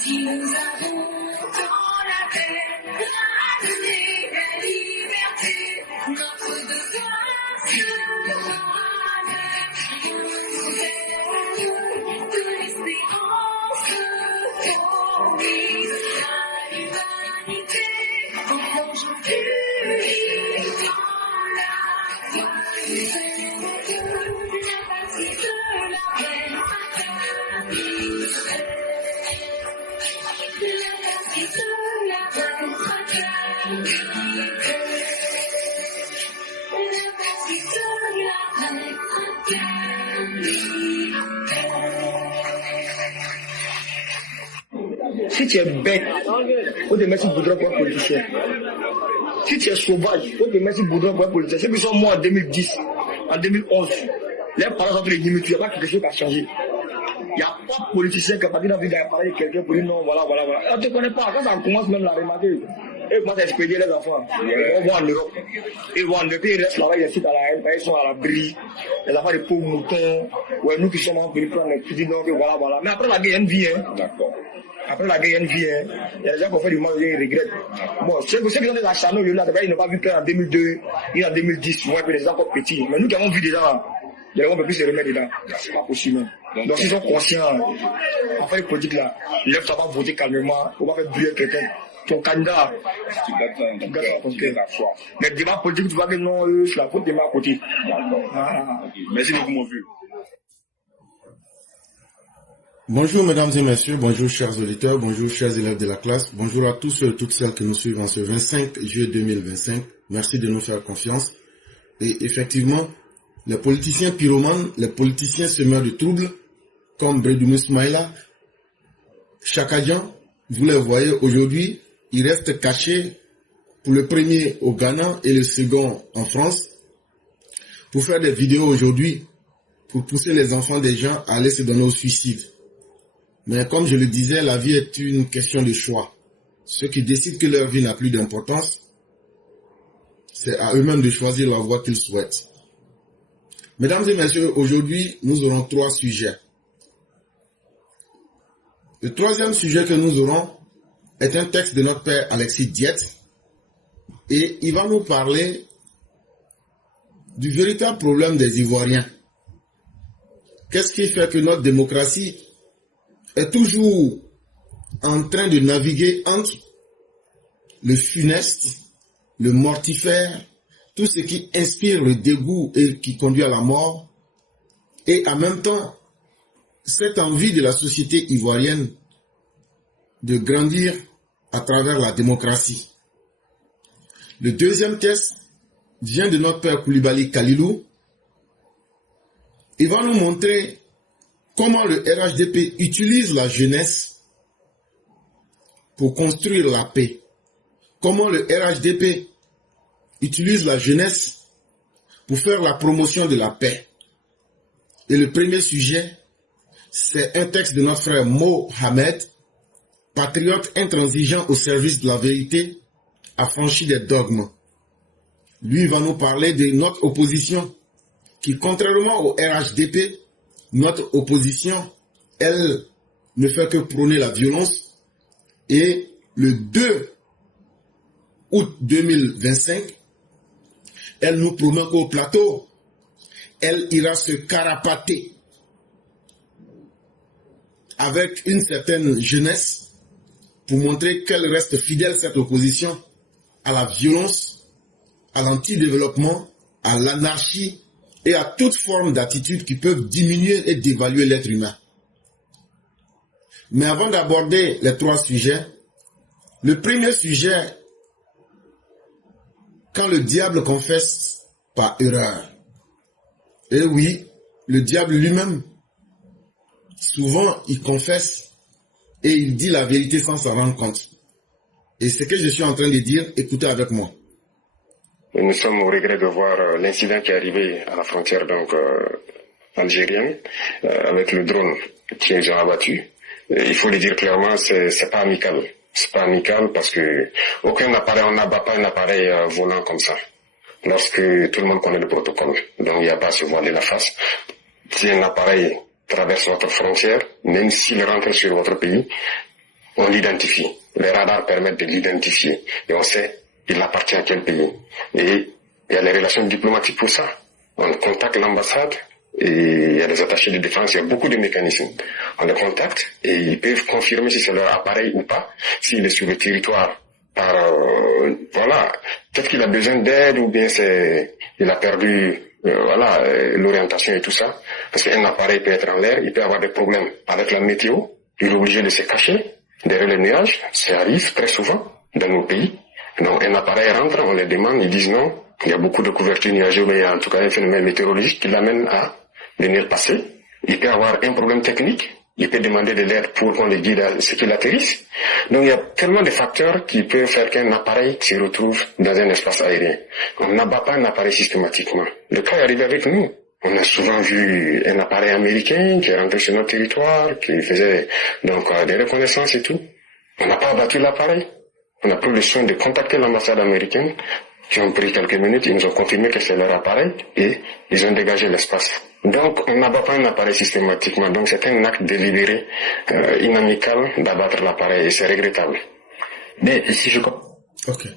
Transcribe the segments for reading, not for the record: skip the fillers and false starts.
Si nous avons dans la paix, la liberté, notre devoir sera de l'espérance promise à l'humanité, en plongeant plus dans la voie du la patrie de la reine fraternité. La patrie de la reine fraternité. La patrie de la reine fraternité. Si tu es bête, on te met sur Boudron pour un politicien. Si tu es sauvage, on te met sur Boudron pour un politicien. Ceux qui sont morts en 2010, en 2011, les parents sont les limites, il n'y a pas quelque chose qui a changé. Il n'y a pas de politicien qui a parlé dans la vie d'appareil de quelqu'un pour dire non, voilà. On ne te connaît pas, quand ça commence même à remarquer. Ils commencent à expédier les enfants. On va en Europe. Ils vont en Europe, ils restent là-bas, ils restent à la haine, ils sont à l'abri. Les enfants des pauvres moutons. Ouais, nous qui sommes en pays prendre les petits donc voilà. Mais après la guerre, il y a une vie, hein. D'accord. Après la guerre, il y a une vie, hein. Il y a des gens qui ont fait du mal, ils regrettent. Bon, ceux qui ont des acharnés, là, ils n'ont pas vu qu'en 2002, ni en 2010, moi, les gens encore petits. Mais nous qui avons vu déjà, les gens ne peuvent plus se remettre dedans. C'est pas possible. Donc, s'ils sont conscients, en fait, les politiques là, lève, ça va voter calmement, on va faire brûler quelqu'un. Ton candidat, tu gâtes la foi. Mais le débat politique, tu vois que non, c'est la faute de ma côté. D'accord. Merci beaucoup, mon vieux. Bonjour mesdames et messieurs, bonjour chers auditeurs, bonjour chers élèves de la classe, bonjour à tous ceux et toutes celles qui nous suivent en ce 25 juillet 2025. Merci de nous faire confiance. Et effectivement, les politiciens pyromanes, les politiciens semeurs de troubles, comme Bredounou Smaïla, Chakadjan, vous les voyez aujourd'hui, ils restent cachés pour le premier au Ghana et le second en France, pour faire des vidéos aujourd'hui, pour pousser les enfants des gens à aller se donner au suicide. Mais comme je le disais, la vie est une question de choix. Ceux qui décident que leur vie n'a plus d'importance, c'est à eux-mêmes de choisir la voie qu'ils souhaitent. Mesdames et messieurs, aujourd'hui, nous aurons 3 sujets. Le troisième sujet que nous aurons est un texte de notre père Alexis Diette, et il va nous parler du véritable problème des Ivoiriens. Qu'est-ce qui fait que notre démocratie est toujours en train de naviguer entre le funeste, le mortifère, tout ce qui inspire le dégoût et qui conduit à la mort, et en même temps, cette envie de la société ivoirienne de grandir à travers la démocratie. Le deuxième texte vient de notre père Koulibaly Kalilou. Il va nous montrer comment le RHDP utilise la jeunesse pour construire la paix. Comment le RHDP utilise la jeunesse pour faire la promotion de la paix. Et le premier sujet, c'est un texte de notre frère Mohamed, patriote intransigeant au service de la vérité, affranchi des dogmes. Lui va nous parler de notre opposition, qui contrairement au RHDP, notre opposition, elle ne fait que prôner la violence. Et le 2 août 2025, elle nous promet qu'au plateau, elle ira se carapater avec une certaine jeunesse pour montrer qu'elle reste fidèle, cette opposition, à la violence, à l'antidéveloppement, à l'anarchie et à toute forme d'attitude qui peuvent diminuer et dévaluer l'être humain. Mais avant d'aborder les 3 sujets, le premier sujet, quand le diable confesse par erreur. Et oui, le diable lui-même, souvent il confesse et il dit la vérité sans s'en rendre compte. Et ce que je suis en train de dire, écoutez avec moi. Nous sommes au regret de voir l'incident qui est arrivé à la frontière algérienne avec le drone qui les a abattus. Il faut le dire clairement, c'est pas amical. C'est pas amical parce que aucun appareil, on n'abat pas un appareil volant comme ça. Lorsque tout le monde connaît le protocole, donc il n'y a pas à se voiler la face. Si un appareil traverse votre frontière, même s'il rentre sur votre pays, on l'identifie. Les radars permettent de l'identifier et on sait il appartient à quel pays. Et il y a les relations diplomatiques pour ça. On contacte l'ambassade et il y a des attachés de défense, il y a beaucoup de mécanismes. On les contacte et ils peuvent confirmer si c'est leur appareil ou pas, s'il est sur le territoire. Voilà, peut-être qu'il a besoin d'aide ou bien il a perdu l'orientation et tout ça. Parce qu'un appareil peut être en l'air, il peut avoir des problèmes avec la météo, il est obligé de se cacher derrière les nuages, ça arrive très souvent dans nos pays. Donc un appareil rentre, on les demande, ils disent non, il y a beaucoup de couverture nuageuse, mais il y a en tout cas un phénomène météorologique qui l'amène à venir passer. Il peut avoir un problème technique, il peut demander de l'aide pour qu'on les guide à ce qu'il atterrisse. Donc il y a tellement de facteurs qui peuvent faire qu'un appareil se retrouve dans un espace aérien. On n'abat pas un appareil systématiquement. Le cas est arrivé avec nous. On a souvent vu un appareil américain qui est rentré sur notre territoire, qui faisait donc des reconnaissances et tout. On n'a pas abattu l'appareil. On a pris le soin de contacter l'ambassade américaine, qui ont pris quelques minutes, ils nous ont confirmé que c'est leur appareil et ils ont dégagé l'espace. Donc on n'abat pas un appareil systématiquement, donc c'est un acte délibéré, inamical d'abattre l'appareil et c'est regrettable. Mais si je comprends. Ok.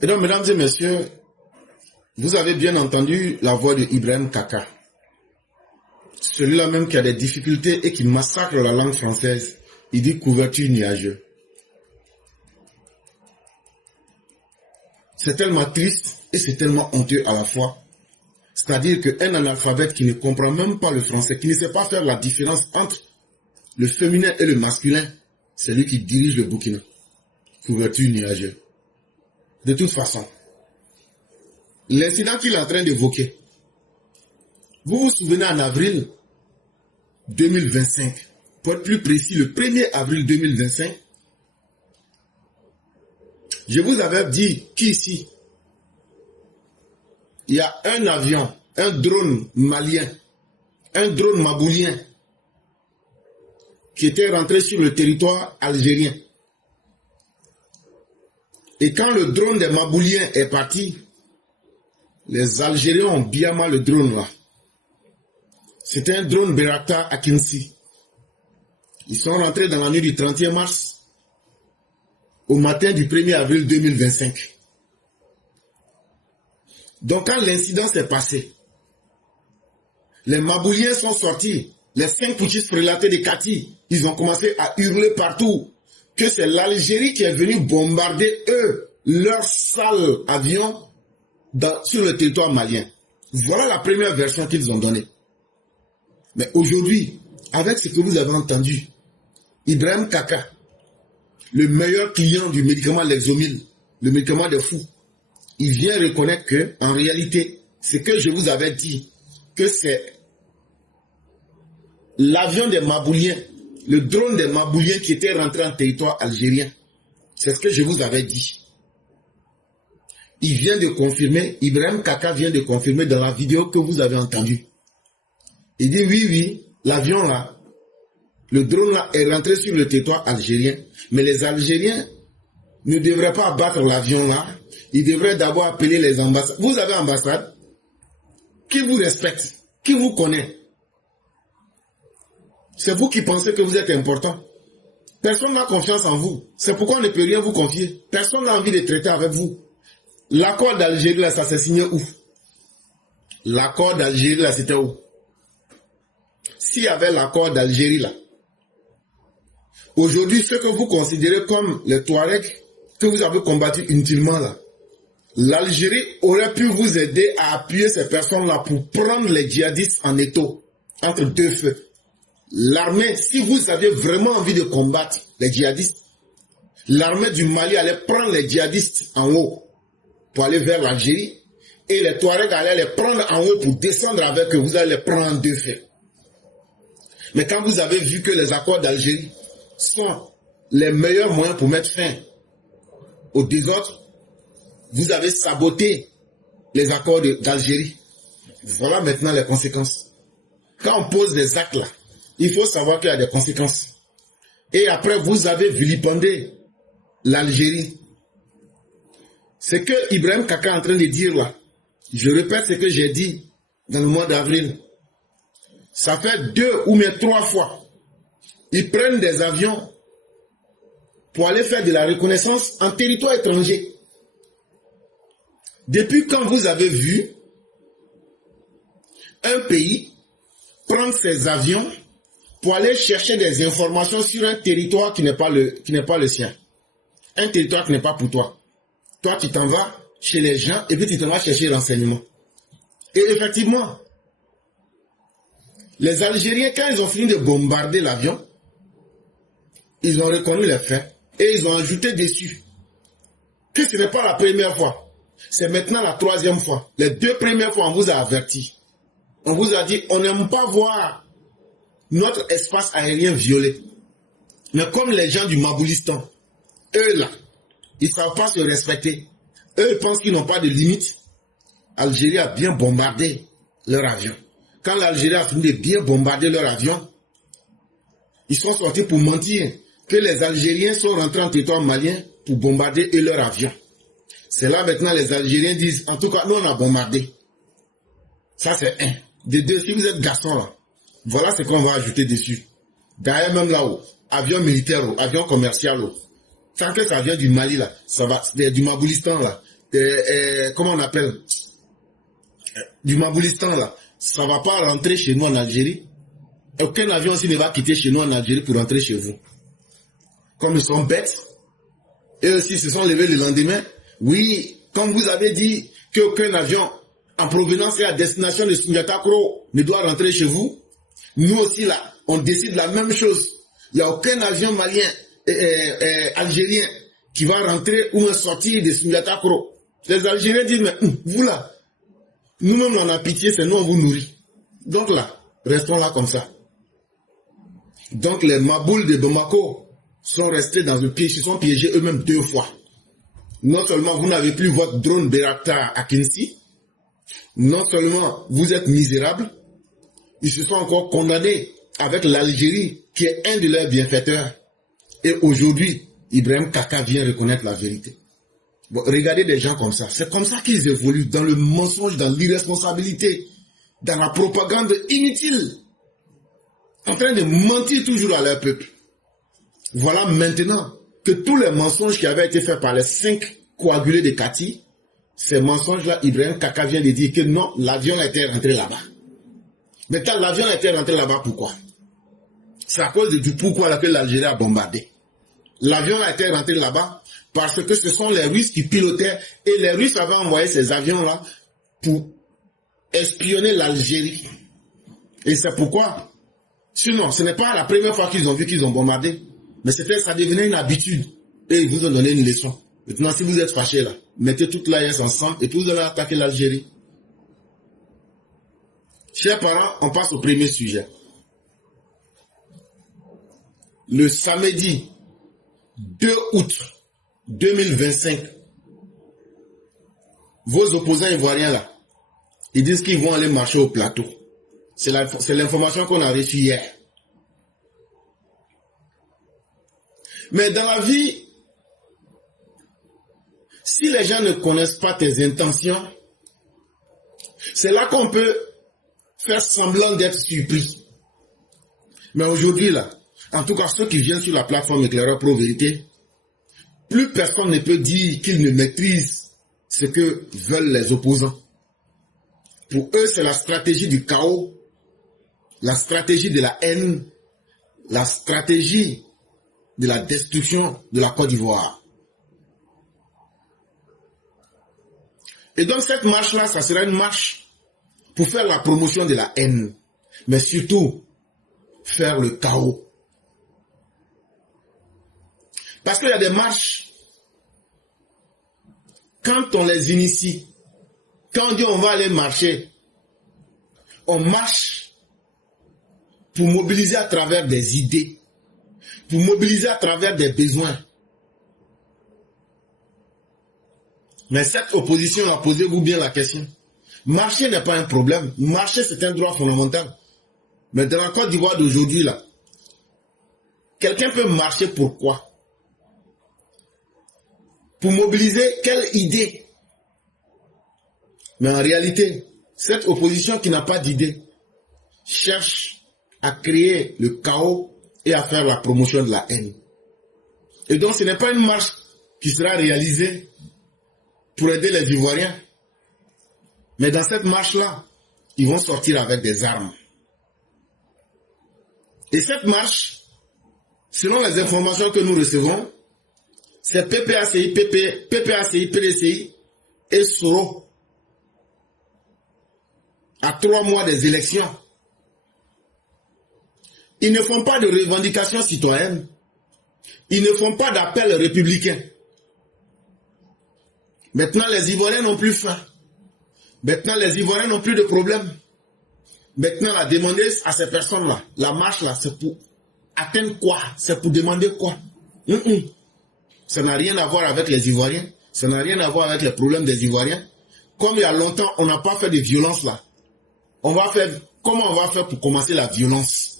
Et donc, mesdames et messieurs, vous avez bien entendu la voix de Ibrahim Kaka. Celui-là même qui a des difficultés et qui massacre la langue française. Il dit couverture nuageuse. C'est tellement triste et c'est tellement honteux à la fois. C'est-à-dire qu'un analphabète qui ne comprend même pas le français, qui ne sait pas faire la différence entre le féminin et le masculin, c'est lui qui dirige le Burkina. Couverture nuageuse. De toute façon, l'incident qu'il est en train d'évoquer, vous vous souvenez en avril 2025, pour être plus précis, le 1er avril 2025, je vous avais dit qu'ici, il y a un avion, un drone malien, un drone maboulien, qui était rentré sur le territoire algérien. Et quand le drone des Mabouliens est parti, les Algériens ont bien mal le drone là. C'était un drone Bayraktar Akinci. Ils sont rentrés dans la nuit du 31 mars au matin du 1er avril 2025. Donc quand l'incident s'est passé, les Mabouliens sont sortis, les 5 putschistes prélatés de Kati, ils ont commencé à hurler partout que c'est l'Algérie qui est venue bombarder eux, leur sale avion sur le territoire malien. Voilà la première version qu'ils ont donnée. Mais aujourd'hui, avec ce que vous avez entendu, Ibrahim Kaka, le meilleur client du médicament Lexomil, le médicament des fous, il vient reconnaître que, en réalité, ce que je vous avais dit, que c'est l'avion des Mabouliens, le drone des Mabouliens qui était rentré en territoire algérien. C'est ce que je vous avais dit. Il vient de confirmer, Ibrahim Kaka vient de confirmer dans la vidéo que vous avez entendue. Il dit oui, l'avion là, le drone là est rentré sur le territoire algérien, mais les Algériens ne devraient pas abattre l'avion là, ils devraient d'abord appeler les ambassades. Vous avez ambassade qui vous respecte, qui vous connaît. C'est vous qui pensez que vous êtes important. Personne n'a confiance en vous. C'est pourquoi on ne peut rien vous confier. Personne n'a envie de traiter avec vous. L'accord d'Algérie, là, ça s'est signé où? L'accord d'Algérie, là, c'était où? S'il y avait l'accord d'Algérie, là, aujourd'hui, ce que vous considérez comme les Touaregs que vous avez combattu inutilement, là, l'Algérie aurait pu vous aider à appuyer ces personnes-là pour prendre les djihadistes en étau, entre deux feux. L'armée, si vous aviez vraiment envie de combattre les djihadistes, l'armée du Mali allait prendre les djihadistes en haut pour aller vers l'Algérie et les Touaregs allaient les prendre en haut pour descendre avec eux. Vous allez les prendre en deux faits. Mais quand vous avez vu que les accords d'Algérie sont les meilleurs moyens pour mettre fin au désordre, vous avez saboté les accords d'Algérie. Voilà maintenant les conséquences. Quand on pose des actes là, il faut savoir qu'il y a des conséquences. Et après, vous avez vilipendé l'Algérie. Ce que Ibrahim Kaka est en train de dire là, je répète ce que j'ai dit dans le mois d'avril. Ça fait 2 ou même 3 fois. Ils prennent des avions pour aller faire de la reconnaissance en territoire étranger. Depuis quand vous avez vu un pays prendre ses avions pour aller chercher des informations sur un territoire qui n'est pas le sien. Un territoire qui n'est pas pour toi. Toi, tu t'en vas chez les gens et puis tu t'en vas chercher l'enseignement. Et effectivement, les Algériens, quand ils ont fini de bombarder l'avion, ils ont reconnu les faits et ils ont ajouté dessus que ce n'est pas la première fois. C'est maintenant la 3e fois. Les 2 premières fois, on vous a averti. On vous a dit, on n'aime pas voir notre espace aérien violé. Mais comme les gens du Maboulistan, eux là, ils ne savent pas se respecter. Eux, ils pensent qu'ils n'ont pas de limite. Algérie a bien bombardé leur avion. Quand l'Algérie a fini de bien bombarder leur avion, ils sont sortis pour mentir que les Algériens sont rentrés en territoire malien pour bombarder leur avion. C'est là maintenant les Algériens disent, en tout cas, nous on a bombardé. Ça c'est un. De 2, si vous êtes garçon là, voilà ce qu'on va ajouter dessus. D'ailleurs même là-haut, avion militaire, avion commercial, tant que ça vient du Mali là, ça va, du Maboulistan là, comment on appelle, du Maboulistan là, ça va pas rentrer chez nous en Algérie. Aucun avion aussi ne va quitter chez nous en Algérie pour rentrer chez vous. Comme ils sont bêtes, eux aussi se sont levés le lendemain. Oui, comme vous avez dit qu'aucun avion en provenance et à destination de Soundiata Kro ne doit rentrer chez vous, nous aussi là, on décide la même chose. Il n'y a aucun avion malien, algérien qui va rentrer ou sortir de Soundiata Kro. Les Algériens disent, mais vous là, nous-mêmes on a pitié, c'est nous on vous nourrit. Donc là, restons là comme ça. Donc les Maboules de Bamako sont restés dans le piège, ils sont piégés eux-mêmes 2 fois. Non seulement vous n'avez plus votre drone Bayraktar à Kinsi, non seulement vous êtes misérables, ils se sont encore condamnés avec l'Algérie qui est un de leurs bienfaiteurs. Et aujourd'hui, Ibrahim Kaka vient reconnaître la vérité. Bon, regardez des gens comme ça. C'est comme ça qu'ils évoluent dans le mensonge, dans l'irresponsabilité, dans la propagande inutile, en train de mentir toujours à leur peuple. Voilà maintenant que tous les mensonges qui avaient été faits par les 5 coagulés de Kati, ces mensonges-là, Ibrahim Kaka vient de dire que non, l'avion était rentré là-bas. Mais quand l'avion était rentré là-bas, pourquoi? C'est à cause du pourquoi là que l'Algérie a bombardé. L'avion a été rentré là-bas parce que ce sont les Russes qui pilotaient et les Russes avaient envoyé ces avions-là pour espionner l'Algérie. Et c'est pourquoi. Sinon, ce n'est pas la première fois qu'ils ont vu qu'ils ont bombardé. Mais ça devenait une habitude. Et ils vous ont donné une leçon. Maintenant, si vous êtes fâchés là, mettez toute l'AES ensemble et puis vous allez attaquer l'Algérie. Chers parents, on passe au premier sujet. Le samedi 2 août 2025, vos opposants ivoiriens là, ils disent qu'ils vont aller marcher au plateau. C'est l'information qu'on a reçue hier. Mais dans la vie, si les gens ne connaissent pas tes intentions, c'est là qu'on peut faire semblant d'être surpris. Mais aujourd'hui là, en tout cas ceux qui viennent sur la plateforme Éclaireur Pro Vérité, plus personne ne peut dire qu'ils ne maîtrisent ce que veulent les opposants. Pour eux, c'est la stratégie du chaos, la stratégie de la haine, la stratégie de la destruction de la Côte d'Ivoire. Et donc cette marche-là, ça sera une marche pour faire la promotion de la haine, mais surtout faire le chaos. Parce qu'il y a des marches, quand on les initie, quand on dit on va aller marcher, on marche pour mobiliser à travers des idées, pour mobiliser à travers des besoins. Mais cette opposition, posez-vous bien la question. Marcher n'est pas un problème. Marcher, c'est un droit fondamental. Mais dans la Côte d'Ivoire d'aujourd'hui, là, quelqu'un peut marcher pourquoi? Pour mobiliser quelle idée? Mais en réalité, cette opposition qui n'a pas d'idée, cherchent à créer le chaos et à faire la promotion de la haine. Et donc ce n'est pas une marche qui sera réalisée pour aider les Ivoiriens. Mais dans cette marche-là, ils vont sortir avec des armes. Et cette marche, selon les informations que nous recevons, c'est PPACI, PPACI, PDCI et Soro. À 3 mois des élections. Ils ne font pas de revendications citoyennes. Ils ne font pas d'appel républicain. Maintenant, les Ivoiriens n'ont plus faim. Maintenant, les Ivoiriens n'ont plus de problème. Maintenant, la demander à ces personnes-là, la marche là, c'est pour atteindre quoi? C'est pour demander quoi? Ça n'a rien à voir avec les Ivoiriens. Ça n'a rien à voir avec les problèmes des Ivoiriens. Comme il y a longtemps, on n'a pas fait de violence là. Comment on va faire pour commencer la violence?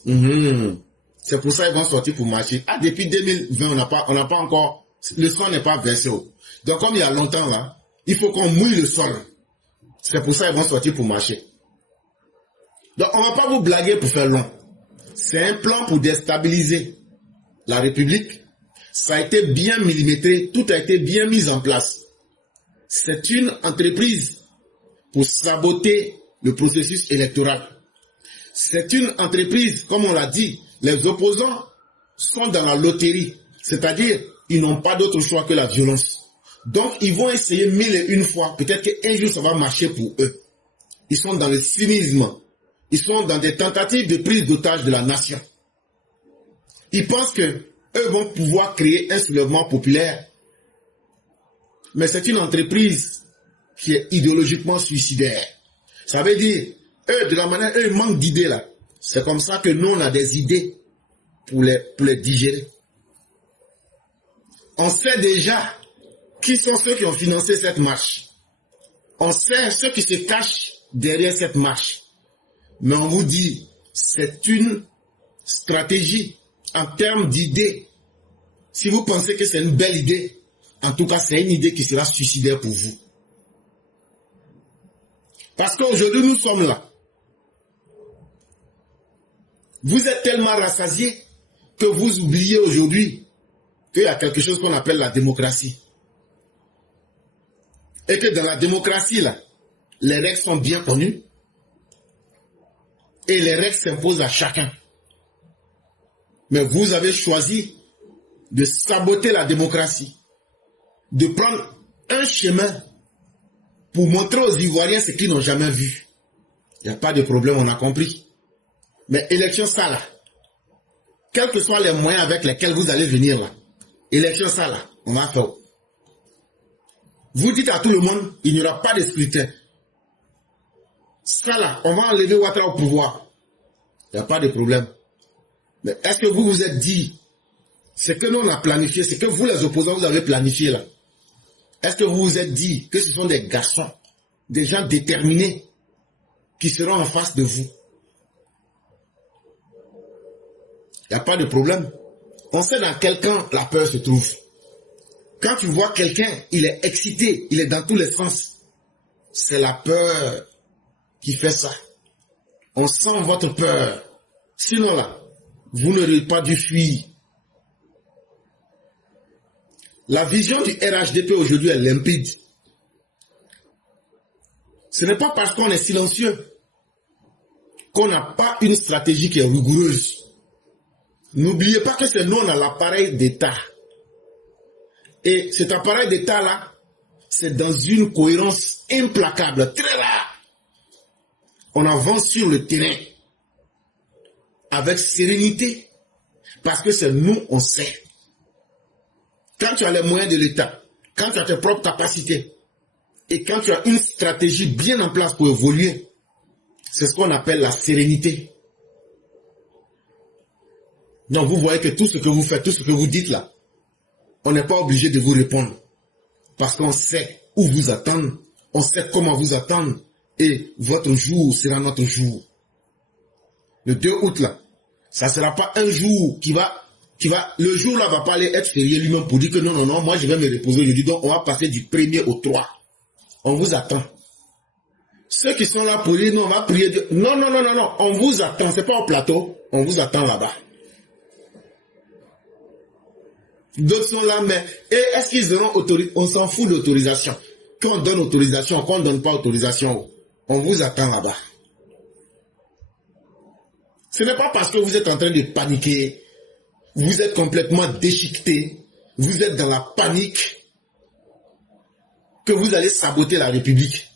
C'est pour ça qu'ils vont sortir pour marcher. Ah, depuis 2020, on n'a pas encore, le sang n'est pas versé. Donc comme il y a longtemps là, il faut qu'on mouille le sol. C'est pour ça qu'ils vont sortir pour marcher. Donc on ne va pas vous blaguer pour faire long. C'est un plan pour déstabiliser la République. Ça a été bien millimétré, tout a été bien mis en place. C'est une entreprise pour saboter le processus électoral. C'est une entreprise, comme on l'a dit, les opposants sont dans la loterie. C'est-à-dire, ils n'ont pas d'autre choix que la violence. Donc, ils vont essayer 1001 fois. Peut-être qu'un jour, ça va marcher pour eux. Ils sont dans le cynisme. Ils sont dans des tentatives de prise d'otage de la nation. Ils pensent que eux vont pouvoir créer un soulèvement populaire. Mais c'est une entreprise qui est idéologiquement suicidaire. Ça veut dire, eux, de la manière, eux, ils manquent d'idées là. C'est comme ça que nous, on a des idées pour les digérer. On sait déjà qui sont ceux qui ont financé cette marche. On sait ceux qui se cachent derrière cette marche. Mais on vous dit, c'est une stratégie en termes d'idées. Si vous pensez que c'est une belle idée, en tout cas, c'est une idée qui sera suicidaire pour vous. Parce qu'aujourd'hui, nous sommes là. Vous êtes tellement rassasiés que vous oubliez aujourd'hui qu'il y a quelque chose qu'on appelle la démocratie. Et que dans la démocratie, là, les règles sont bien connues. Et les règles s'imposent à chacun. Mais vous avez choisi de saboter la démocratie. De prendre un chemin pour montrer aux Ivoiriens ce qu'ils n'ont jamais vu. Il n'y a pas de problème, on a compris. Mais élection ça là, quels que soient les moyens avec lesquels vous allez venir là, élection ça là, on va faire. Vous dites à tout le monde, il n'y aura pas de scrutin. Ça là, on va enlever Ouattara au pouvoir. Il n'y a pas de problème. Mais est-ce que vous vous êtes dit, ce que nous on a planifié, ce que vous les opposants vous avez planifié là, est-ce que vous vous êtes dit que ce sont des garçons, des gens déterminés qui seront en face de vous? Il n'y a pas de problème. On sait dans quel camp la peur se trouve. Quand tu vois quelqu'un, il est excité, il est dans tous les sens. C'est la peur qui fait ça. On sent votre peur. Sinon là, vous n'aurez pas dû fuir. La vision du RHDP aujourd'hui est limpide. Ce n'est pas parce qu'on est silencieux qu'on n'a pas une stratégie qui est rigoureuse. N'oubliez pas que c'est nous, on a l'appareil d'État. Et cet appareil d'État-là, c'est dans une cohérence implacable, très rare. On avance sur le terrain avec sérénité parce que c'est nous, on sait. Quand tu as les moyens de l'État, quand tu as tes propres capacités et quand tu as une stratégie bien en place pour évoluer, c'est ce qu'on appelle la sérénité. Donc vous voyez que tout ce que vous faites, tout ce que vous dites là, on n'est pas obligé de vous répondre. Parce qu'on sait où vous attendre, on sait comment vous attendre et votre jour sera notre jour. Le 2 août là, ça ne sera pas un jour le jour là va pas aller être férié lui-même pour dire que non, moi je vais me reposer aujourd'hui, donc on va passer du 1er au 3. On vous attend. Ceux qui sont là pour dire, non, on va prier Dieu. Non, non, non, non, non, on vous attend, c'est pas au plateau, on vous attend là-bas. D'autres sont là, mais est-ce qu'ils auront autorisation? On s'en fout d'autorisation. Quand on donne autorisation, quand on ne donne pas autorisation, on vous attend là-bas. Ce n'est pas parce que vous êtes en train de paniquer, vous êtes complètement déchiqueté, vous êtes dans la panique, que vous allez saboter la République.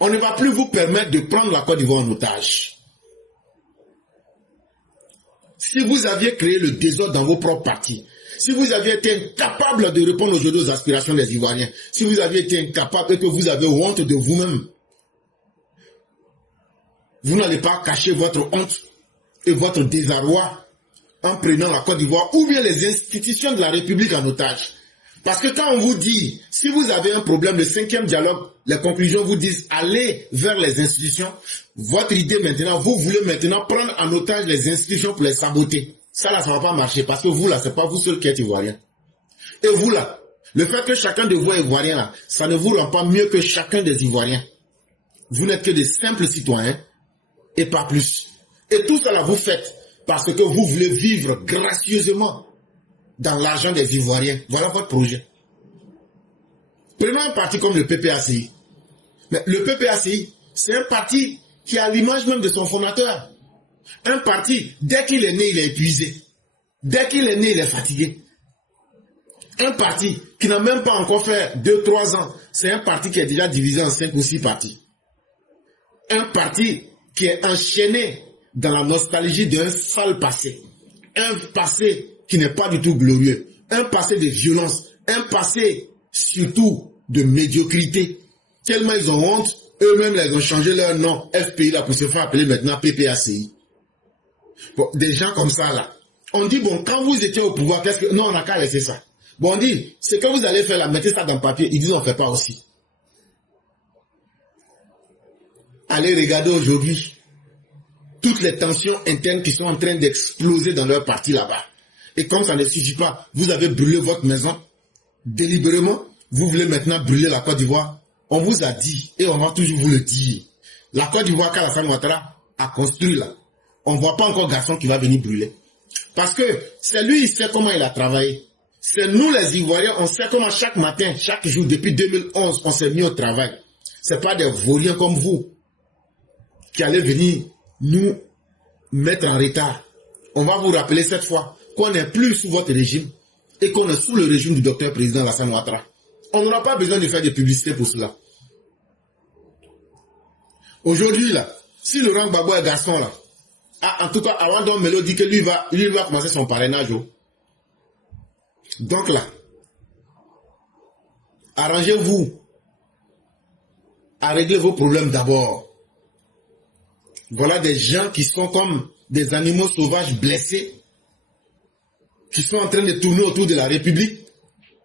On ne va plus vous permettre de prendre la Côte d'Ivoire en otage. Si vous aviez créé le désordre dans vos propres partis, si vous aviez été incapable de répondre aujourd'hui aux aspirations des Ivoiriens, si vous aviez été incapable et que vous avez honte de vous-même, vous n'allez pas cacher votre honte et votre désarroi en prenant la Côte d'Ivoire ou bien les institutions de la République en otage. Parce que quand on vous dit, si vous avez un problème, le 5e dialogue, les conclusions vous disent, allez vers les institutions, votre idée maintenant, vous voulez maintenant prendre en otage les institutions pour les saboter. Ça là, ça ne va pas marcher parce que vous là, ce n'est pas vous seul qui êtes Ivoirien. Et vous là, le fait que chacun de vous est Ivoirien là, ça ne vous rend pas mieux que chacun des Ivoiriens. Vous n'êtes que des simples citoyens et pas plus. Et tout ça là, vous faites parce que vous voulez vivre gracieusement dans l'argent des Ivoiriens. Voilà votre projet. Prenons un parti comme le PPACI. Mais le PPACI, c'est un parti qui a l'image même de son fondateur. Un parti, dès qu'il est né, il est épuisé. Dès qu'il est né, il est fatigué. Un parti qui n'a même pas encore fait 2-3 ans, c'est un parti qui est déjà divisé en 5 ou 6 partis. Un parti qui est enchaîné dans la nostalgie d'un sale passé. Un passé qui n'est pas du tout glorieux. Un passé de violence. Un passé surtout de médiocrité. Tellement ils ont honte, eux-mêmes ils ont changé leur nom FPI là pour se faire appeler maintenant PPACI. Bon, des gens comme ça là. On dit bon, quand vous étiez au pouvoir, qu'est-ce que... Non, on n'a qu'à laisser ça. Bon, on dit, c'est que vous allez faire là, mettez ça dans le papier. Ils disent on ne fait pas aussi. Allez regarder aujourd'hui toutes les tensions internes qui sont en train d'exploser dans leur parti là-bas. Et comme ça ne suffit pas, vous avez brûlé votre maison délibérément. Vous voulez maintenant brûler la Côte d'Ivoire. On vous a dit, et on va toujours vous le dire, la Côte d'Ivoire qu'Alassane Ouattara a construit là, on ne voit pas encore garçon qui va venir brûler. Parce que c'est lui, il sait comment il a travaillé. C'est nous les Ivoiriens, on sait comment chaque matin, chaque jour, depuis 2011, on s'est mis au travail. Ce n'est pas des vauriens comme vous qui allez venir nous mettre en retard. On va vous rappeler cette fois qu'on n'est plus sous votre régime et qu'on est sous le régime du docteur président Alassane Ouattara. On n'aura pas besoin de faire de publicité pour cela. Aujourd'hui, là, si Laurent Gbagbo est garçon, là, en tout cas, Awandon Melo dit que lui va commencer son parrainage. Donc là, arrangez-vous à régler vos problèmes d'abord. Voilà des gens qui sont comme des animaux sauvages blessés, qui sont en train de tourner autour de la République,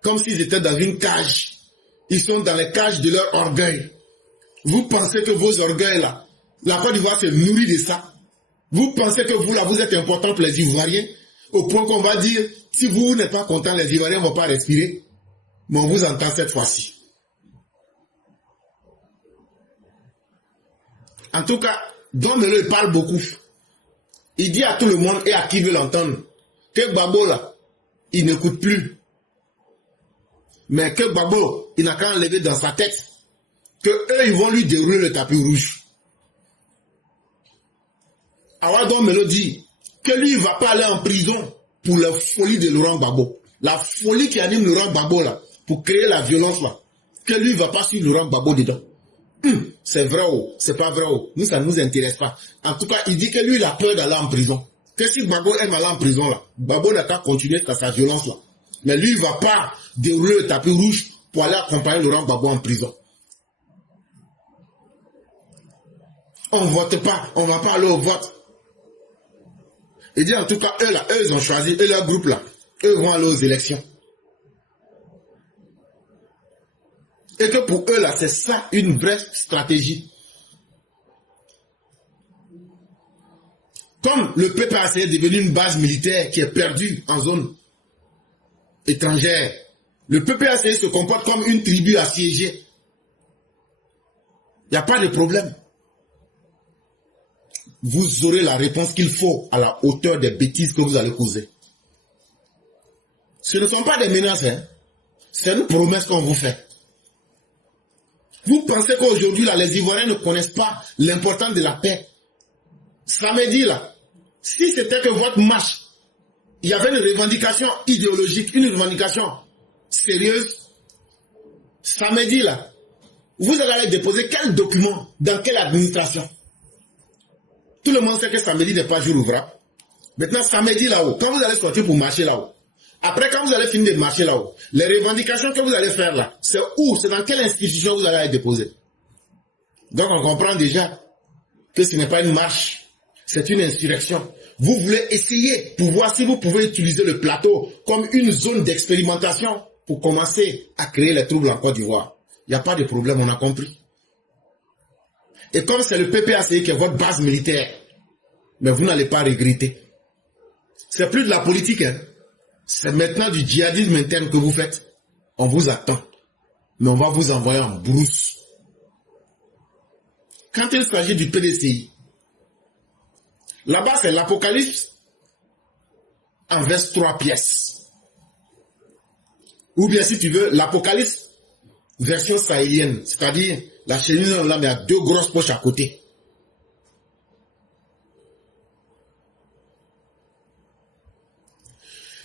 comme s'ils étaient dans une cage. Ils sont dans les cages de leur orgueil. Vous pensez que vos orgueils là, la Côte d'Ivoire se nourrit de ça. Vous pensez que vous là, vous êtes important pour les Ivoiriens, au point qu'on va dire, si vous n'êtes pas content, les Ivoiriens ne vont pas respirer. Mais on vous entend cette fois-ci. En tout cas, Don Melo, il parle beaucoup. Il dit à tout le monde et à qui veut l'entendre que Gbagbo là, il n'écoute plus. Mais que Gbagbo, il n'a qu'à enlever dans sa tête que eux, ils vont lui dérouler le tapis rouge. Alors Don Melo dit que lui, il ne va pas aller en prison pour la folie de Laurent Gbagbo. La folie qui anime Laurent Gbagbo là, pour créer la violence là. Que lui, il ne va pas suivre Laurent Gbagbo dedans. C'est vrai ou c'est pas vrai ou nous, ça ne nous intéresse pas. En tout cas, il dit que lui, il a peur d'aller en prison. Que si Gbagbo aime aller en prison là, Gbagbo n'a qu'à continuer dans sa violence là. Mais lui, il ne va pas dérouler le tapis rouge pour aller accompagner Laurent Gbagbo en prison. On ne vote pas, on ne va pas aller au vote. Il dit en tout cas, eux là, eux ils ont choisi, eux leur groupe là, eux vont aller aux élections. Et que pour eux là, c'est ça une vraie stratégie. Comme le PPAC est devenu une base militaire qui est perdue en zone étrangère, le PPAC se comporte comme une tribu assiégée. Il n'y a pas de problème. Vous aurez la réponse qu'il faut à la hauteur des bêtises que vous allez causer. Ce ne sont pas des menaces, hein. C'est une promesse qu'on vous fait. Vous pensez qu'aujourd'hui, là, les Ivoiriens ne connaissent pas l'importance de la paix. Samedi, là, si c'était que votre marche, il y avait une revendication idéologique, une revendication sérieuse, samedi, là, vous allez déposer quel document, dans quelle administration? Tout le monde sait que samedi n'est pas jour ouvrable. Maintenant, samedi, là-haut, quand vous allez sortir pour marcher là-haut, après, quand vous allez finir de marcher là-haut, les revendications que vous allez faire là, c'est où? C'est dans quelle institution vous allez les déposer? Donc, on comprend déjà que ce n'est pas une marche, c'est une insurrection. Vous voulez essayer pour voir si vous pouvez utiliser le plateau comme une zone d'expérimentation pour commencer à créer les troubles en Côte d'Ivoire. Il n'y a pas de problème, on a compris. Et comme c'est le PPACI qui est votre base militaire, mais vous n'allez pas regretter. C'est plus de la politique, hein. C'est maintenant du djihadisme interne que vous faites. On vous attend. Mais on va vous envoyer en brousse. Quand il s'agit du PDCI, là-bas c'est l'Apocalypse en verse 3 pièces. Ou bien si tu veux, l'Apocalypse version sahélienne. C'est-à-dire la chemise là, mais à 2 grosses poches à côté.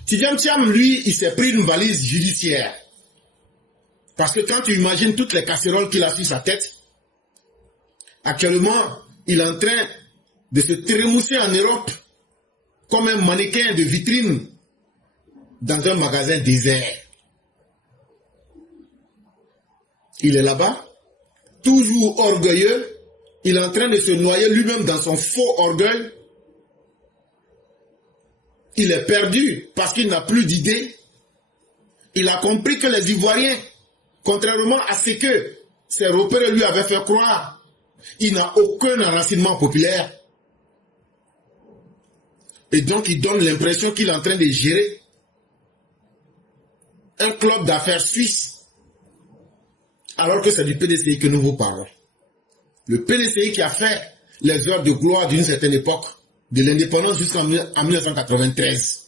Tidjam Thiam, lui, il s'est pris une valise judiciaire. Parce que quand tu imagines toutes les casseroles qu'il a sur sa tête, actuellement, il est en train de se trémousser en Europe comme un mannequin de vitrine dans un magasin désert. Il est là-bas, toujours orgueilleux, il est en train de se noyer lui-même dans son faux orgueil. Il est perdu parce qu'il n'a plus d'idées. Il a compris que les Ivoiriens, contrairement à ce que ses repères lui avaient fait croire, il n'a aucun enracinement populaire. Et donc il donne l'impression qu'il est en train de gérer un club d'affaires suisse, alors que c'est du PDCI que nous vous parlons. Le PDCI qui a fait les heures de gloire d'une certaine époque, de l'indépendance jusqu'en 1993.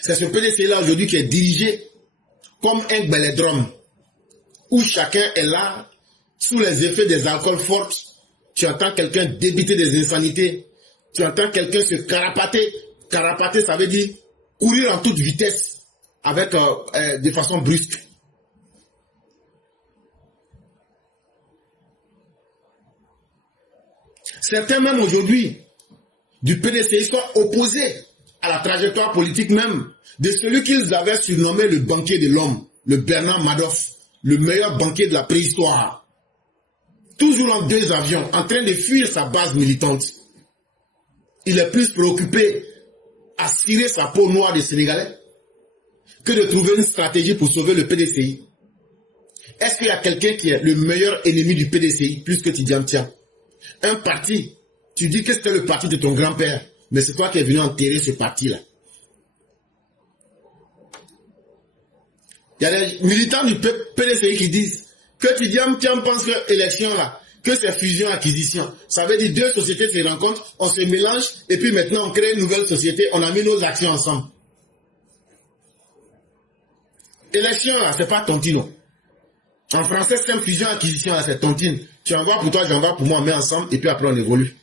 C'est ce PDCI-là aujourd'hui qui est dirigé comme un bellédrome, où chacun est là, sous les effets des alcools forts. Tu entends quelqu'un débiter des insanités, tu entends quelqu'un se carapater. Carapater, ça veut dire courir en toute vitesse, avec de façon brusque. Certains même aujourd'hui du PDCI sont opposés à la trajectoire politique même de celui qu'ils avaient surnommé le banquier de l'homme, le Bernard Madoff, le meilleur banquier de la préhistoire. Toujours en 2 avions, en train de fuir sa base militante. Il est plus préoccupé à cirer sa peau noire des Sénégalais que de trouver une stratégie pour sauver le PDCI. Est-ce qu'il y a quelqu'un qui est le meilleur ennemi du PDCI plus que Tidjam Thiam? Un parti, tu dis que c'était le parti de ton grand-père, mais c'est toi qui es venu enterrer ce parti-là. Il y a des militants du PDCI qui disent que Tidjam Thiam pense que l'élection là, que c'est fusion-acquisition. Ça veut dire 2 sociétés se rencontrent, on se mélange, et puis maintenant on crée une nouvelle société, on a mis nos actions ensemble. Élection là, c'est pas tontino. En français, c'est une fusion-acquisition là, c'est tontine. Tu envoies pour toi, j'envoie pour moi, on met ensemble, et puis après on évolue.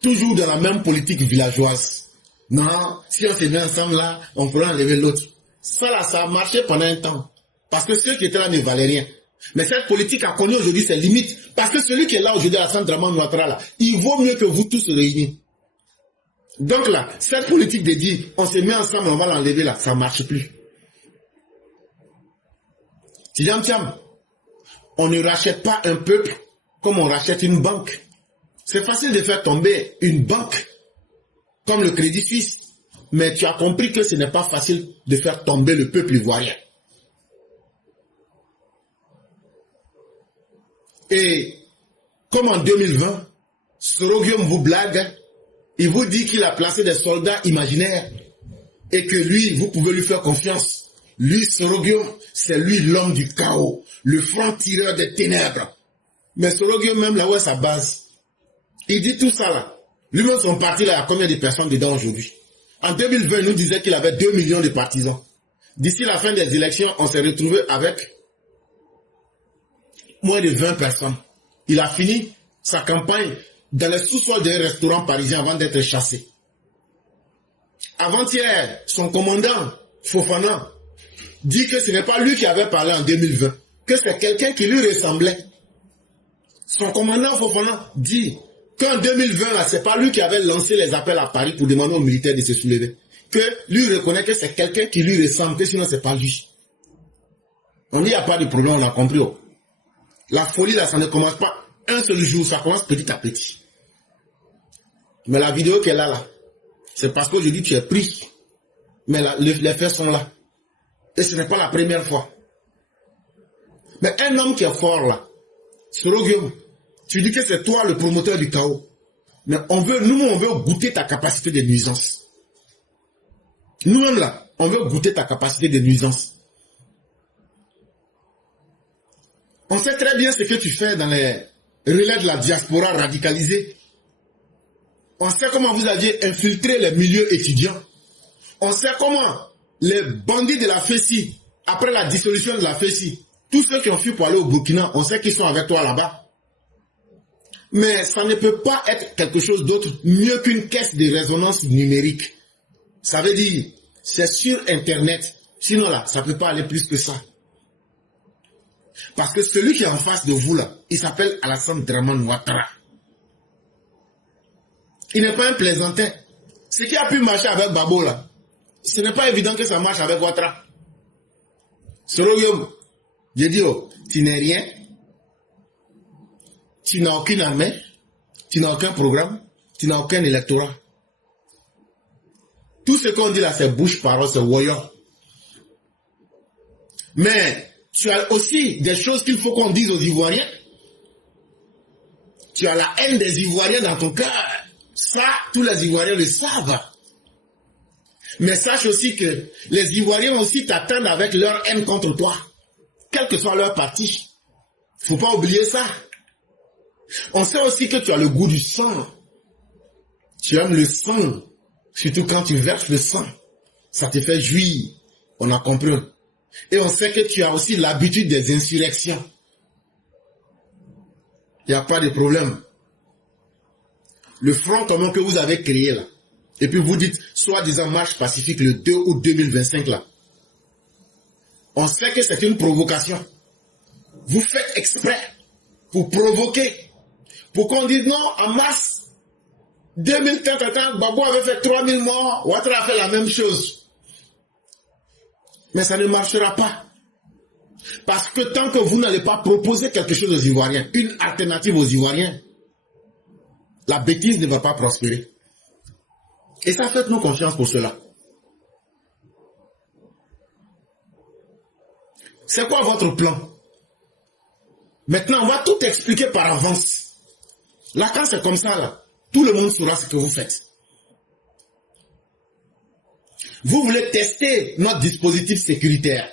Toujours dans la même politique villageoise. Non, si on se met ensemble là, on pourra enlever l'autre. Ça là, ça a marché pendant un temps. Parce que ceux qui étaient là ne valaient rien. Mais cette politique a connu aujourd'hui ses limites. Parce que celui qui est là aujourd'hui à la Centre-Draman Ouattara, là, il vaut mieux que vous tous réunis. Donc là, cette politique de dire, on se met ensemble, on va l'enlever là, ça ne marche plus. Tidjam Thiam, on ne rachète pas un peuple comme on rachète une banque. C'est facile de faire tomber une banque comme le Crédit Suisse. Mais tu as compris que ce n'est pas facile de faire tomber le peuple ivoirien. Et comme en 2020, Sorogium vous blague, il vous dit qu'il a placé des soldats imaginaires et que lui, vous pouvez lui faire confiance. Lui, Sorogium, c'est lui l'homme du chaos, le franc-tireur des ténèbres. Mais Sorogio, même là où est sa base, il dit tout ça là. Lui-même, son parti là, il y a combien de personnes dedans aujourd'hui? En 2020, il nous disait qu'il avait 2 millions de partisans. D'ici la fin des élections, on s'est retrouvé avec moins de 20 personnes. Il a fini sa campagne dans les sous-sols d'un restaurant parisien avant d'être chassé. Avant-hier, son commandant, Fofana, dit que ce n'est pas lui qui avait parlé en 2020, que c'est quelqu'un qui lui ressemblait. Son commandant Fofana dit qu'en 2020, ce n'est pas lui qui avait lancé les appels à Paris pour demander aux militaires de se soulever. Que lui reconnaît que c'est quelqu'un qui lui ressemble, que sinon ce n'est pas lui. On dit il n'y a pas de problème, on a compris. Oh. La folie là, ça ne commence pas un seul jour, ça commence petit à petit. Mais la vidéo qu'elle a là, c'est parce qu'aujourd'hui tu es pris. Mais là, les faits sont là. Et ce n'est pas la première fois. Mais un homme qui est fort là, Sorogio, tu dis que c'est toi le promoteur du chaos. Mais nous on veut goûter ta capacité de nuisance. Nous-mêmes là, on veut goûter ta capacité de nuisance. On sait très bien ce que tu fais dans les relais de la diaspora radicalisée. On sait comment vous aviez infiltré les milieux étudiants. On sait comment les bandits de la FESI, après la dissolution de la FESI, tous ceux qui ont fui pour aller au Burkina, on sait qu'ils sont avec toi là-bas. Mais ça ne peut pas être quelque chose d'autre mieux qu'une caisse de résonance numérique. Ça veut dire, c'est sur Internet. Sinon là, ça ne peut pas aller plus que ça. Parce que celui qui est en face de vous là, il s'appelle Alassane Dramane Ouattara. Il n'est pas un plaisantin. Ce qui a pu marcher avec Babo là, ce n'est pas évident que ça marche avec Ouattara. Sorogio, je dis, oh, tu n'es rien. Tu n'as aucune armée. Tu n'as aucun programme. Tu n'as aucun électorat. Tout ce qu'on dit là, c'est bouche-parole, c'est voyant. Mais tu as aussi des choses qu'il faut qu'on dise aux Ivoiriens. Tu as la haine des Ivoiriens dans ton cœur. Ça, tous les Ivoiriens le savent. Mais sache aussi que les Ivoiriens aussi t'attendent avec leur haine contre toi. Quel que soit leur parti. Faut pas oublier ça. On sait aussi que tu as le goût du sang. Tu aimes le sang. Surtout quand tu verses le sang. Ça te fait jouir. On a compris. Et on sait que tu as aussi l'habitude des insurrections. Il n'y a pas de problème. Le front commun que vous avez créé là. Et puis vous dites, soi-disant marche pacifique le 2 août 2025 là. On sait que c'est une provocation. Vous faites exprès pour provoquer. Pour qu'on dise non, en mars 2030, Babo avait fait 3000 morts, Ouattara a fait la même chose. Mais ça ne marchera pas. Parce que tant que vous n'allez pas proposer quelque chose aux Ivoiriens, une alternative aux Ivoiriens, la bêtise ne va pas prospérer. Et ça, faites-nous confiance pour cela. C'est quoi votre plan? Maintenant, on va tout expliquer par avance. Là, quand c'est comme ça, là, tout le monde saura ce que vous faites. Vous voulez tester notre dispositif sécuritaire.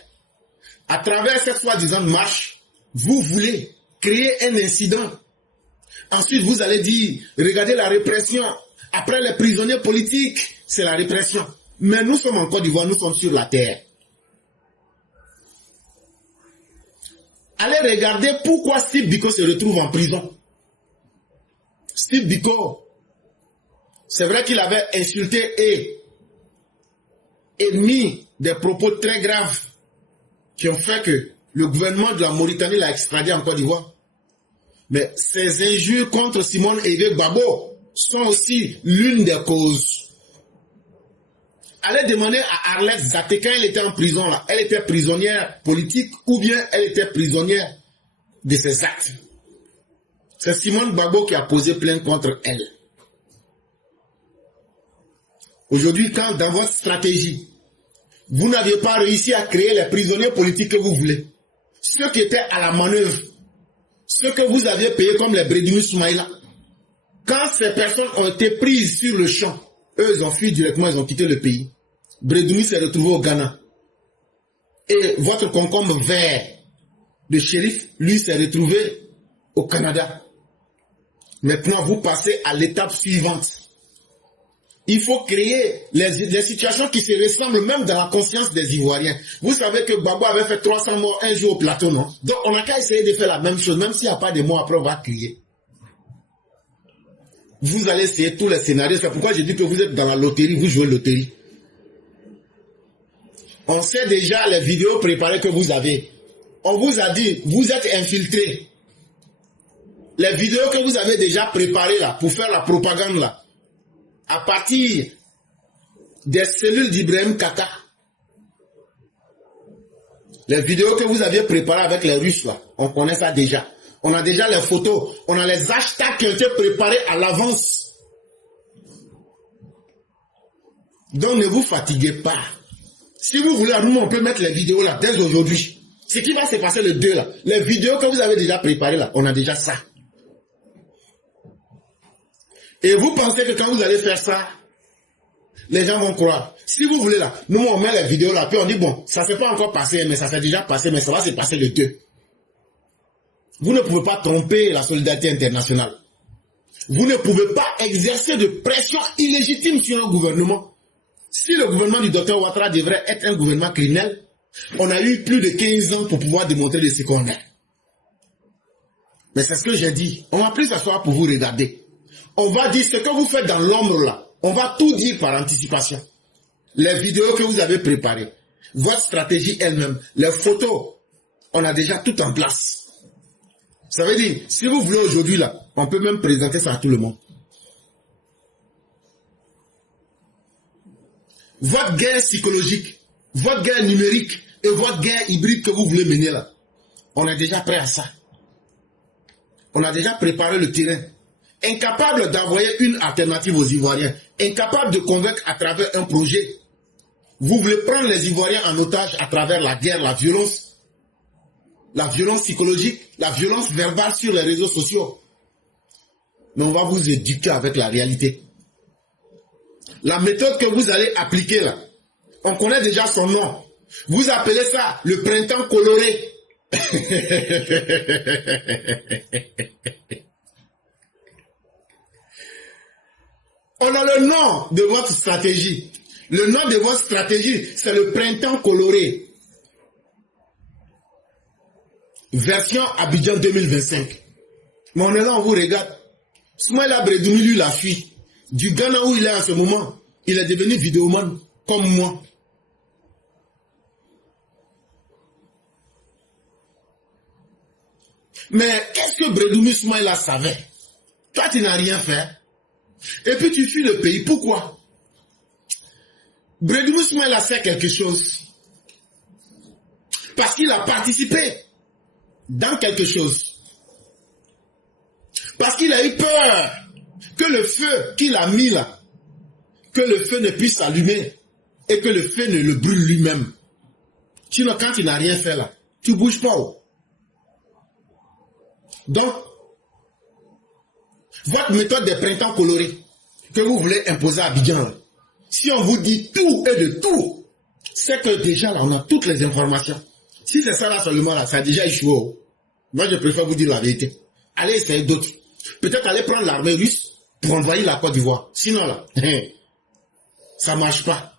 À travers cette soi-disant marche, vous voulez créer un incident. Ensuite, vous allez dire, regardez la répression. Après les prisonniers politiques, c'est la répression. Mais nous sommes en Côte d'Ivoire, nous sommes sur la terre. Allez regarder pourquoi Steve Biko se retrouve en prison. Steve Biko, c'est vrai qu'il avait insulté et mis des propos très graves qui ont fait que le gouvernement de la Mauritanie l'a extradé en Côte d'Ivoire. Mais ces injures contre Simone Eve Babo sont aussi l'une des causes. Allez demander à Arlette Zaté quand elle était en prison là, elle était prisonnière politique ou bien elle était prisonnière de ses actes. C'est Simone Babo qui a posé plainte contre elle. Aujourd'hui, quand dans votre stratégie, vous n'aviez pas réussi à créer les prisonniers politiques que vous voulez, ceux qui étaient à la manœuvre, ceux que vous aviez payés comme les Brédoumis Soumaïla, quand ces personnes ont été prises sur le champ, eux, ils ont fui directement, ils ont quitté le pays. Brédoumi s'est retrouvé au Ghana. Et votre concombre vert de shérif, lui, s'est retrouvé au Canada. Maintenant, vous passez à l'étape suivante. Il faut créer les situations qui se ressemblent même dans la conscience des Ivoiriens. Vous savez que Gbagbo avait fait 300 morts un jour au plateau, non? Donc, on n'a qu'à essayer de faire la même chose, même s'il n'y a pas de mots, après on va crier. Vous allez essayer tous les scénarios. C'est pourquoi je dis que vous êtes dans la loterie, vous jouez loterie. On sait déjà les vidéos préparées que vous avez. On vous a dit, vous êtes infiltrés. Les vidéos que vous avez déjà préparées là, pour faire la propagande là, à partir des cellules d'Ibrahim Kaka. Les vidéos que vous aviez préparées avec les Russes là, on connaît ça déjà. On a déjà les photos, on a les hashtags qui ont été préparés à l'avance. Donc ne vous fatiguez pas. Si vous voulez, nous on peut mettre les vidéos là dès aujourd'hui. Ce qui va se passer le 2 là, les vidéos que vous avez déjà préparées là, on a déjà ça. Et vous pensez que quand vous allez faire ça, les gens vont croire. Si vous voulez là, nous on met les vidéos là, puis on dit bon, ça ne s'est pas encore passé, mais ça s'est déjà passé, mais ça va se passer le 2. Vous ne pouvez pas tromper la solidarité internationale. Vous ne pouvez pas exercer de pression illégitime sur un gouvernement. Si le gouvernement du Dr Ouattara devrait être un gouvernement criminel, on a eu plus de 15 ans pour pouvoir démontrer de ce qu'on est. Mais c'est ce que j'ai dit. On va plus s'asseoir pour vous regarder. On va dire ce que vous faites dans l'ombre là. On va tout dire par anticipation. Les vidéos que vous avez préparées, votre stratégie elle-même, les photos, on a déjà tout en place. Ça veut dire, si vous voulez aujourd'hui là, on peut même présenter ça à tout le monde. Votre guerre psychologique, votre guerre numérique et votre guerre hybride que vous voulez mener là, on est déjà prêt à ça. On a déjà préparé le terrain. Incapable d'envoyer une alternative aux Ivoiriens, incapable de convaincre à travers un projet. Vous voulez prendre les Ivoiriens en otage à travers la guerre, la violence psychologique, la violence verbale sur les réseaux sociaux. Mais on va vous éduquer avec la réalité. La méthode que vous allez appliquer là, on connaît déjà son nom. Vous appelez ça le printemps coloré. On a le nom de votre stratégie. Le nom de votre stratégie, c'est le printemps coloré. Version Abidjan 2025. Mais on est là, on vous regarde. Soumaïla Bredoumi, lui, l'a fui. Du Ghana où il est en ce moment, il est devenu vidéoman comme moi. Mais qu'est-ce que Bredoumi Soumaïla savait? Toi, tu n'as rien fait. Et puis tu fuis le pays. Pourquoi? Bredoumi Soumaïla sait quelque chose. Parce qu'il a participé dans quelque chose. Parce qu'il a eu peur que le feu qu'il a mis là, que le feu ne puisse s'allumer et que le feu ne le brûle lui-même. Sinon, quand tu n'as rien fait là, tu ne bouges pas. Donc, votre méthode des printemps colorés que vous voulez imposer à Abidjan, si on vous dit tout et de tout, c'est que déjà là, on a toutes les informations. Si c'est ça là seulement là, ça a déjà échoué. Moi, je préfère vous dire la vérité. Allez essayer d'autres. Peut-être aller prendre l'armée russe pour envoyer la Côte d'Ivoire. Sinon là, ça ne marche pas.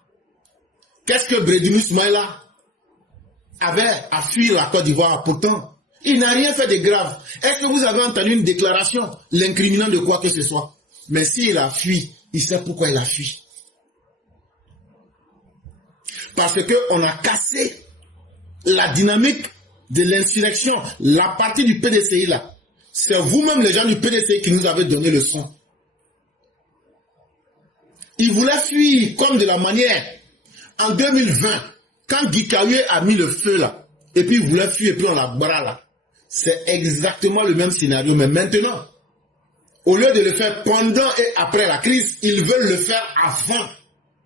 Qu'est-ce que Bredoumi Soumaïla avait à fuir la Côte d'Ivoire? Pourtant, il n'a rien fait de grave. Est-ce que vous avez entendu une déclaration l'incriminant de quoi que ce soit? Mais s'il a fui, il sait pourquoi il a fui. Parce qu'on a cassé la dynamique de l'insurrection, la partie du PDCI là. C'est vous-même les gens du PDCI qui nous avez donné le son. Il voulait fuir comme de la manière. En 2020, quand Guy Kaoué a mis le feu là, et puis il voulait fuir et puis on l'a bras là. C'est exactement le même scénario. Mais maintenant, au lieu de le faire pendant et après la crise, ils veulent le faire avant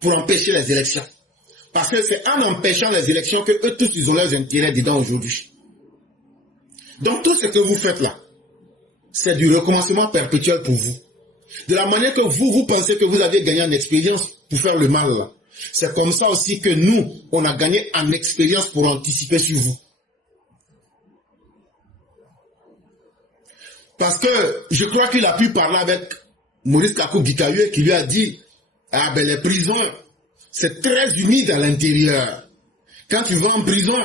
pour empêcher les élections. Parce que c'est en empêchant les élections que eux tous, ils ont leurs intérêts dedans aujourd'hui. Donc tout ce que vous faites là, c'est du recommencement perpétuel pour vous. De la manière que vous pensez que vous avez gagné en expérience pour faire le mal là. C'est comme ça aussi que nous, on a gagné en expérience pour anticiper sur vous. Parce que je crois qu'il a pu parler avec Maurice Kakou Gikaye qui lui a dit, ah ben les prisons, c'est très humide à l'intérieur. Quand tu vas en prison,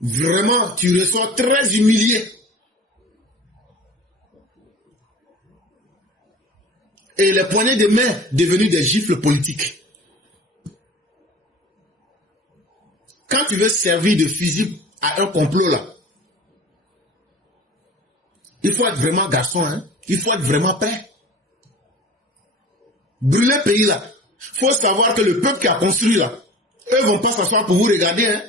vraiment, tu ressors très humilié. Et les poignées de main devenues des gifles politiques. Quand tu veux servir de fusil à un complot là, il faut être vraiment garçon, hein? Il faut être vraiment prêt. Brûler le pays là. Il faut savoir que le peuple qui a construit là, eux vont pas s'asseoir pour vous regarder, hein?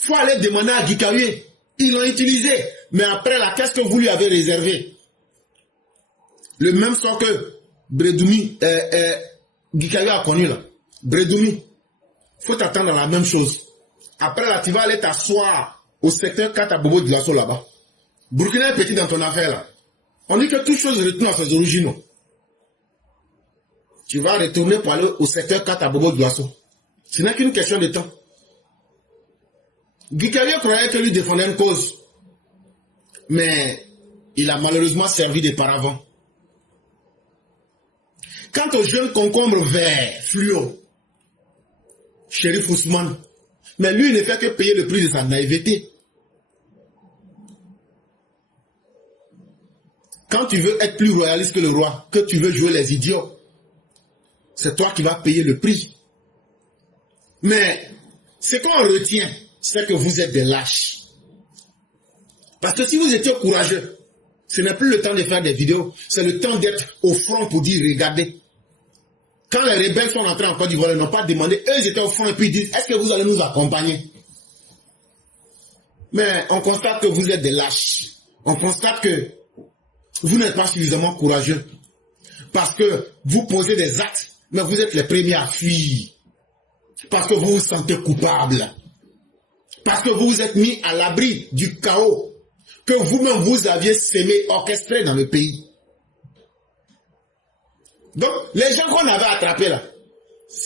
Il faut aller demander à Gikaye. Ils l'ont utilisé. Mais après là, qu'est-ce que vous lui avez réservé? Le même sort que Bredoumi, Gikaye a connu là. Bredoumi. Il faut t'attendre à la même chose. Après là, tu vas aller t'asseoir au secteur Katabobo de l'assaut là-bas. Burkina est petit dans ton affaire là. On dit que toute chose retourne à ses originaux. Tu vas retourner pour aller au secteur Katabobo de l'assaut. Ce n'est qu'une question de temps. Gikaye croyait que lui défendait une cause. Mais il a malheureusement servi de paravent. Quant au jeune concombre vert, fluo, Chérif Ousmane, mais lui il ne fait que payer le prix de sa naïveté. Quand tu veux être plus royaliste que le roi, que tu veux jouer les idiots, c'est toi qui vas payer le prix. Mais ce qu'on retient, c'est que vous êtes des lâches. Parce que si vous étiez courageux, ce n'est plus le temps de faire des vidéos, c'est le temps d'être au front pour dire regardez. Quand les rebelles sont rentrés en Côte d'Ivoire, ils n'ont pas demandé, eux ils étaient au front et puis ils disent est-ce que vous allez nous accompagner? Mais on constate que vous êtes des lâches. On constate que vous n'êtes pas suffisamment courageux. Parce que vous posez des actes, mais vous êtes les premiers à fuir. Parce que vous vous sentez coupable. Parce que vous vous êtes mis à l'abri du chaos que vous-même vous aviez sémé, orchestré dans le pays. Donc, les gens qu'on avait attrapés là,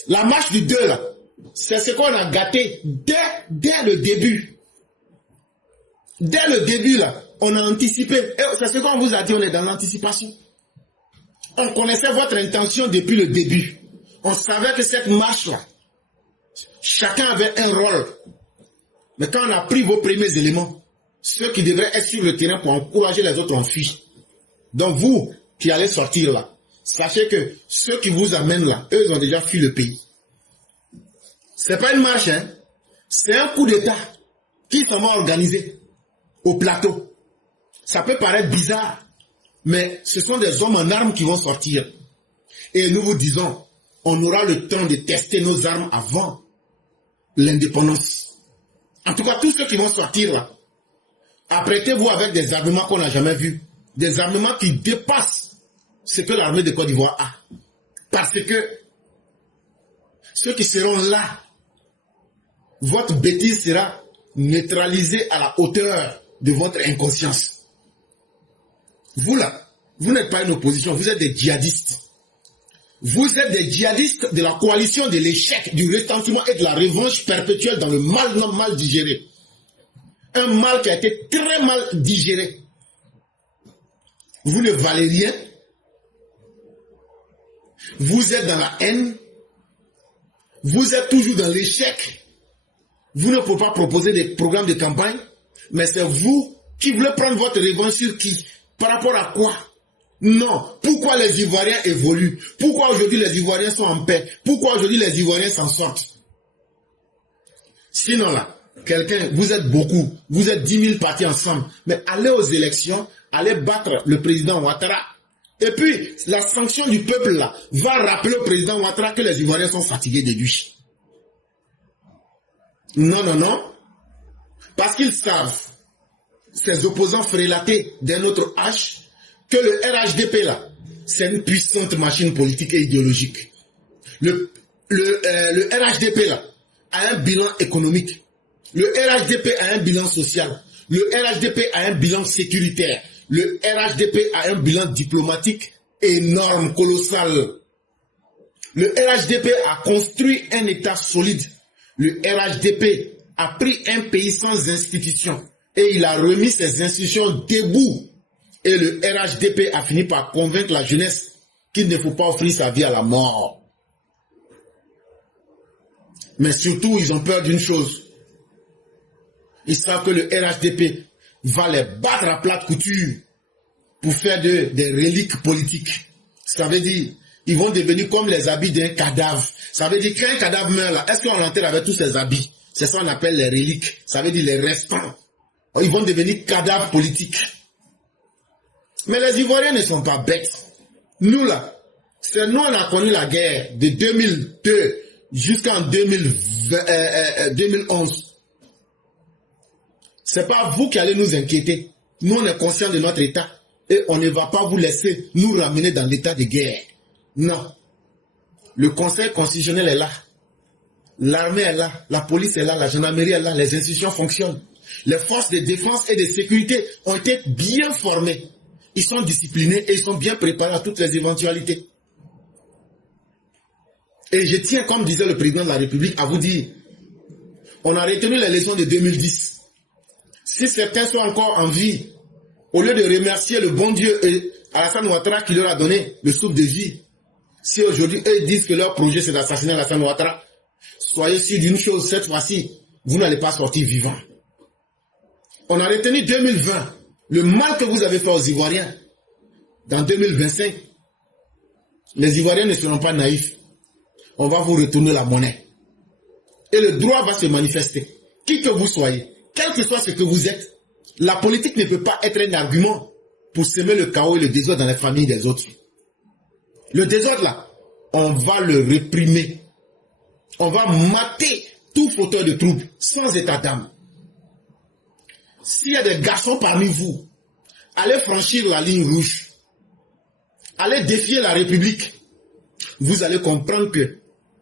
la marche du 2 là, c'est ce qu'on a gâté dès le début. Dès le début là, on a anticipé. Et c'est ce qu'on vous a dit, on est dans l'anticipation. On connaissait votre intention depuis le début. On savait que cette marche là, chacun avait un rôle. Mais quand on a pris vos premiers éléments, ceux qui devraient être sur le terrain pour encourager les autres ont fui. Donc vous qui allez sortir là, sachez que ceux qui vous amènent là, eux ils ont déjà fui le pays. C'est pas une marche, hein. C'est un coup d'État qui s'en va organiser au plateau. Ça peut paraître bizarre, mais ce sont des hommes en armes qui vont sortir. Et nous vous disons, on aura le temps de tester nos armes avant l'indépendance. En tout cas, tous ceux qui vont sortir là, apprêtez-vous avec des armements qu'on n'a jamais vus. Des armements qui dépassent ce que l'armée de Côte d'Ivoire a. Parce que ceux qui seront là, votre bêtise sera neutralisée à la hauteur de votre inconscience. Vous là, vous n'êtes pas une opposition, vous êtes des djihadistes. Vous êtes des djihadistes de la coalition de l'échec, du ressentiment et de la revanche perpétuelle dans le mal non mal digéré. Un mal qui a été très mal digéré. Vous ne valez rien. Vous êtes dans la haine. Vous êtes toujours dans l'échec. Vous ne pouvez pas proposer des programmes de campagne. Mais c'est vous qui voulez prendre votre revanche sur qui? Par rapport à quoi? Non. Pourquoi les Ivoiriens évoluent? Pourquoi aujourd'hui les Ivoiriens sont en paix? Pourquoi aujourd'hui les Ivoiriens s'en sortent? Sinon là, quelqu'un, vous êtes beaucoup, vous êtes 10 000 partis ensemble, mais allez aux élections, allez battre le président Ouattara. Et puis, la sanction du peuple là, va rappeler au président Ouattara que les Ivoiriens sont fatigués de lui. Non, non, non. Parce qu'ils savent, ces opposants frélatés d'un autre âge, que le RHDP là, c'est une puissante machine politique et idéologique. Le RHDP là, a un bilan économique. Le RHDP a un bilan social. Le RHDP a un bilan sécuritaire. Le RHDP a un bilan diplomatique énorme, colossal. Le RHDP a construit un État solide. Le RHDP a pris un pays sans institutions. Et il a remis ses institutions debout. Et le RHDP a fini par convaincre la jeunesse qu'il ne faut pas offrir sa vie à la mort. Mais surtout, ils ont peur d'une chose. Ils savent que le RHDP va les battre à plate couture pour faire des reliques politiques. Ça veut dire, ils vont devenir comme les habits d'un cadavre. Ça veut dire qu'un cadavre meurt là, est-ce qu'on l'enterre avec tous ses habits? C'est ça qu'on appelle les reliques. Ça veut dire les restants. Ils vont devenir cadavres politiques. Mais les Ivoiriens ne sont pas bêtes. Nous là, c'est nous on a connu la guerre de 2002 jusqu'en 2011. C'est pas vous qui allez nous inquiéter. Nous on est conscients de notre état. Et on ne va pas vous laisser nous ramener dans l'état de guerre. Non. Le Conseil constitutionnel est là. L'armée est là. La police est là. La gendarmerie est là. Les institutions fonctionnent. Les forces de défense et de sécurité ont été bien formées. Ils sont disciplinés et ils sont bien préparés à toutes les éventualités. Et je tiens, comme disait le président de la République, à vous dire, on a retenu les leçons de 2010. Si certains sont encore en vie, au lieu de remercier le bon Dieu et Alassane Ouattara qui leur a donné le souffle de vie, si aujourd'hui eux disent que leur projet c'est d'assassiner Alassane Ouattara, soyez sûrs d'une chose, cette fois-ci, vous n'allez pas sortir vivant. On a retenu 2020, le mal que vous avez fait aux Ivoiriens. Dans 2025, les Ivoiriens ne seront pas naïfs. On va vous retourner la monnaie. Et le droit va se manifester. Qui que vous soyez, quel que soit ce que vous êtes, la politique ne peut pas être un argument pour semer le chaos et le désordre dans les familles des autres. Le désordre là, on va le réprimer. On va mater tout fauteur de troubles, sans état d'âme. S'il y a des garçons parmi vous, allez franchir la ligne rouge. Allez défier la République. Vous allez comprendre que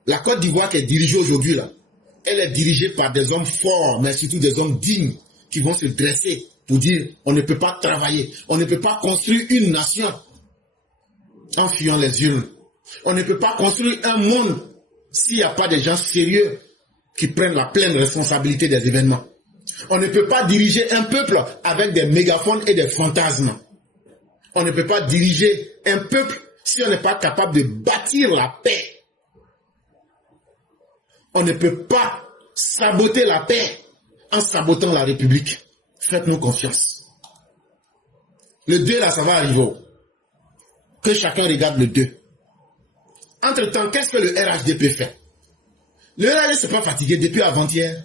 la Côte d'Ivoire qui est dirigée aujourd'hui là, elle est dirigée par des hommes forts, mais surtout des hommes dignes, qui vont se dresser pour dire on ne peut pas travailler, on ne peut pas construire une nation en fuyant les urnes. On ne peut pas construire un monde s'il n'y a pas des gens sérieux qui prennent la pleine responsabilité des événements. On ne peut pas diriger un peuple avec des mégaphones et des fantasmes. On ne peut pas diriger un peuple si on n'est pas capable de bâtir la paix. On ne peut pas saboter la paix en sabotant la République. Faites-nous confiance. Le 2 là, ça va arriver. Que chacun regarde le 2. Entre-temps, qu'est-ce que le RHDP fait? Le RHDP ne s'est pas fatigué depuis avant-hier.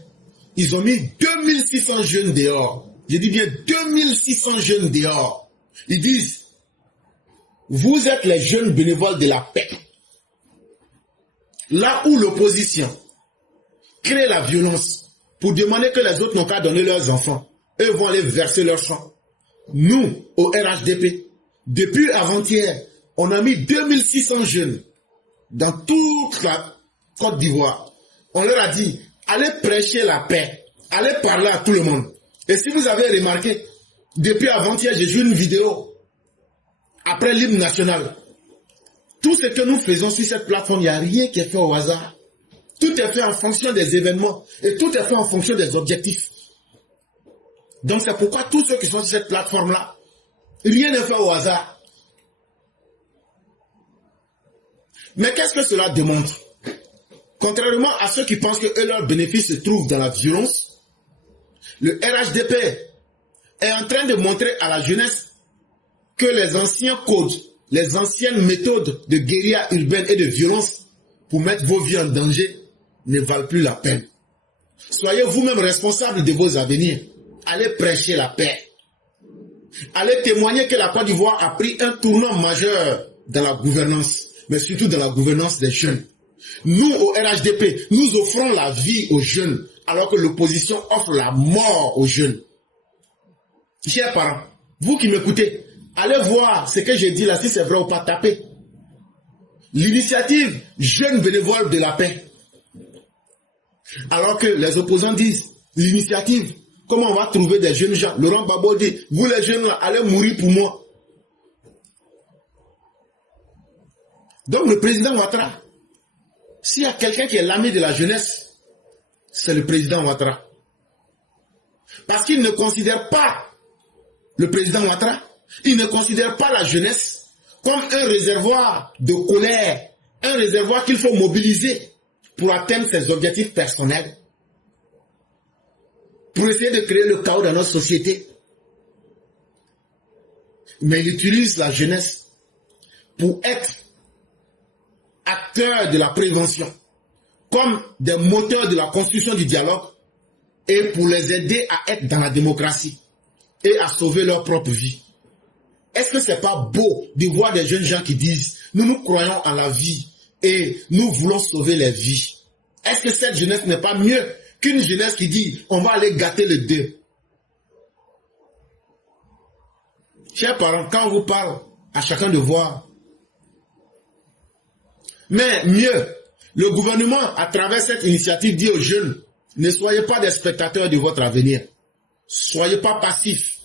Ils ont mis 2600 jeunes dehors. Je dis bien 2600 jeunes dehors. Ils disent, vous êtes les jeunes bénévoles de la paix. Là où l'opposition crée la violence pour demander que les autres n'ont qu'à donner leurs enfants, eux vont aller verser leur sang. Nous, au RHDP, depuis avant-hier, on a mis 2600 jeunes dans toute la Côte d'Ivoire. On leur a dit, allez prêcher la paix, allez parler à tout le monde. Et si vous avez remarqué, depuis avant-hier, j'ai vu une vidéo, après l'hymne national. Tout ce que nous faisons sur cette plateforme, il n'y a rien qui est fait au hasard. Tout est fait en fonction des événements et tout est fait en fonction des objectifs. Donc c'est pourquoi tous ceux qui sont sur cette plateforme-là, rien n'est fait au hasard. Mais qu'est-ce que cela démontre? Contrairement à ceux qui pensent que leur bénéfice se trouve dans la violence, le RHDP est en train de montrer à la jeunesse que les anciens codes, les anciennes méthodes de guérilla urbaine et de violence pour mettre vos vies en danger ne valent plus la peine. Soyez vous-même responsables de vos avenirs. Allez prêcher la paix. Allez témoigner que la Côte d'Ivoire a pris un tournant majeur dans la gouvernance, mais surtout dans la gouvernance des jeunes. Nous, au RHDP, nous offrons la vie aux jeunes, alors que l'opposition offre la mort aux jeunes. Chers parents, vous qui m'écoutez, allez voir ce que j'ai dit là, si c'est vrai ou pas, tapez. L'initiative Jeunes bénévoles de la paix. Alors que les opposants disent, l'initiative, comment on va trouver des jeunes gens? Laurent Gbagbo dit, vous les jeunes là, allez mourir pour moi. Donc le président Ouattara, s'il y a quelqu'un qui est l'ami de la jeunesse, c'est le président Ouattara. Parce qu'il ne considère pas le président Ouattara Il ne considère pas la jeunesse comme un réservoir de colère, un réservoir qu'il faut mobiliser pour atteindre ses objectifs personnels, pour essayer de créer le chaos dans notre société. Mais il utilise la jeunesse pour être acteurs de la prévention, comme des moteurs de la construction du dialogue, et pour les aider à être dans la démocratie et à sauver leur propre vie. Est-ce que c'est pas beau de voir des jeunes gens qui disent « Nous croyons en la vie et nous voulons sauver les vies ». Est-ce que cette jeunesse n'est pas mieux qu'une jeunesse qui dit « On va aller gâter les deux ». Chers parents, quand on vous parle, à chacun de voir. Mais mieux, le gouvernement, à travers cette initiative, dit aux jeunes, ne soyez pas des spectateurs de votre avenir. Soyez pas passifs.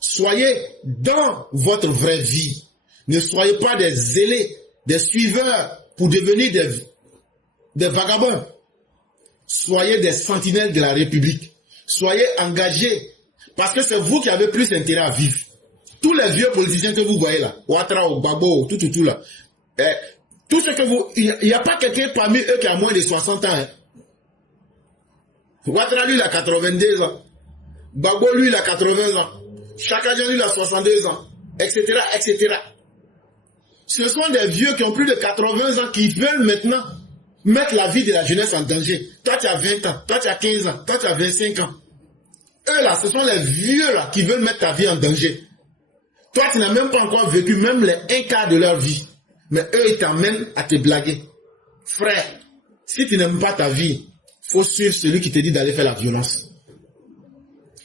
Soyez dans votre vraie vie. Ne soyez pas des zélés, des suiveurs pour devenir des vagabonds. Soyez des sentinelles de la République. Soyez engagés. Parce que c'est vous qui avez plus intérêt à vivre. Tous les vieux politiciens que vous voyez là, Ouattara, Gbagbo, tout là, tout ce que vous... Il n'y a pas quelqu'un parmi eux qui a moins de 60 ans. Hein. Ouattara, lui, il a 82 ans. Gbagbo, lui, il a 80 ans. Chakadjan, lui, il a 62 ans. Etc., etc. Ce sont des vieux qui ont plus de 80 ans qui veulent maintenant mettre la vie de la jeunesse en danger. Toi, tu as 20 ans. Toi, tu as 15 ans. Toi, tu as 25 ans. Eux, là, ce sont les vieux, là, qui veulent mettre ta vie en danger. Toi, tu n'as même pas encore vécu même les un quart de leur vie. Mais eux, ils t'amènent à te blaguer. Frère, si tu n'aimes pas ta vie, il faut suivre celui qui te dit d'aller faire la violence.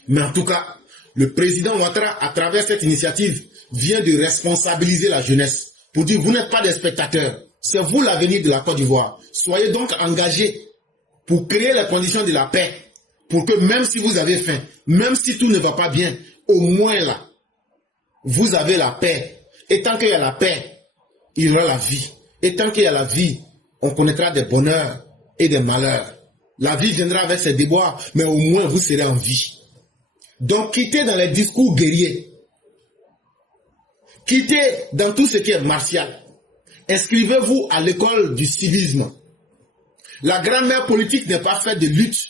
Mais en tout cas, le président Ouattara, à travers cette initiative, vient de responsabiliser la jeunesse pour dire, vous n'êtes pas des spectateurs. C'est vous l'avenir de la Côte d'Ivoire. Soyez donc engagés pour créer les conditions de la paix. Pour que même si vous avez faim, même si tout ne va pas bien, au moins là, vous avez la paix. Et tant qu'il y a la paix, il y aura la vie. Et tant qu'il y a la vie, on connaîtra des bonheurs et des malheurs. La vie viendra avec ses déboires, mais au moins vous serez en vie. Donc quittez dans les discours guerriers. Quittez dans tout ce qui est martial. Inscrivez-vous à l'école du civisme. La grammaire politique n'est pas faite de lutte.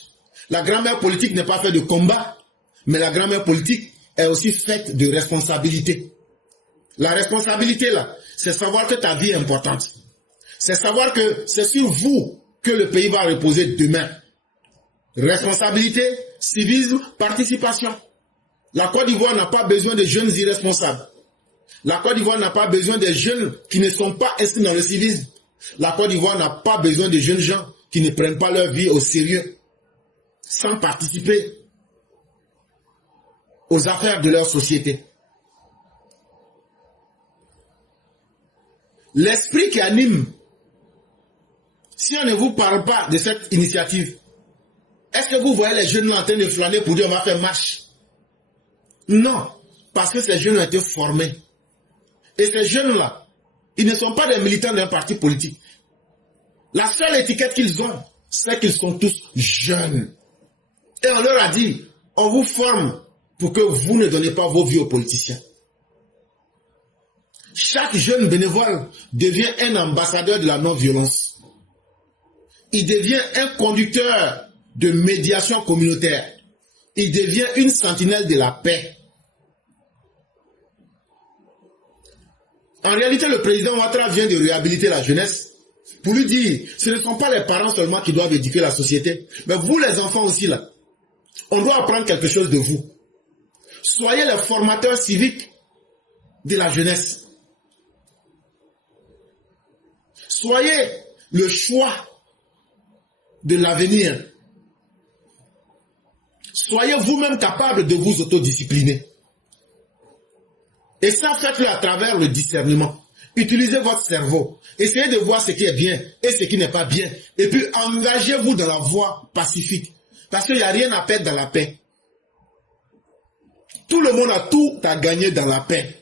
La grammaire politique n'est pas faite de combat. Mais la grammaire politique est aussi faite de responsabilité. La responsabilité là, c'est savoir que ta vie est importante. C'est savoir que c'est sur vous que le pays va reposer demain. Responsabilité, civisme, participation. La Côte d'Ivoire n'a pas besoin de jeunes irresponsables. La Côte d'Ivoire n'a pas besoin de jeunes qui ne sont pas inscrits dans le civisme. La Côte d'Ivoire n'a pas besoin de jeunes gens qui ne prennent pas leur vie au sérieux, sans participer aux affaires de leur société. L'esprit qui anime, si on ne vous parle pas de cette initiative, est-ce que vous voyez les jeunes là en train de flâner pour dire on va faire marche? Non, parce que ces jeunes ont été formés. Et ces jeunes-là, ils ne sont pas des militants d'un parti politique. La seule étiquette qu'ils ont, c'est qu'ils sont tous jeunes. Et on leur a dit, on vous forme pour que vous ne donnez pas vos vies aux politiciens. Chaque jeune bénévole devient un ambassadeur de la non-violence. Il devient un conducteur de médiation communautaire. Il devient une sentinelle de la paix. En réalité, le président Ouattara vient de réhabiliter la jeunesse pour lui dire, ce ne sont pas les parents seulement qui doivent éduquer la société, mais vous les enfants aussi là, on doit apprendre quelque chose de vous. Soyez les formateurs civiques de la jeunesse. Soyez le choix de l'avenir. Soyez vous-même capables de vous autodiscipliner. Et ça, faites-le à travers le discernement. Utilisez votre cerveau. Essayez de voir ce qui est bien et ce qui n'est pas bien. Et puis, engagez-vous dans la voie pacifique. Parce qu'il n'y a rien à perdre dans la paix. Tout le monde a tout à gagner dans la paix.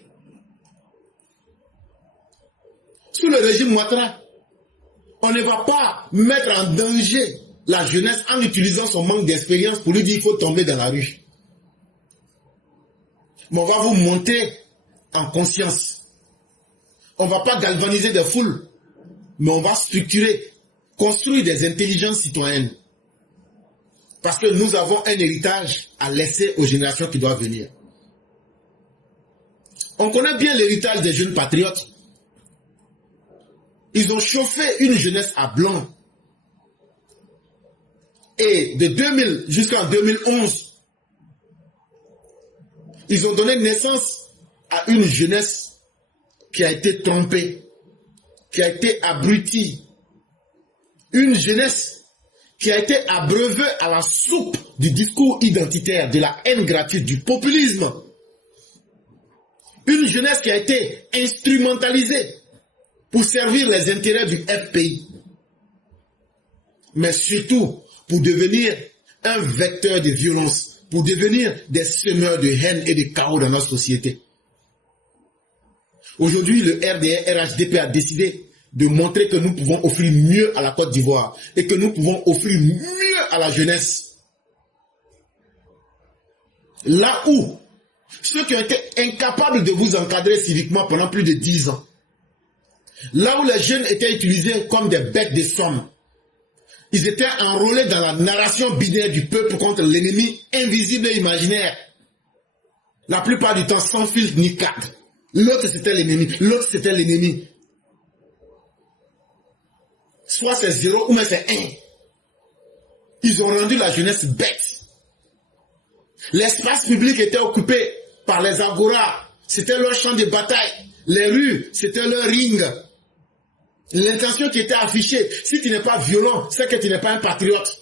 Sous le régime Ouattara, on ne va pas mettre en danger la jeunesse en utilisant son manque d'expérience pour lui dire qu'il faut tomber dans la rue. Mais on va vous montrer en conscience. On ne va pas galvaniser des foules, mais on va structurer, construire des intelligences citoyennes. Parce que nous avons un héritage à laisser aux générations qui doivent venir. On connaît bien l'héritage des jeunes patriotes. Ils ont chauffé une jeunesse à blanc. Et de 2000 jusqu'en 2011, ils ont donné naissance à une jeunesse qui a été trompée, qui a été abrutie. Une jeunesse qui a été abreuvée à la soupe du discours identitaire, de la haine gratuite, du populisme. Une jeunesse qui a été instrumentalisée pour servir les intérêts du FPI. Mais surtout pour devenir un vecteur de violence, pour devenir des semeurs de haine et de chaos dans notre société. Aujourd'hui, le RDR-RHDP a décidé de montrer que nous pouvons offrir mieux à la Côte d'Ivoire et que nous pouvons offrir mieux à la jeunesse. Là où ceux qui ont été incapables de vous encadrer civiquement pendant plus de 10 ans, là où les jeunes étaient utilisés comme des bêtes de somme, ils étaient enrôlés dans la narration binaire du peuple contre l'ennemi invisible et imaginaire. La plupart du temps sans filtre ni cadre. L'autre c'était l'ennemi, l'autre c'était l'ennemi. Soit c'est 0 ou même c'est 1. Ils ont rendu la jeunesse bête. L'espace public était occupé par les agoras. C'était leur champ de bataille. Les rues, c'était leur ring. L'intention qui était affichée, si tu n'es pas violent, c'est que tu n'es pas un patriote.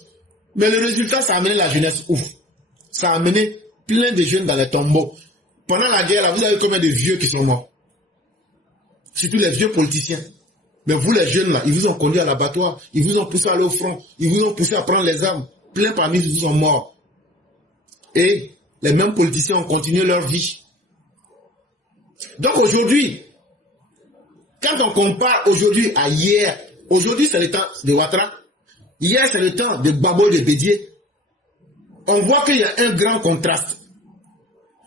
Mais le résultat, ça a amené la jeunesse ouf. Ça a amené plein de jeunes dans les tombeaux. Pendant la guerre, là, vous avez combien de vieux qui sont morts? Surtout les vieux politiciens. Mais vous les jeunes là, ils vous ont conduit à l'abattoir, ils vous ont poussé à aller au front, ils vous ont poussé à prendre les armes. Plein parmi vous sont morts. Et les mêmes politiciens ont continué leur vie. Donc aujourd'hui, quand on compare aujourd'hui à hier, aujourd'hui c'est le temps de Ouattara, hier c'est le temps de Gbagbo de Bédié, on voit qu'il y a un grand contraste.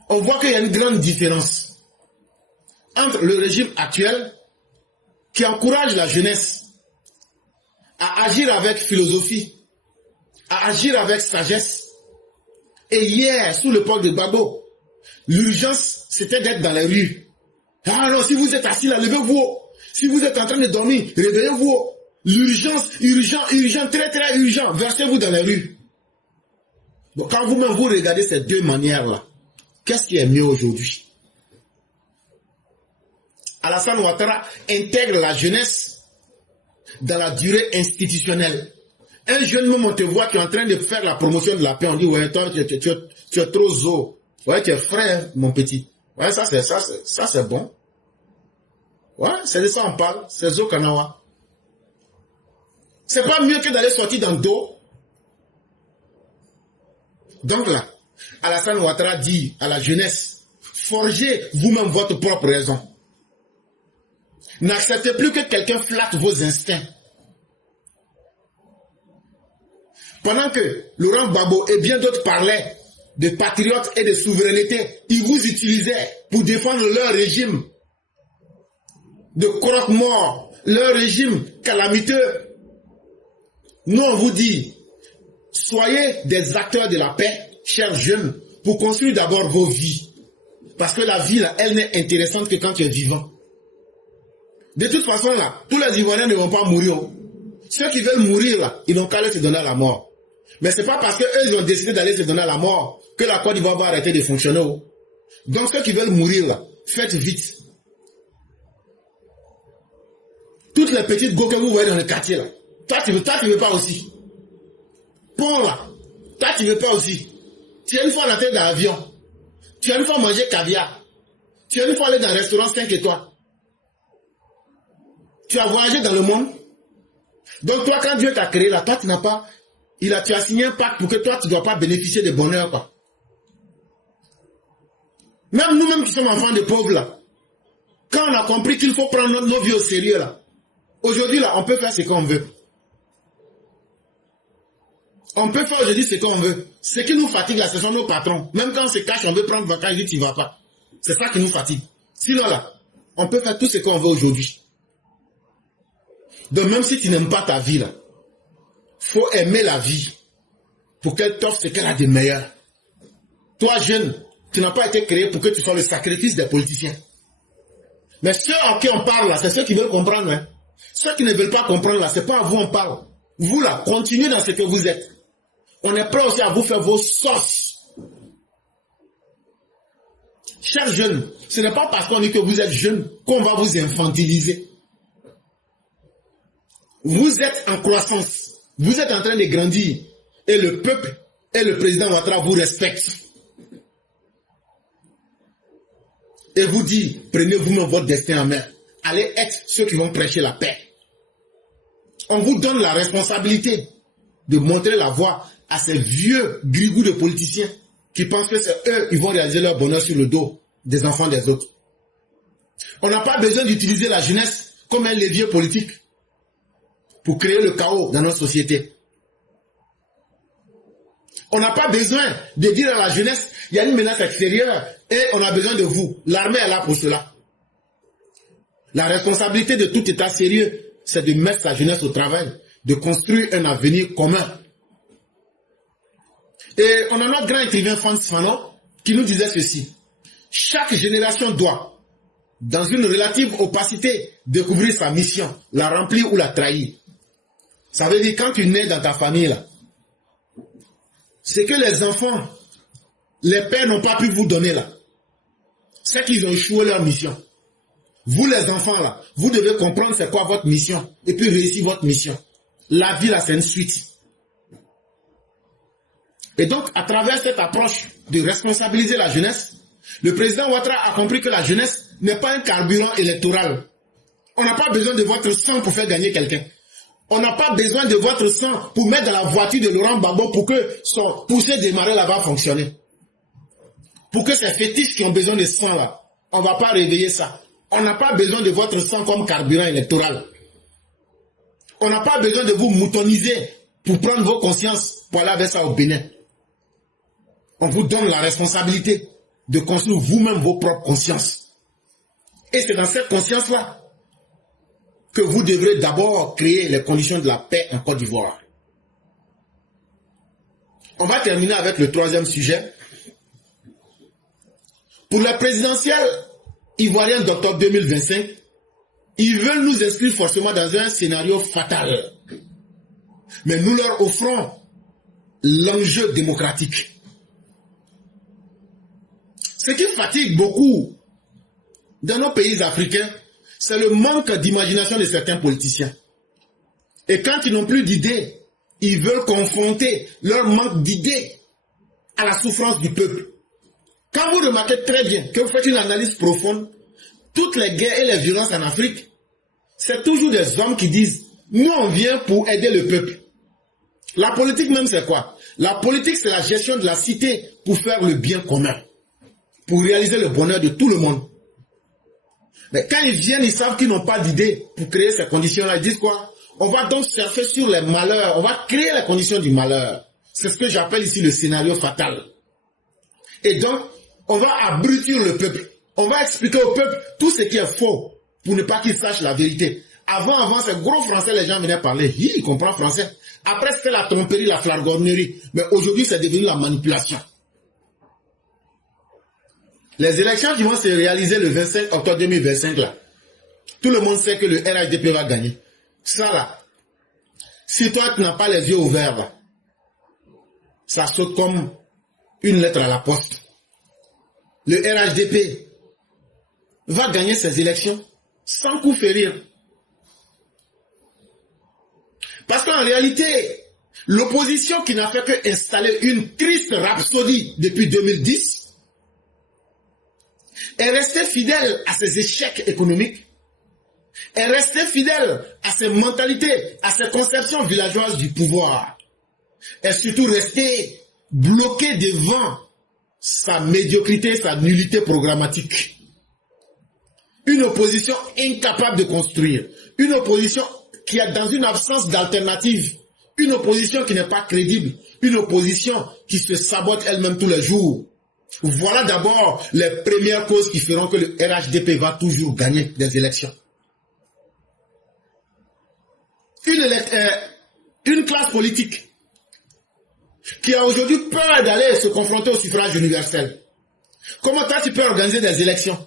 On voit qu'il y a une grande différence entre le régime actuel qui encourage la jeunesse à agir avec philosophie, à agir avec sagesse. Et hier, sous l'époque de Gbagbo, l'urgence, c'était d'être dans les rues. Ah non, si vous êtes assis là, levez-vous. Si vous êtes en train de dormir, réveillez-vous. L'urgence, urgent, très très urgent, versez-vous dans les rues. Donc quand vous-même vous regardez ces deux manières-là, qu'est-ce qui est mieux aujourd'hui? Alassane Ouattara intègre la jeunesse dans la durée institutionnelle. Un jeune même, on te voit qui est en train de faire la promotion de la paix. On dit, ouais, toi, tu es trop zo. Ouais, tu es frère, mon petit. Ouais, ça c'est bon. Ouais, c'est de ça on parle. C'est zo Kanawa. C'est pas mieux que d'aller sortir dans le dos. Donc là, Alassane Ouattara dit à la jeunesse, forgez vous-même votre propre raison. N'acceptez plus que quelqu'un flatte vos instincts. Pendant que Laurent Gbagbo et bien d'autres parlaient de patriotes et de souveraineté, ils vous utilisaient pour défendre leur régime de croque-mort, leur régime calamiteux. Nous on vous dit, soyez des acteurs de la paix, chers jeunes, pour construire d'abord vos vies. Parce que la vie, là, elle n'est intéressante que quand tu es vivant. De toute façon, là, tous les Ivoiriens ne vont pas mourir. Ceux qui veulent mourir, là, ils n'ont qu'à aller se donner à la mort. Mais ce n'est pas parce qu'eux, ils ont décidé d'aller se donner à la mort que la Côte d'Ivoire va arrêter de fonctionner. Donc, ceux qui veulent mourir, là, faites vite. Toutes les petites go que vous voyez dans le quartier, là, toi, tu veux pas aussi. Pont, là, toi, tu veux pas aussi. Tu as une fois dans la tête d'un avion. Tu as une fois mangé caviar. Tu as une fois allé dans un restaurant 5 étoiles. Tu as voyagé dans le monde. Donc toi, quand Dieu t'a créé là, toi, tu n'as pas... Tu as signé un pacte pour que toi, tu ne dois pas bénéficier de bonheur, quoi. Même nous-mêmes qui sommes enfants de pauvres, là, quand on a compris qu'il faut prendre nos vies au sérieux, là, aujourd'hui, là, on peut faire ce qu'on veut. On peut faire aujourd'hui ce qu'on veut. Ce qui nous fatigue, là, ce sont nos patrons. Même quand on se cache, on veut prendre vacances, ils disent, tu ne vas pas. C'est ça qui nous fatigue. Sinon là, on peut faire tout ce qu'on veut aujourd'hui. Donc même si tu n'aimes pas ta vie là, faut aimer la vie pour qu'elle t'offre ce qu'elle a de meilleur. Toi jeune, tu n'as pas été créé pour que tu sois le sacrifice des politiciens. Mais ceux à qui on parle là, c'est ceux qui veulent comprendre. Hein. Ceux qui ne veulent pas comprendre là, c'est pas à vous on parle. Vous là, continuez dans ce que vous êtes. On est prêt aussi à vous faire vos sauces. Chers jeunes, ce n'est pas parce qu'on dit que vous êtes jeunes qu'on va vous infantiliser. Vous êtes en croissance. Vous êtes en train de grandir. Et le peuple et le président Ouattara vous respectent. Et vous dit, prenez vous-même votre destin en main. Allez être ceux qui vont prêcher la paix. On vous donne la responsabilité de montrer la voie à ces vieux grigous de politiciens qui pensent que c'est eux qui vont réaliser leur bonheur sur le dos des enfants des autres. On n'a pas besoin d'utiliser la jeunesse comme un levier politique pour créer le chaos dans notre société. On n'a pas besoin de dire à la jeunesse, il y a une menace extérieure et on a besoin de vous. L'armée est là pour cela. La responsabilité de tout État sérieux, c'est de mettre sa jeunesse au travail, de construire un avenir commun. Et on a notre grand écrivain Frantz Fanon qui nous disait ceci. Chaque génération doit, dans une relative opacité, découvrir sa mission, la remplir ou la trahir. Ça veut dire quand tu nais dans ta famille là, c'est que les enfants, les pères n'ont pas pu vous donner là. C'est qu'ils ont échoué leur mission. Vous les enfants là, vous devez comprendre c'est quoi votre mission et puis réussir votre mission. La vie là c'est une suite. Et donc à travers cette approche de responsabiliser la jeunesse, le président Ouattara a compris que la jeunesse n'est pas un carburant électoral. On n'a pas besoin de votre sang pour faire gagner quelqu'un. On n'a pas besoin de votre sang pour mettre dans la voiture de Laurent Gbagbo pour que son poussé démarrer là-bas fonctionne. Pour que ces fétiches qui ont besoin de sang là, on ne va pas réveiller ça. On n'a pas besoin de votre sang comme carburant électoral. On n'a pas besoin de vous moutoniser pour prendre vos consciences pour aller avec ça au Bénin. On vous donne la responsabilité de construire vous-même vos propres consciences. Et c'est dans cette conscience-là que vous devrez d'abord créer les conditions de la paix en Côte d'Ivoire. On va terminer avec le troisième sujet. Pour la présidentielle ivoirienne d'octobre 2025, ils veulent nous inscrire forcément dans un scénario fatal. Mais nous leur offrons l'enjeu démocratique. Ce qui fatigue beaucoup dans nos pays africains, c'est le manque d'imagination de certains politiciens. Et quand ils n'ont plus d'idées, ils veulent confronter leur manque d'idées à la souffrance du peuple. Quand vous remarquez très bien que vous faites une analyse profonde, toutes les guerres et les violences en Afrique, c'est toujours des hommes qui disent « Nous, on vient pour aider le peuple ». La politique même, c'est quoi? La politique, c'est la gestion de la cité pour faire le bien commun, pour réaliser le bonheur de tout le monde. Mais quand ils viennent, ils savent qu'ils n'ont pas d'idée pour créer ces conditions-là. Ils disent quoi? On va donc surfer sur les malheurs. On va créer les conditions du malheur. C'est ce que j'appelle ici le scénario fatal. Et donc, on va abrutir le peuple. On va expliquer au peuple tout ce qui est faux pour ne pas qu'il sache la vérité. Avant, c'est gros français, les gens venaient parler. Ils comprennent français. Après, c'était la tromperie, la flagornerie. Mais aujourd'hui, c'est devenu la manipulation. Les élections qui vont se réaliser le 25 octobre 2025, là, tout le monde sait que le RHDP va gagner. Ça, là, si toi, tu n'as pas les yeux ouverts, là, ça saute comme une lettre à la poste. Le RHDP va gagner ces élections sans coup férir. Parce qu'en réalité, l'opposition qui n'a fait que installer une triste rhapsodie depuis 2010 est restée fidèle à ses échecs économiques, est restée fidèle à ses mentalités, à ses conceptions villageoises du pouvoir, est surtout restée bloquée devant sa médiocrité, sa nullité programmatique. Une opposition incapable de construire, une opposition qui est dans une absence d'alternative, une opposition qui n'est pas crédible, une opposition qui se sabote elle-même tous les jours. Voilà d'abord les premières causes qui feront que le RHDP va toujours gagner des élections. Une classe politique qui a aujourd'hui peur d'aller se confronter au suffrage universel. Comment toi tu peux organiser des élections?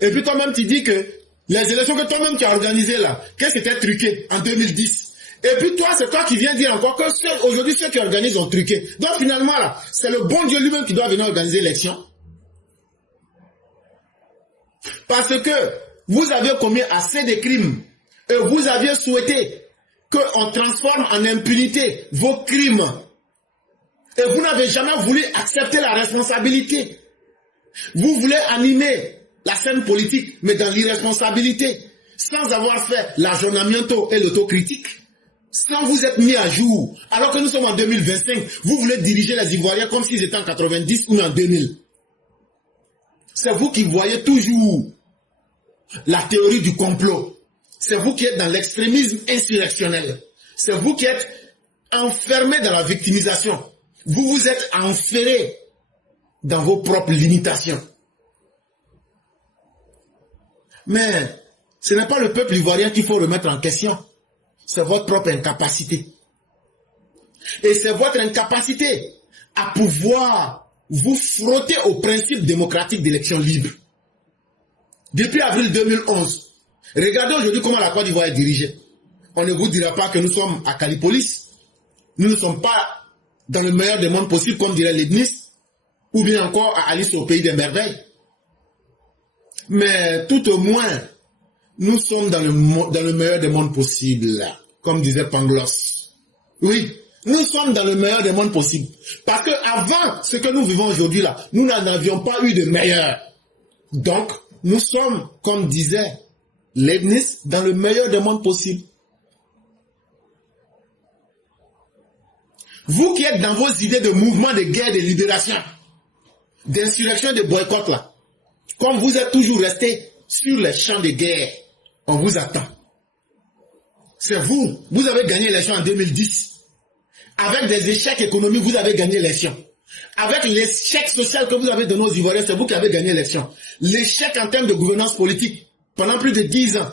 Et puis toi-même tu dis que les élections que toi-même tu as organisées là, qu'est-ce qui était truqué en 2010? Et puis toi, c'est toi qui viens dire encore que aujourd'hui ceux qui organisent ont truqué. Donc finalement là, c'est le bon Dieu lui-même qui doit venir organiser l'élection. Parce que vous avez commis assez de crimes et vous aviez souhaité qu'on transforme en impunité vos crimes. Et vous n'avez jamais voulu accepter la responsabilité. Vous voulez animer la scène politique, mais dans l'irresponsabilité, sans avoir fait l'aggiornamento et l'autocritique, sans vous être mis à jour, alors que nous sommes en 2025, vous voulez diriger les Ivoiriens comme s'ils étaient en 90 ou en 2000. C'est vous qui voyez toujours la théorie du complot. C'est vous qui êtes dans l'extrémisme insurrectionnel. C'est vous qui êtes enfermés dans la victimisation. Vous vous êtes enferrés dans vos propres limitations. Mais ce n'est pas le peuple ivoirien qu'il faut remettre en question. C'est votre propre incapacité. Et c'est votre incapacité à pouvoir vous frotter au principe démocratique d'élection libre. Depuis avril 2011, regardez aujourd'hui comment la Côte d'Ivoire est dirigée. On ne vous dira pas que nous sommes à Calipolis. Nous ne sommes pas dans le meilleur des mondes possibles, comme dirait Leibniz, ou bien encore à Alice au pays des merveilles. Mais tout au moins, nous sommes dans le meilleur des mondes possibles, comme disait Pangloss. Oui, nous sommes dans le meilleur des mondes possibles. Parce que avant ce que nous vivons aujourd'hui là, nous n'en avions pas eu de meilleur. Donc, nous sommes, comme disait Leibniz, dans le meilleur des mondes possibles. Vous qui êtes dans vos idées de mouvement de guerre, de libération, d'insurrection, de boycott là, comme vous êtes toujours resté sur les champs de guerre, on vous attend. C'est vous avez gagné l'élection en 2010. Avec des échecs économiques, vous avez gagné l'élection. Avec l'échec social que vous avez donné aux Ivoiriens, c'est vous qui avez gagné l'élection. L'échec en termes de gouvernance politique, pendant plus de 10 ans,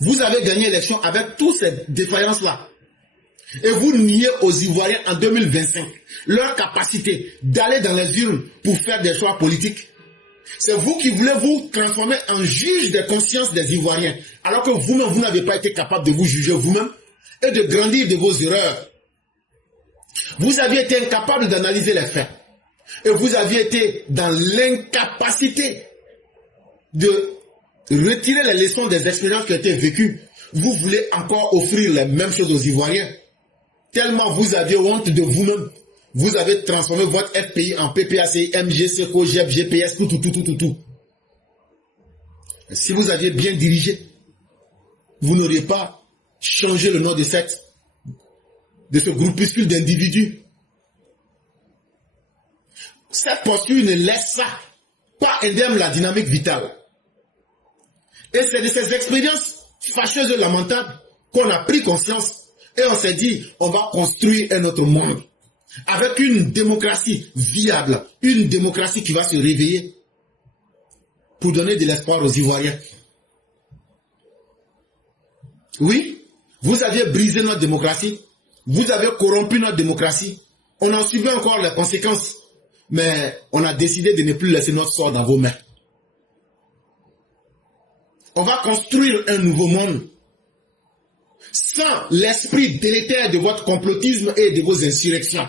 vous avez gagné l'élection avec toutes ces défaillances-là. Et vous niez aux Ivoiriens en 2025 leur capacité d'aller dans les urnes pour faire des choix politiques. C'est vous qui voulez vous transformer en juge des consciences des Ivoiriens, alors que vous-même, vous n'avez pas été capable de vous juger vous-même et de grandir de vos erreurs. Vous aviez été incapable d'analyser les faits. Et vous aviez été dans l'incapacité de retirer les leçons des expériences qui ont été vécues. Vous voulez encore offrir les mêmes choses aux Ivoiriens. Tellement vous aviez honte de vous-même. Vous avez transformé votre FPI en PPACI, MGC, COGEP, GPS, tout. Si vous aviez bien dirigé, vous n'auriez pas changé le nom de ce groupuscule d'individus. Cette posture ne laisse pas indemne la dynamique vitale. Et c'est de ces expériences fâcheuses et lamentables qu'on a pris conscience et on s'est dit, on va construire un autre monde avec une démocratie viable, une démocratie qui va se réveiller pour donner de l'espoir aux Ivoiriens. Oui, vous aviez brisé notre démocratie, vous avez corrompu notre démocratie, on en subit encore les conséquences, mais on a décidé de ne plus laisser notre sort dans vos mains. On va construire un nouveau monde sans l'esprit délétère de votre complotisme et de vos insurrections.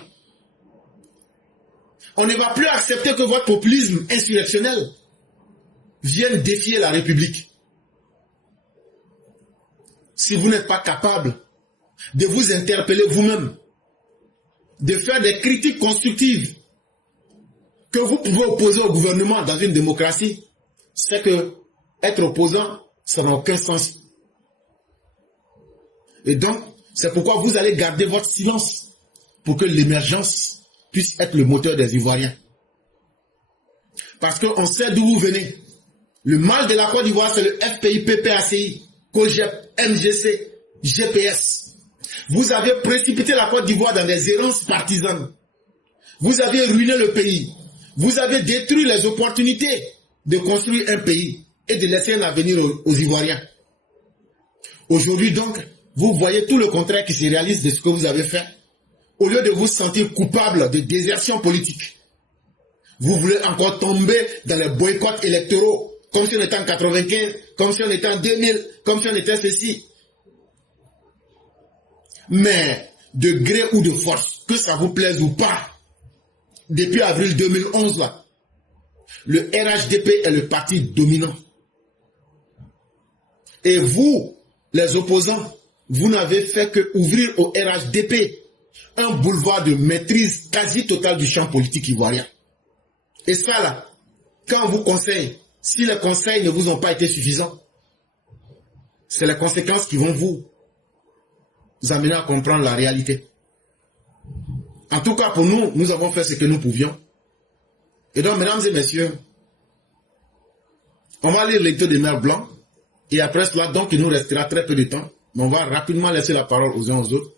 On ne va plus accepter que votre populisme insurrectionnel vienne défier la République. Si vous n'êtes pas capable de vous interpeller vous-même, de faire des critiques constructives que vous pouvez opposer au gouvernement dans une démocratie, c'est que être opposant, ça n'a aucun sens. Et donc, c'est pourquoi vous allez garder votre silence pour que l'émergence puisse être le moteur des Ivoiriens. Parce qu'on sait d'où vous venez. Le mal de la Côte d'Ivoire, c'est le FPI, PPACI, COGEP, MGC, GPS. Vous avez précipité la Côte d'Ivoire dans des errances partisanes. Vous avez ruiné le pays. Vous avez détruit les opportunités de construire un pays et de laisser un avenir aux Ivoiriens. Aujourd'hui donc, vous voyez tout le contraire qui se réalise de ce que vous avez fait. Au lieu de vous sentir coupable de désertion politique, vous voulez encore tomber dans les boycotts électoraux, comme si on était en 95, comme si on était en 2000, comme si on était ceci. Mais, de gré ou de force, que ça vous plaise ou pas, depuis avril 2011, là, le RHDP est le parti dominant. Et vous, les opposants, vous n'avez fait que ouvrir au RHDP un boulevard de maîtrise quasi totale du champ politique ivoirien. Et ça là, quand on vous conseille, si les conseils ne vous ont pas été suffisants, c'est les conséquences qui vont vous amener à comprendre la réalité. En tout cas, pour nous, nous avons fait ce que nous pouvions. Et donc, mesdames et messieurs, on va lire l'édito des Mères Blancs. Et après cela, donc, il nous restera très peu de temps. Mais on va rapidement laisser la parole aux uns aux autres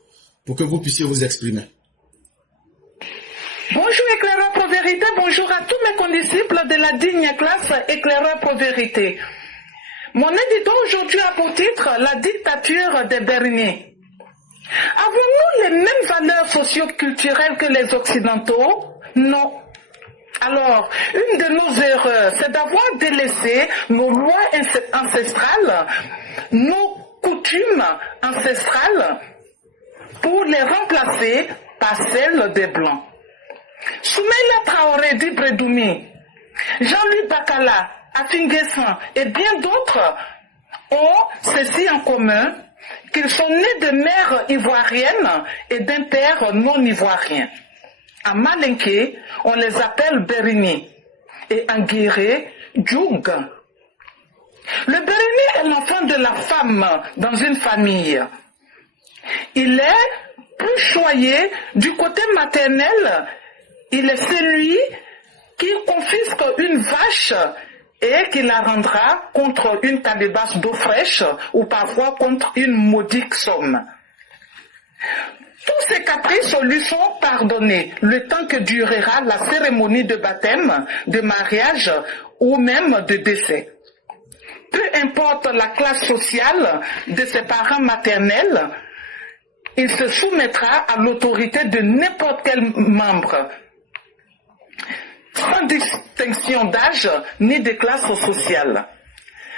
pour que vous puissiez vous exprimer. Bonjour éclaireur pour vérité, bonjour à tous mes condisciples de la digne classe éclaireur pour vérité. Mon édito aujourd'hui a pour titre La dictature des Berniers. Avons-nous les mêmes valeurs socio-culturelles que les Occidentaux? Non. Alors, une de nos erreurs, c'est d'avoir délaissé nos lois ancestrales, nos coutumes ancestrales, pour les remplacer par celles des Blancs. Soumaïla Traoré d'Ibra Doumi, Jean-Louis Bakala, Afinguessan et bien d'autres ont ceci en commun, qu'ils sont nés de mères ivoiriennes et d'un père non ivoirien. En malinké, on les appelle Bérini et en guéré, Djoug. Le Bérini est l'enfant de la femme dans une famille. Il est plus choyé du côté maternel. Il est celui qui confisque une vache et qui la rendra contre une calebasse d'eau fraîche ou parfois contre une modique somme. Tous ces caprices lui sont pardonnés le temps que durera la cérémonie de baptême, de mariage ou même de décès. Peu importe la classe sociale de ses parents maternels, il se soumettra à l'autorité de n'importe quel membre, sans distinction d'âge ni de classe sociale.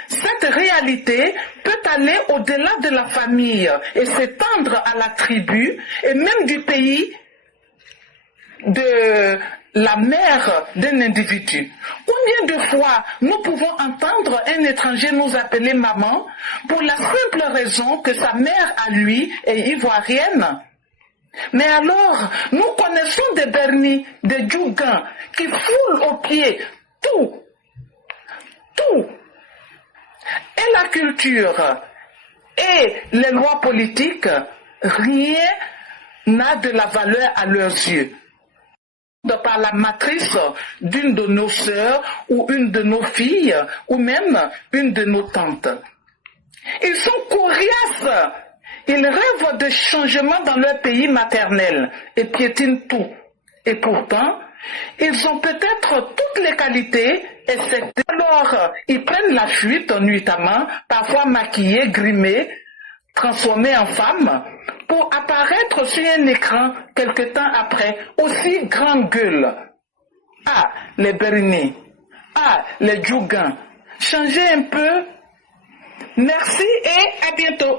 Cette réalité peut aller au-delà de la famille et s'étendre à la tribu et même du pays de la mère d'un individu. Combien de fois nous pouvons entendre un étranger nous appeler maman pour la simple raison que sa mère à lui est ivoirienne? Mais alors, nous connaissons des Bernis, des Djougans qui foulent aux pieds tout. Et la culture et les lois politiques, rien n'a de la valeur à leurs yeux. Par la matrice d'une de nos sœurs ou une de nos filles ou même une de nos tantes. Ils sont coriaces. Ils rêvent de changements dans leur pays maternel et piétinent tout. Et pourtant, ils ont peut-être toutes les qualités, excepté alors ils prennent la fuite nuitamment, parfois maquillés, grimés, transformés en femmes, pour apparaître sur un écran quelque temps après, aussi grande gueule. Ah, les Bérini, ah, les Djougans, changez un peu. Merci et à bientôt.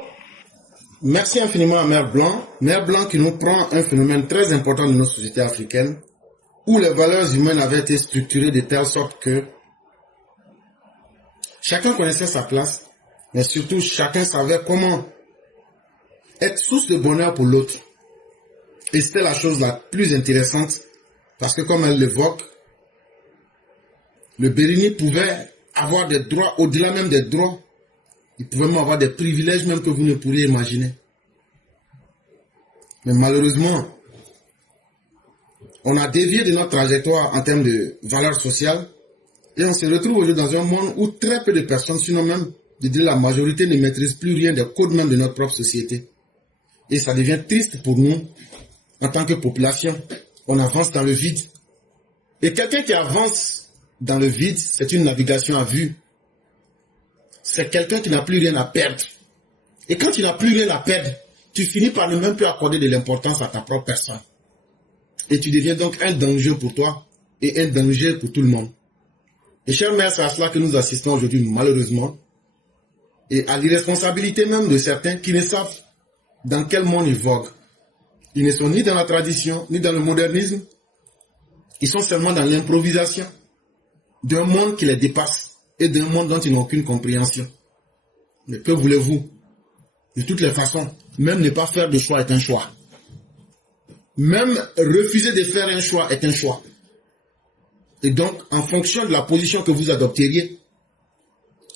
Merci infiniment à Mère Blanc. Mère Blanc qui nous prend un phénomène très important de nos sociétés africaines, où les valeurs humaines avaient été structurées de telle sorte que chacun connaissait sa place, mais surtout chacun savait comment être source de bonheur pour l'autre. Et c'était la chose la plus intéressante, parce que comme elle l'évoque, le Bérini pouvait avoir des droits, au-delà même des droits. Il pouvait même avoir des privilèges même que vous ne pourriez imaginer. Mais malheureusement, on a dévié de notre trajectoire en termes de valeurs sociales et on se retrouve aujourd'hui dans un monde où très peu de personnes, sinon même, je dirais la majorité, ne maîtrisent plus rien des codes même de notre propre société. Et ça devient triste pour nous, en tant que population, on avance dans le vide. Et quelqu'un qui avance dans le vide, c'est une navigation à vue. C'est quelqu'un qui n'a plus rien à perdre. Et quand tu n'as plus rien à perdre, tu finis par ne même plus accorder de l'importance à ta propre personne. Et tu deviens donc un danger pour toi et un danger pour tout le monde. Et chers mères, c'est à cela que nous assistons aujourd'hui, malheureusement, et à l'irresponsabilité même de certains qui ne savent dans quel monde ils voguent. Ils ne sont ni dans la tradition, ni dans le modernisme. Ils sont seulement dans l'improvisation d'un monde qui les dépasse et d'un monde dont ils n'ont aucune compréhension. Mais que voulez-vous? De toutes les façons, même ne pas faire de choix est un choix. Même refuser de faire un choix est un choix. Et donc, en fonction de la position que vous adopteriez,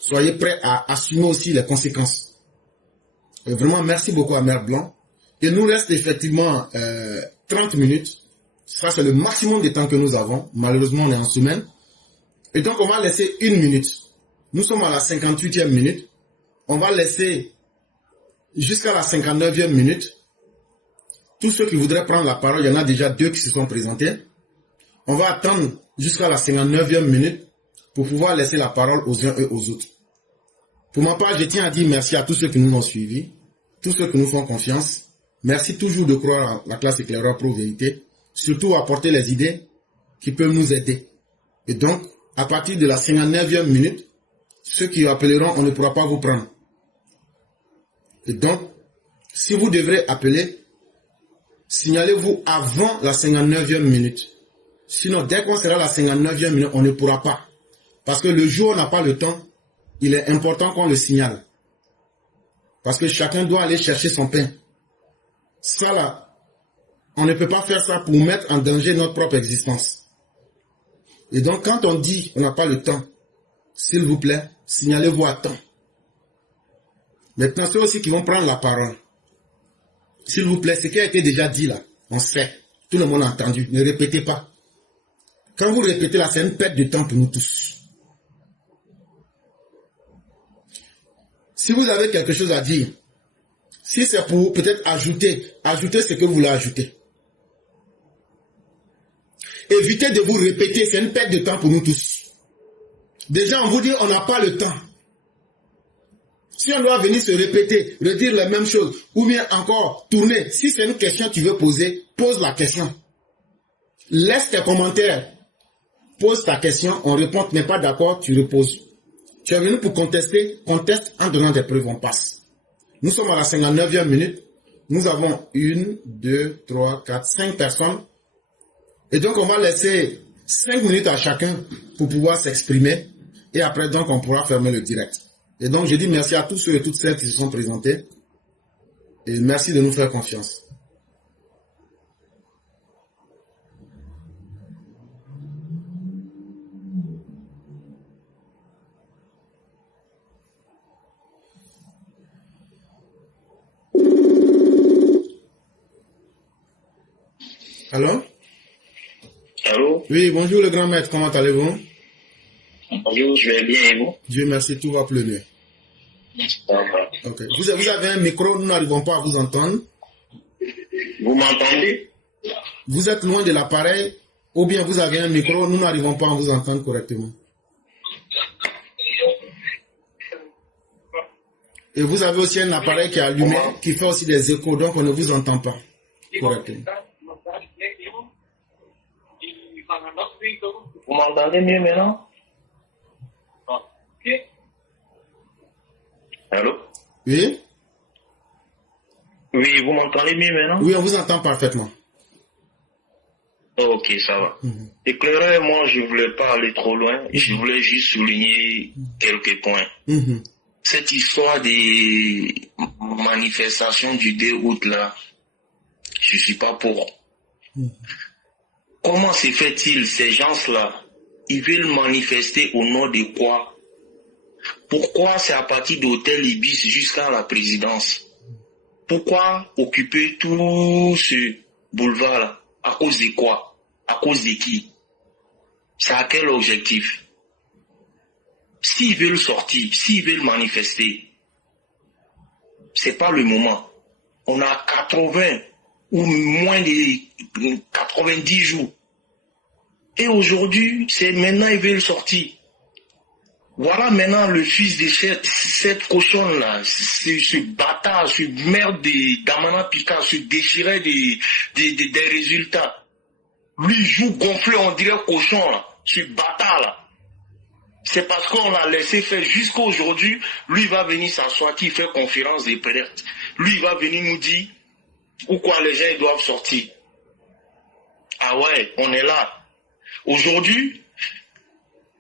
soyez prêts à assumer aussi les conséquences. Et vraiment, merci beaucoup à Mère Blanc. Il nous reste effectivement 30 minutes. Ça, c'est le maximum de temps que nous avons. Malheureusement, on est en semaine. Et donc, on va laisser 1 minute. Nous sommes à la 58e minute. On va laisser jusqu'à la 59e minute. Tous ceux qui voudraient prendre la parole, il y en a déjà 2 qui se sont présentés. On va attendre jusqu'à la 59e minute pour pouvoir laisser la parole aux uns et aux autres. Pour ma part, je tiens à dire merci à tous ceux qui nous ont suivis, tous ceux qui nous font confiance. Merci toujours de croire à la classe éclaireur pro-vérité, surtout apporter les idées qui peuvent nous aider. Et donc, à partir de la 59e minute, ceux qui appelleront, on ne pourra pas vous prendre. Et donc, si vous devrez appeler, signalez-vous avant la 59e minute. Sinon, dès qu'on sera à la 59e minute, on ne pourra pas. Parce que le jour où on n'a pas le temps, il est important qu'on le signale. Parce que chacun doit aller chercher son pain. Ça là, on ne peut pas faire ça pour mettre en danger notre propre existence. Et donc, quand on dit on n'a pas le temps, s'il vous plaît, signalez-vous à temps. Maintenant, ceux aussi qui vont prendre la parole, s'il vous plaît, ce qui a été déjà dit là, on sait, tout le monde a entendu, ne répétez pas. Quand vous répétez là, c'est une perte de temps pour nous tous. Si vous avez quelque chose à dire, si c'est pour peut-être ajouter ce que vous voulez ajouter. Évitez de vous répéter, c'est une perte de temps pour nous tous. Déjà, on vous dit, on n'a pas le temps. Si on doit venir se répéter, redire les mêmes choses, ou bien encore tourner, si c'est une question que tu veux poser, pose la question. Laisse tes commentaires. Pose ta question, on répond, tu n'es pas d'accord, tu reposes. Tu es venu pour contester, conteste en donnant des preuves, on passe. Nous sommes à la 59e minute. Nous avons 1, 2, 3, 4, 5 personnes. Et donc, on va laisser 5 minutes à chacun pour pouvoir s'exprimer. Et après, donc, on pourra fermer le direct. Et donc, je dis merci à tous ceux et toutes celles qui se sont présentés. Et merci de nous faire confiance. Allô? Allô? Oui, bonjour le grand maître, comment allez-vous? Bonjour, je vais bien et vous? Dieu merci, tout va pleurer. Ok. Vous avez un micro, nous n'arrivons pas à vous entendre. Vous m'entendez? Vous êtes loin de l'appareil, ou bien vous avez un micro, nous n'arrivons pas à vous entendre correctement. Et vous avez aussi un appareil qui est allumé, qui fait aussi des échos, donc on ne vous entend pas correctement. Vous m'entendez mieux maintenant? Allô? Oui? Oui, vous m'entendez mieux maintenant? Oui, on vous entend parfaitement. Ok, ça va. Éclaireur, moi, je voulais pas aller trop loin. Je voulais juste souligner quelques points. Cette histoire des manifestations du 2 août, là, je suis pas pour. Comment se fait-il, ces gens-là, ils veulent manifester au nom de quoi? Pourquoi c'est à partir d'Hôtel Ibis jusqu'à la présidence? Pourquoi occuper tout ce boulevard-là? À cause de quoi? À cause de qui? C'est à quel objectif? S'ils veulent sortir, s'ils veulent manifester, c'est pas le moment. On a 80 ou moins de 90 jours. Et aujourd'hui, c'est maintenant ils veulent sortir. Voilà maintenant le fils de cette cochonne-là, ce bâtard, ce merde d'Amana Pika, se déchirait des résultats. Lui joue gonflé, on dirait cochon, là, ce bâtard-là. C'est parce qu'on l'a laissé faire jusqu'à aujourd'hui. Lui, il va venir s'asseoir, qui fait conférence de presse. Lui, il va venir nous dire où quoi les gens ils doivent sortir. Ah ouais, on est là. Aujourd'hui,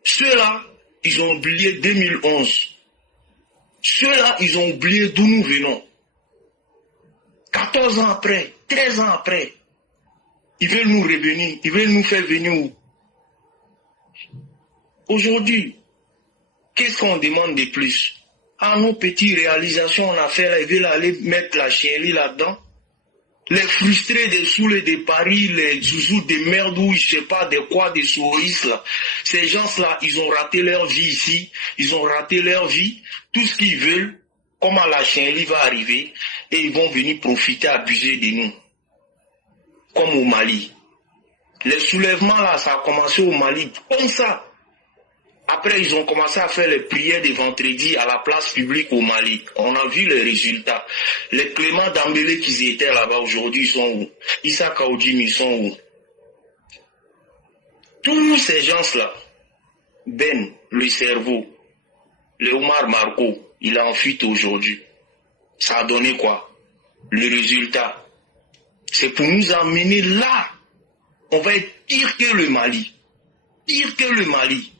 ceux-là, ils ont oublié 2011. Ceux-là, ils ont oublié d'où nous venons. 14 ans après, 13 ans après, ils veulent nous revenir, ils veulent nous faire venir où? Aujourd'hui, qu'est-ce qu'on demande de plus? À nos petites réalisations, on a fait là, ils veulent aller mettre la chienlit là-dedans. Les frustrés des saoulés de Paris, les zouzous de merde ou je sais pas de quoi, des souris là. Ces gens-là, ils ont raté leur vie ici, ils ont raté leur vie. Tout ce qu'ils veulent, comment la chienlit va arriver, et ils vont venir profiter, abuser de nous. Comme au Mali. Les soulèvements là, ça a commencé au Mali, comme ça. Après, ils ont commencé à faire les prières de vendredi à la place publique au Mali. On a vu les résultats. Les Clément Dambélé qui étaient là-bas aujourd'hui, ils sont où? Issa Kaoudim, ils sont où? Tous ces gens-là, Ben, le cerveau, le Omar Marco, il est en fuite aujourd'hui. Ça a donné quoi? Le résultat. C'est pour nous amener là. On va être pire que le Mali. Pire que le Mali.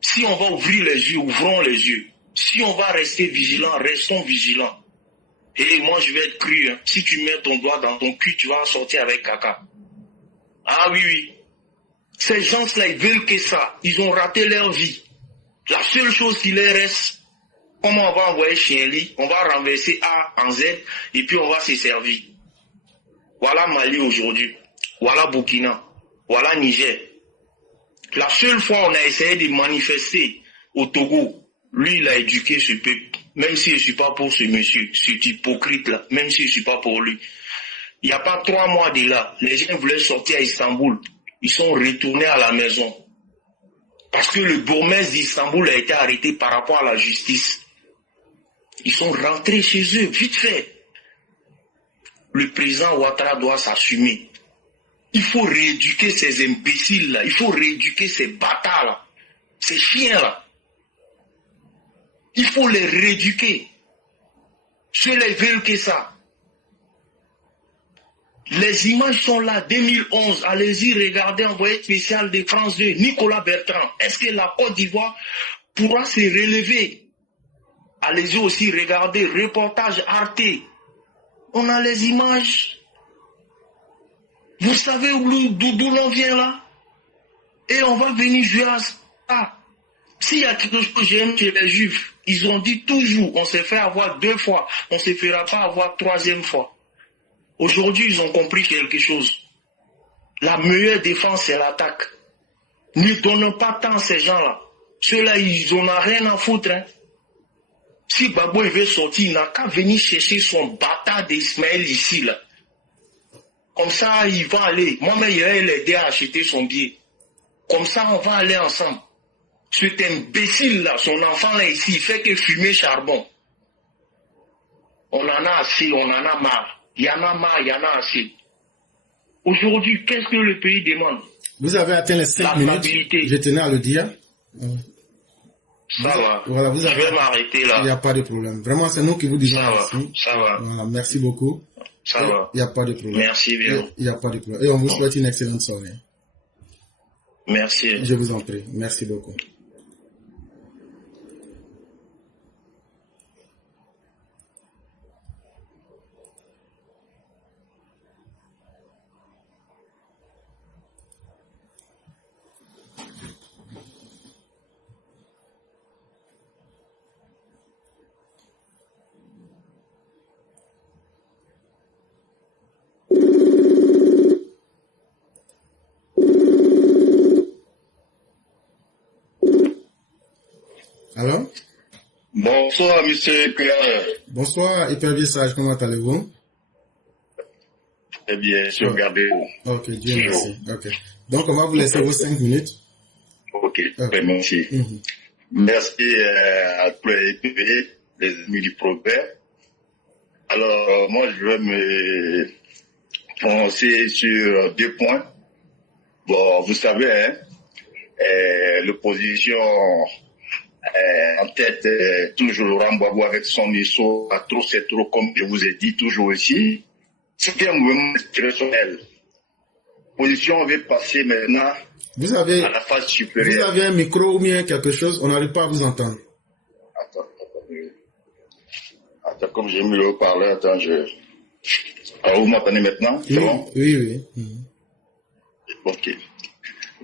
Si on va ouvrir les yeux, ouvrons les yeux. Si on va rester vigilant, restons vigilants. Et moi, je vais être cru. Hein. Si tu mets ton doigt dans ton cul, tu vas en sortir avec caca. Ah oui, oui. Ces gens-là, ils veulent que ça. Ils ont raté leur vie. La seule chose qui leur reste, comment on va envoyer Chienlit, on va renverser A en Z, et puis on va se servir. Voilà Mali aujourd'hui. Voilà Burkina. Voilà Niger. La seule fois où on a essayé de manifester au Togo, lui, il a éduqué ce peuple. Même si je ne suis pas pour ce monsieur, cet hypocrite-là, même si je ne suis pas pour lui. Il n'y a pas 3 mois de là, les gens voulaient sortir à Istanbul. Ils sont retournés à la maison. Parce que le bourgmestre d'Istanbul a été arrêté par rapport à la justice. Ils sont rentrés chez eux, vite fait. Le président Ouattara doit s'assumer. Il faut rééduquer ces imbéciles-là. Il faut rééduquer ces bâtards-là. Ces chiens-là. Il faut les rééduquer. Ceux-là veulent que ça. Les images sont là, 2011. Allez-y, regardez, envoyé spécial de France 2, Nicolas Bertrand. Est-ce que la Côte d'Ivoire pourra se relever? Allez-y aussi, regardez, reportage Arte. On a les images. Vous savez d'où l'on vient là? Et on va venir jouer à ça. S'il y a quelque chose que j'aime chez les Juifs, ils ont dit toujours, on s'est fait avoir 2 fois, on ne se fera pas avoir 3e fois. Aujourd'hui, ils ont compris quelque chose. La meilleure défense, c'est l'attaque. Ne donnons pas tant à ces gens-là. Ceux-là, ils n'en ont rien à foutre. Hein. Si Babo veut sortir, il n'a qu'à venir chercher son bâtard d'Ismaël ici, là. Comme ça, il va aller. Moi-même, je vais l'aider à acheter son billet. Comme ça, on va aller ensemble. Cet imbécile-là, son enfant-là ici, il fait que fumer charbon. On en a assez, on en a marre. Il y en a marre, il y en a assez. Aujourd'hui, qu'est-ce que le pays demande? Vous avez atteint les 5 minutes. Je tenais à le dire. Ça va. Voilà, vous avez... Je vais m'arrêter là. Il n'y a pas de problème. Vraiment, c'est nous qui vous disons merci. Ça va. Voilà, merci beaucoup. Ça va. Il n'y a pas de problème. Merci bien. Il n'y a pas de problème. Et on vous souhaite une excellente soirée. Merci. Je vous en prie. Merci beaucoup. Alors? Bonsoir, monsieur Claire. Bonsoir, Hypervieux Sage, comment allez-vous? très bien sauvegardez-vous. Ok, Dieu Toujours. merci. Ok. Donc, on va vous laisser vos 5 minutes. Ok, Ok. merci. Mhm. Merci à tous les amis du progrès. Alors, moi, je vais me prononcer sur 2 points. Bon, vous savez, hein, l'opposition en tête, toujours Laurent Gbagbo avec son ISO, à trop c'est trop, comme je vous ai dit toujours aussi. C'était un mouvement inspirationnel. L'opposition veut passer maintenant Vous avez, à la phase vous supérieure. avez un micro ou bien quelque chose, on n'arrive pas à vous entendre. Attends, comme j'ai mis le haut-parleur, attends, Alors, vous m'entendez maintenant? C'est Oui, bon? oui, oui. Mhm. Ok.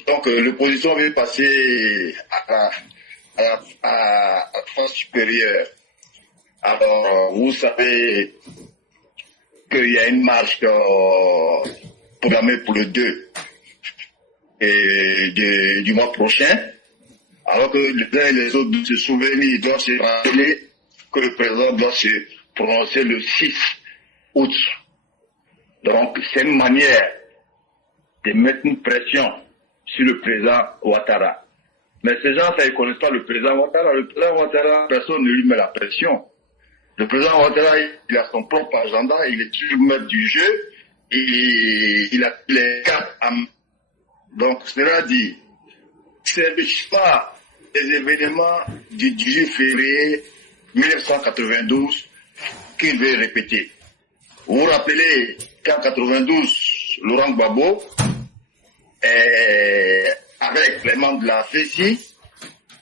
Donc, l'opposition veut passer à la phase supérieure. Alors, vous savez qu'il y a une marche programmée pour le 2 du mois prochain. Alors que les uns et les autres doivent se souvenir, doivent se rappeler que le président doit se prononcer le 6 août. Donc, c'est une manière de mettre une pression sur le président Ouattara. Mais ces gens, ça, ils ne connaissent pas le président Ouattara. Le président Ouattara, personne ne lui met la pression. Le président Ouattara, il a son propre agenda, il est toujours maître du jeu, et il a les cartes à main. Donc, cela dit, c'est le choix des événements du 18 février 1992 qu'il veut répéter. Vous vous rappelez qu'en 92, Laurent Gbagbo, avec les membres de la FECI,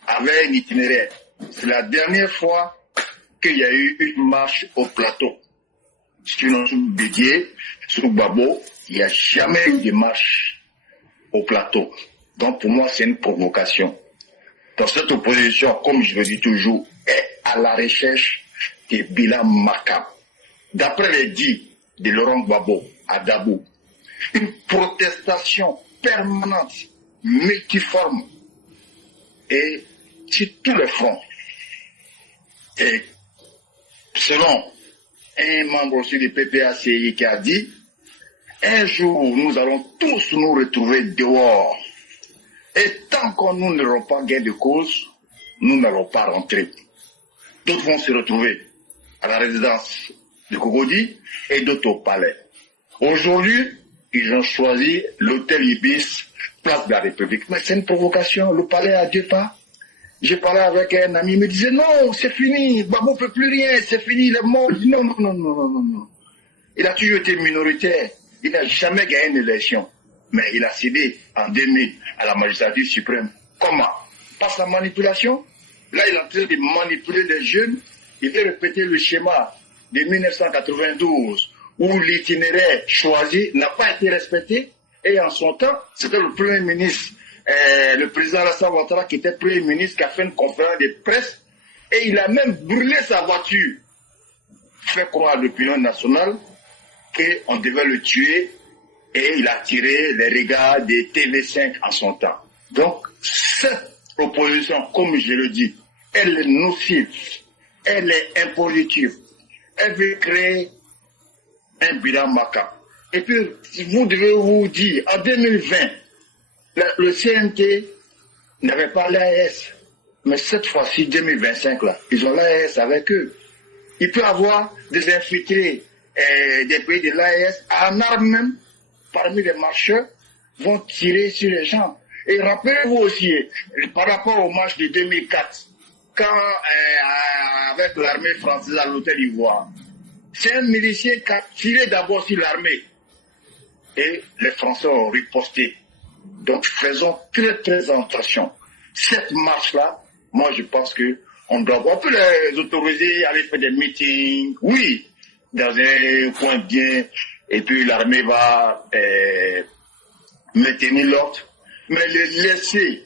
avait un itinéraire. C'est la dernière fois qu'il y a eu une marche au plateau. Sinon, sous Bédier, sous Gbagbo, il n'y a jamais eu de marche au plateau. Donc pour moi, c'est une provocation. Dans cette opposition, comme je le dis toujours, est à la recherche des bilans macabres. D'après les dits de Laurent Gbagbo à Dabou, une protestation permanente, multiforme et sur tous les fronts. Et selon un membre aussi du PPACI qui a dit, un jour nous allons tous nous retrouver dehors. Et tant que nous n'aurons pas gain de cause, nous n'allons pas rentrer. D'autres vont se retrouver à la résidence de Cocody et d'autres au palais. Aujourd'hui, ils ont choisi l'hôtel Ibis, place de la République. Mais c'est une provocation, le palais a Dieu pas. J'ai parlé avec un ami, il me disait non, c'est fini, Gbagbo ne peut plus rien, c'est fini, il est mort. Je dis, non, non, non, non, non, non, non. Il a toujours été minoritaire, il n'a jamais gagné une élection. Mais il a cédé en 2000 à la magistrature suprême. Comment? Par sa manipulation. Là, il est en train de manipuler les jeunes. Il veut répéter le schéma de 1992 où l'itinéraire choisi n'a pas été respecté. Et en son temps, c'était le Premier ministre, le président Alassane Ouattara, qui était Premier ministre, qui a fait une conférence de presse. Et il a même brûlé sa voiture. Fait croire à l'opinion nationale qu'on devait le tuer. Et il a tiré les regards des TV5 en son temps. Donc, cette opposition, comme je le dis, elle est nocive, elle est impositive. Elle veut créer un bilan macabre. Et puis, vous devez vous dire, en 2020, le CNT n'avait pas l'AES. Mais cette fois-ci, 2025, là, ils ont l'AES avec eux. Il peut y avoir des infiltrés des pays de l'AES en armes même, parmi les marcheurs, vont tirer sur les gens. Et rappelez-vous aussi, par rapport au match de 2004, quand, avec l'armée française à l'hôtel Ivoire, c'est un milicien qui a tiré d'abord sur l'armée. Et les Français ont riposté. Donc faisons très très attention. Cette marche-là, moi je pense qu'on peut les autoriser à aller faire des meetings, oui, dans un coin bien, et puis l'armée va maintenir l'ordre, mais les laisser,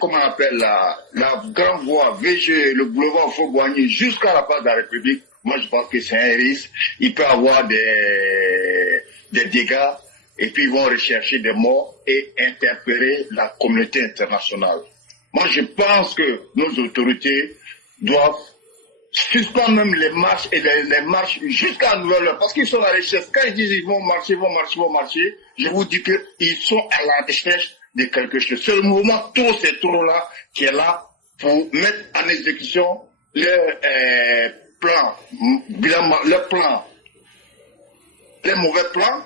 comment on appelle la grande voie, VG, le boulevard Fauboigny, jusqu'à la place de la République, moi je pense que c'est un risque. Il peut y avoir des dégâts, et puis ils vont rechercher des morts et interpeller la communauté internationale. Moi je pense que nos autorités doivent suspendre même les marches et les marches jusqu'à nouvelle heure. Parce qu'ils sont à la recherche. Quand ils disent qu'ils vont marcher, je vous dis qu'ils sont à la recherche de quelque chose. C'est le mouvement trop, c'est trop là qui est là pour mettre en exécution leurs plans, les mauvais plans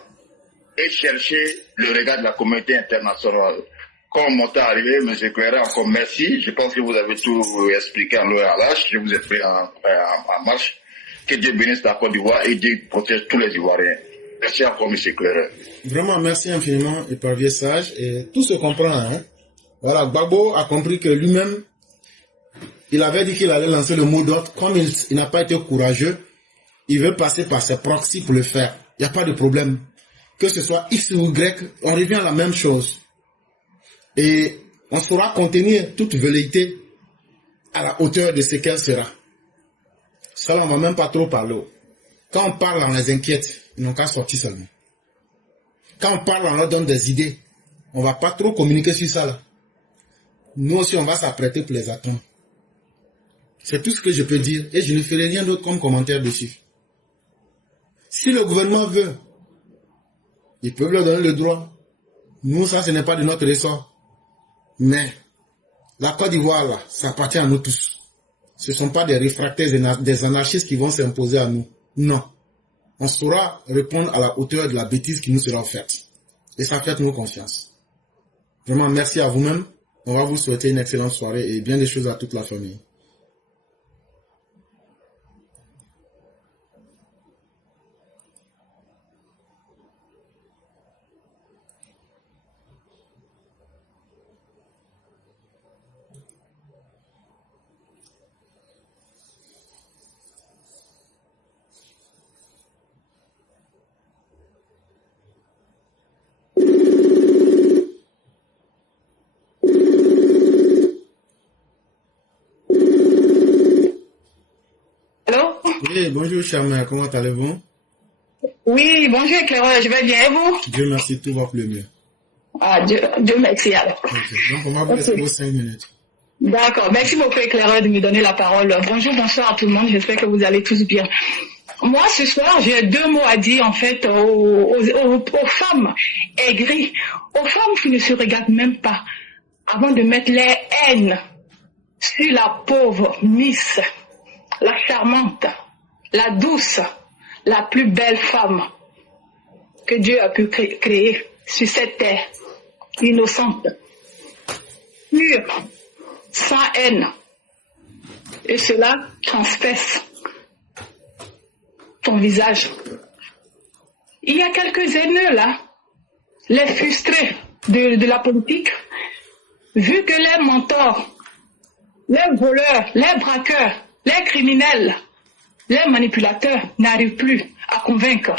et chercher le regard de la communauté internationale. Comme mon temps arrivé, M. Cléret, encore merci. Je pense que vous avez tout expliqué en l'heure à l'âge. Je vous ai pris en marche. Que Dieu bénisse la Côte d'Ivoire et Dieu protège tous les Ivoiriens. Merci encore, M. Cléret. Vraiment, merci infiniment, éparvier sage. Et tout se comprend. Hein? Voilà, Gbagbo a compris que lui-même, il avait dit qu'il allait lancer le mot d'ordre. Comme il n'a pas été courageux, il veut passer par ses proxys pour le faire. Il n'y a pas de problème. Que ce soit X ou Y, on revient à la même chose. Et on saura contenir toute velléité à la hauteur de ce qu'elle sera. Ça, on ne va même pas trop parler. Quand on parle, on les inquiète. Ils n'ont qu'à sortir seulement. Quand on parle, on leur donne des idées. On ne va pas trop communiquer sur ça. Là. Nous aussi, on va s'apprêter pour les attendre. C'est tout ce que je peux dire. Et je ne ferai rien d'autre comme commentaire dessus. Si le gouvernement veut, ils peuvent leur donner le droit. Nous, ça, ce n'est pas de notre ressort. Mais la Côte d'Ivoire, là, ça appartient à nous tous. Ce ne sont pas des réfractaires, des anarchistes qui vont s'imposer à nous. Non. On saura répondre à la hauteur de la bêtise qui nous sera faite. Et ça fait nous confiance. Vraiment, merci à vous-même. On va vous souhaiter une excellente soirée et bien des choses à toute la famille. Oui, bonjour Charmel, comment allez-vous? Oui, bonjour Cléret, je vais bien et vous? Dieu merci, tout va pour le mieux. Ah, Dieu merci alors. Okay. Donc on va vous laisser vos 5 minutes. D'accord, merci beaucoup Cléret de me donner la parole. Bonjour, bonsoir à tout le monde, j'espère que vous allez tous bien. Moi, ce soir, j'ai 2 mots à dire en fait aux femmes aigries, aux femmes qui ne se regardent même pas, avant de mettre les haines sur la pauvre Miss, la charmante, la douce, la plus belle femme que Dieu a pu créer sur cette terre, innocente, pure, sans haine. Et cela transperce ton visage. Il y a quelques haineux là, les frustrés de la politique, vu que les mentors, les voleurs, les braqueurs, les criminels, les manipulateurs n'arrivent plus à convaincre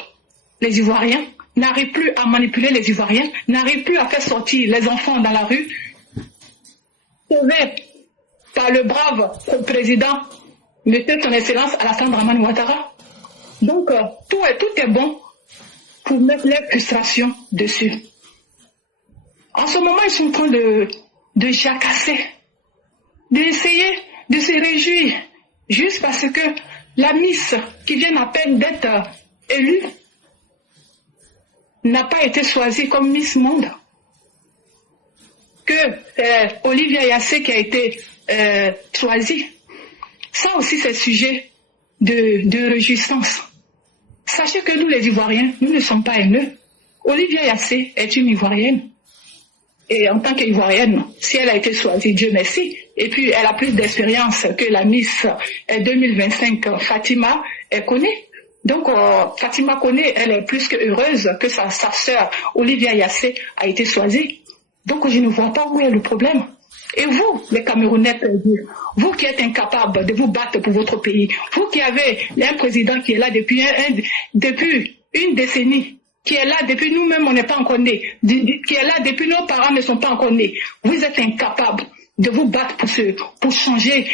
les Ivoiriens, n'arrivent plus à manipuler les Ivoiriens, n'arrivent plus à faire sortir les enfants dans la rue, sauvés par le brave président, M. Son Excellence Alassane Dramane Ouattara. Donc, tout est bon pour mettre les frustrations dessus. En ce moment, ils sont en train de jacasser, d'essayer de se réjouir, juste parce que la Miss qui vient à peine d'être élue n'a pas été choisie comme Miss Monde. Que c'est Olivia Yassé qui a été choisie. Ça aussi, c'est sujet de réjouissance. Sachez que nous, les Ivoiriens, nous ne sommes pas haineux. Olivia Yassé est une Ivoirienne. Et en tant qu'Ivoirienne, si elle a été choisie, Dieu merci, et puis elle a plus d'expérience que la Miss 2025 Fatima, elle connaît. Donc Fatima connaît, elle est plus que heureuse que sa sœur Olivia Yassé a été choisie. Donc je ne vois pas où est le problème. Et vous, les Camerounais perdus, vous qui êtes incapables de vous battre pour votre pays, vous qui avez un président qui est là depuis une décennie, qui est là depuis nous-mêmes, on n'est pas encore nés, qui est là depuis nos parents ne sont pas encore nés, vous êtes incapables de vous battre pour changer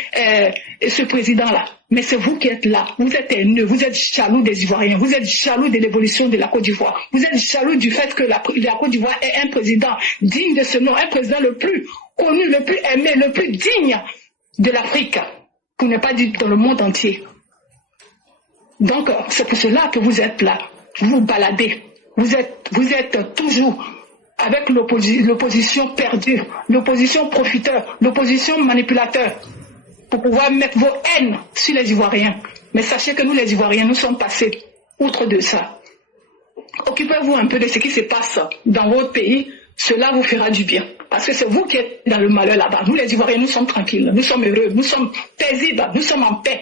ce président-là. Mais c'est vous qui êtes là, vous êtes haineux, vous êtes jaloux des Ivoiriens, vous êtes jaloux de l'évolution de la Côte d'Ivoire, vous êtes jaloux du fait que la Côte d'Ivoire ait un président digne de ce nom, un président le plus connu, le plus aimé, le plus digne de l'Afrique. pour ne pas dire dans le monde entier. Donc, c'est pour cela que vous êtes là. Vous vous baladez. Vous êtes toujours avec l'opposition perdue, l'opposition profiteur, l'opposition manipulateur, pour pouvoir mettre vos haines sur les Ivoiriens. Mais sachez que nous, les Ivoiriens, nous sommes passés outre de ça. Occupez-vous un peu de ce qui se passe dans votre pays. Cela vous fera du bien. Parce que c'est vous qui êtes dans le malheur là-bas. Nous, les Ivoiriens, nous sommes tranquilles, nous sommes heureux, nous sommes paisibles, nous sommes en paix.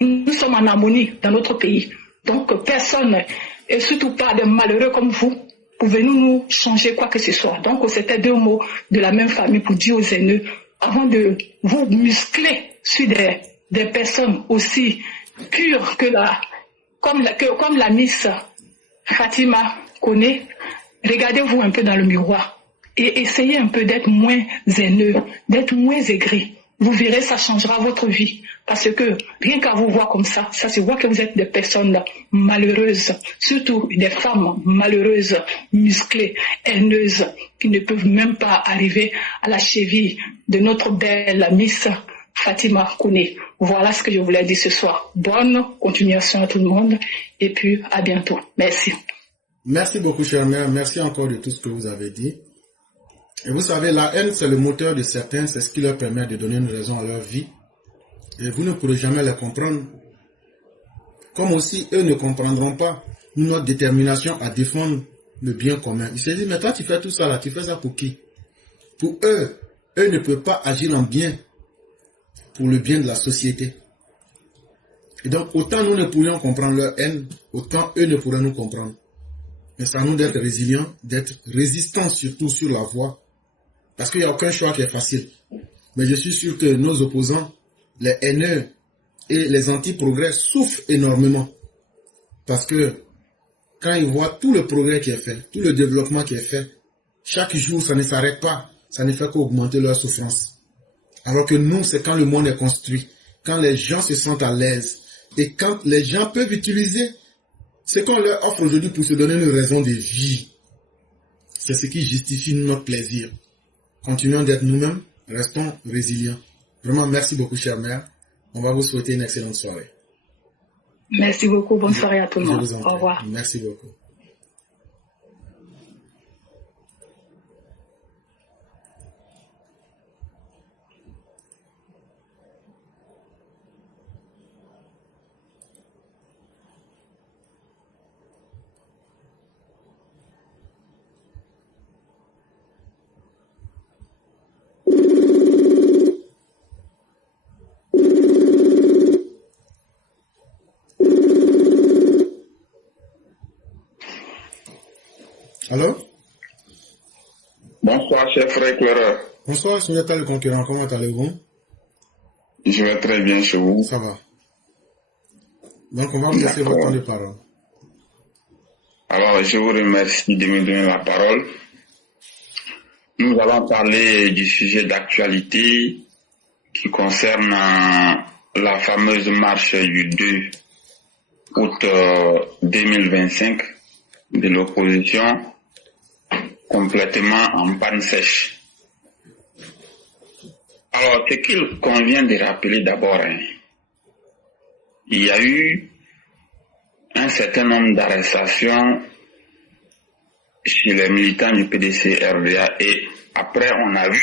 Nous sommes en harmonie dans notre pays. Donc, personne, et surtout pas des malheureux comme vous, pouvez nous changer quoi que ce soit. Donc, c'était deux mots de la même famille pour dire aux haineux, avant de vous muscler sur des personnes aussi pures que comme la Miss Fatima Koné, regardez-vous un peu dans le miroir et essayez un peu d'être moins haineux, d'être moins aigri. Vous verrez, ça changera votre vie. Parce que rien qu'à vous voir comme ça se voit que vous êtes des personnes malheureuses, surtout des femmes malheureuses, musclées, haineuses, qui ne peuvent même pas arriver à la cheville de notre belle Miss Fatima Koné. Voilà ce que je voulais dire ce soir. Bonne continuation à tout le monde et puis à bientôt. Merci. Merci beaucoup, chère mère. Merci encore de tout ce que vous avez dit. Et vous savez, la haine, c'est le moteur de certains, c'est ce qui leur permet de donner une raison à leur vie. Et vous ne pourrez jamais les comprendre. Comme aussi, eux ne comprendront pas notre détermination à défendre le bien commun. Ils se disent, mais toi, tu fais tout ça là, tu fais ça pour qui? Pour eux, eux ne peuvent pas agir en bien pour le bien de la société. Et donc, autant nous ne pourrions comprendre leur haine, autant eux ne pourraient nous comprendre. Mais c'est à nous d'être résilients, d'être résistants surtout sur la voie. Parce qu'il n'y a aucun choix qui est facile. Mais je suis sûr que nos opposants, les haineux et les anti-progrès souffrent énormément. Parce que quand ils voient tout le progrès qui est fait, tout le développement qui est fait, chaque jour ça ne s'arrête pas, ça ne fait qu'augmenter leur souffrance. Alors que nous, c'est quand le monde est construit, quand les gens se sentent à l'aise et quand les gens peuvent utiliser ce qu'on leur offre aujourd'hui pour se donner une raison de vie. C'est ce qui justifie notre plaisir. Continuons d'être nous-mêmes, restons résilients. Vraiment, merci beaucoup, chère mère. On va vous souhaiter une excellente soirée. Merci beaucoup. Bonne soirée à tout le monde. Au revoir. Merci beaucoup. Allô? Bonsoir, cher frère éclaireur. Bonsoir, Sunjata le concurrent. Comment allez-vous? Je vais très bien chez vous. Ça va. Donc, on va vous laisser votre temps de parole. Alors, je vous remercie de me donner la parole. Nous allons parler du sujet d'actualité qui concerne la fameuse marche du 2 août 2025 de l'opposition complètement en panne sèche. Alors, ce qu'il convient de rappeler d'abord, il y a eu un certain nombre d'arrestations chez les militants du PDC-RDA et après on a vu,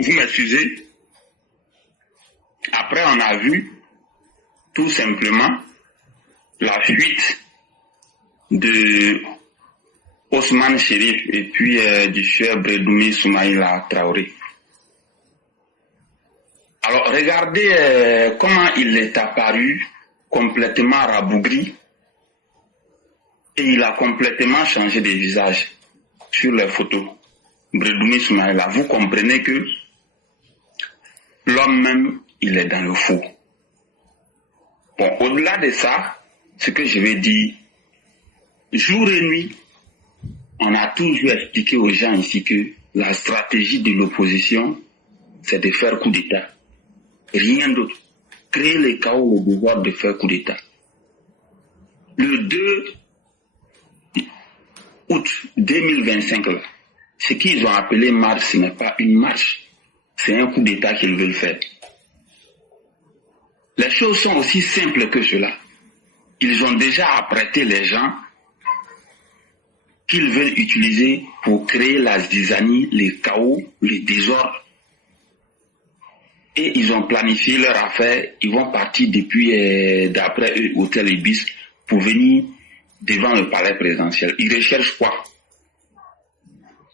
vous m'excusez, après on a vu tout simplement la fuite de Ousmane Chérif et puis du cher Bredoumi Soumaïla Traoré. Alors regardez comment il est apparu complètement rabougri et il a complètement changé de visage sur les photos. Bredoumi Soumaïla, vous comprenez que l'homme même, il est dans le faux. Bon, au-delà de ça, ce que je vais dire, jour et nuit, on a toujours expliqué aux gens ici que la stratégie de l'opposition, c'est de faire coup d'État. Rien d'autre. Créer le chaos, le devoir de faire coup d'État. Le 2 août 2025, là, ce qu'ils ont appelé marche, ce n'est pas une marche. c'est un coup d'État qu'ils veulent faire. Les choses sont aussi simples que cela. Ils ont déjà apprêté les gens qu'ils veulent utiliser pour créer la zizanie, les chaos, les désordres. Et ils ont planifié leur affaire. Ils vont partir depuis, d'après eux, Hôtel Ibis pour venir devant le palais présidentiel. Ils recherchent quoi?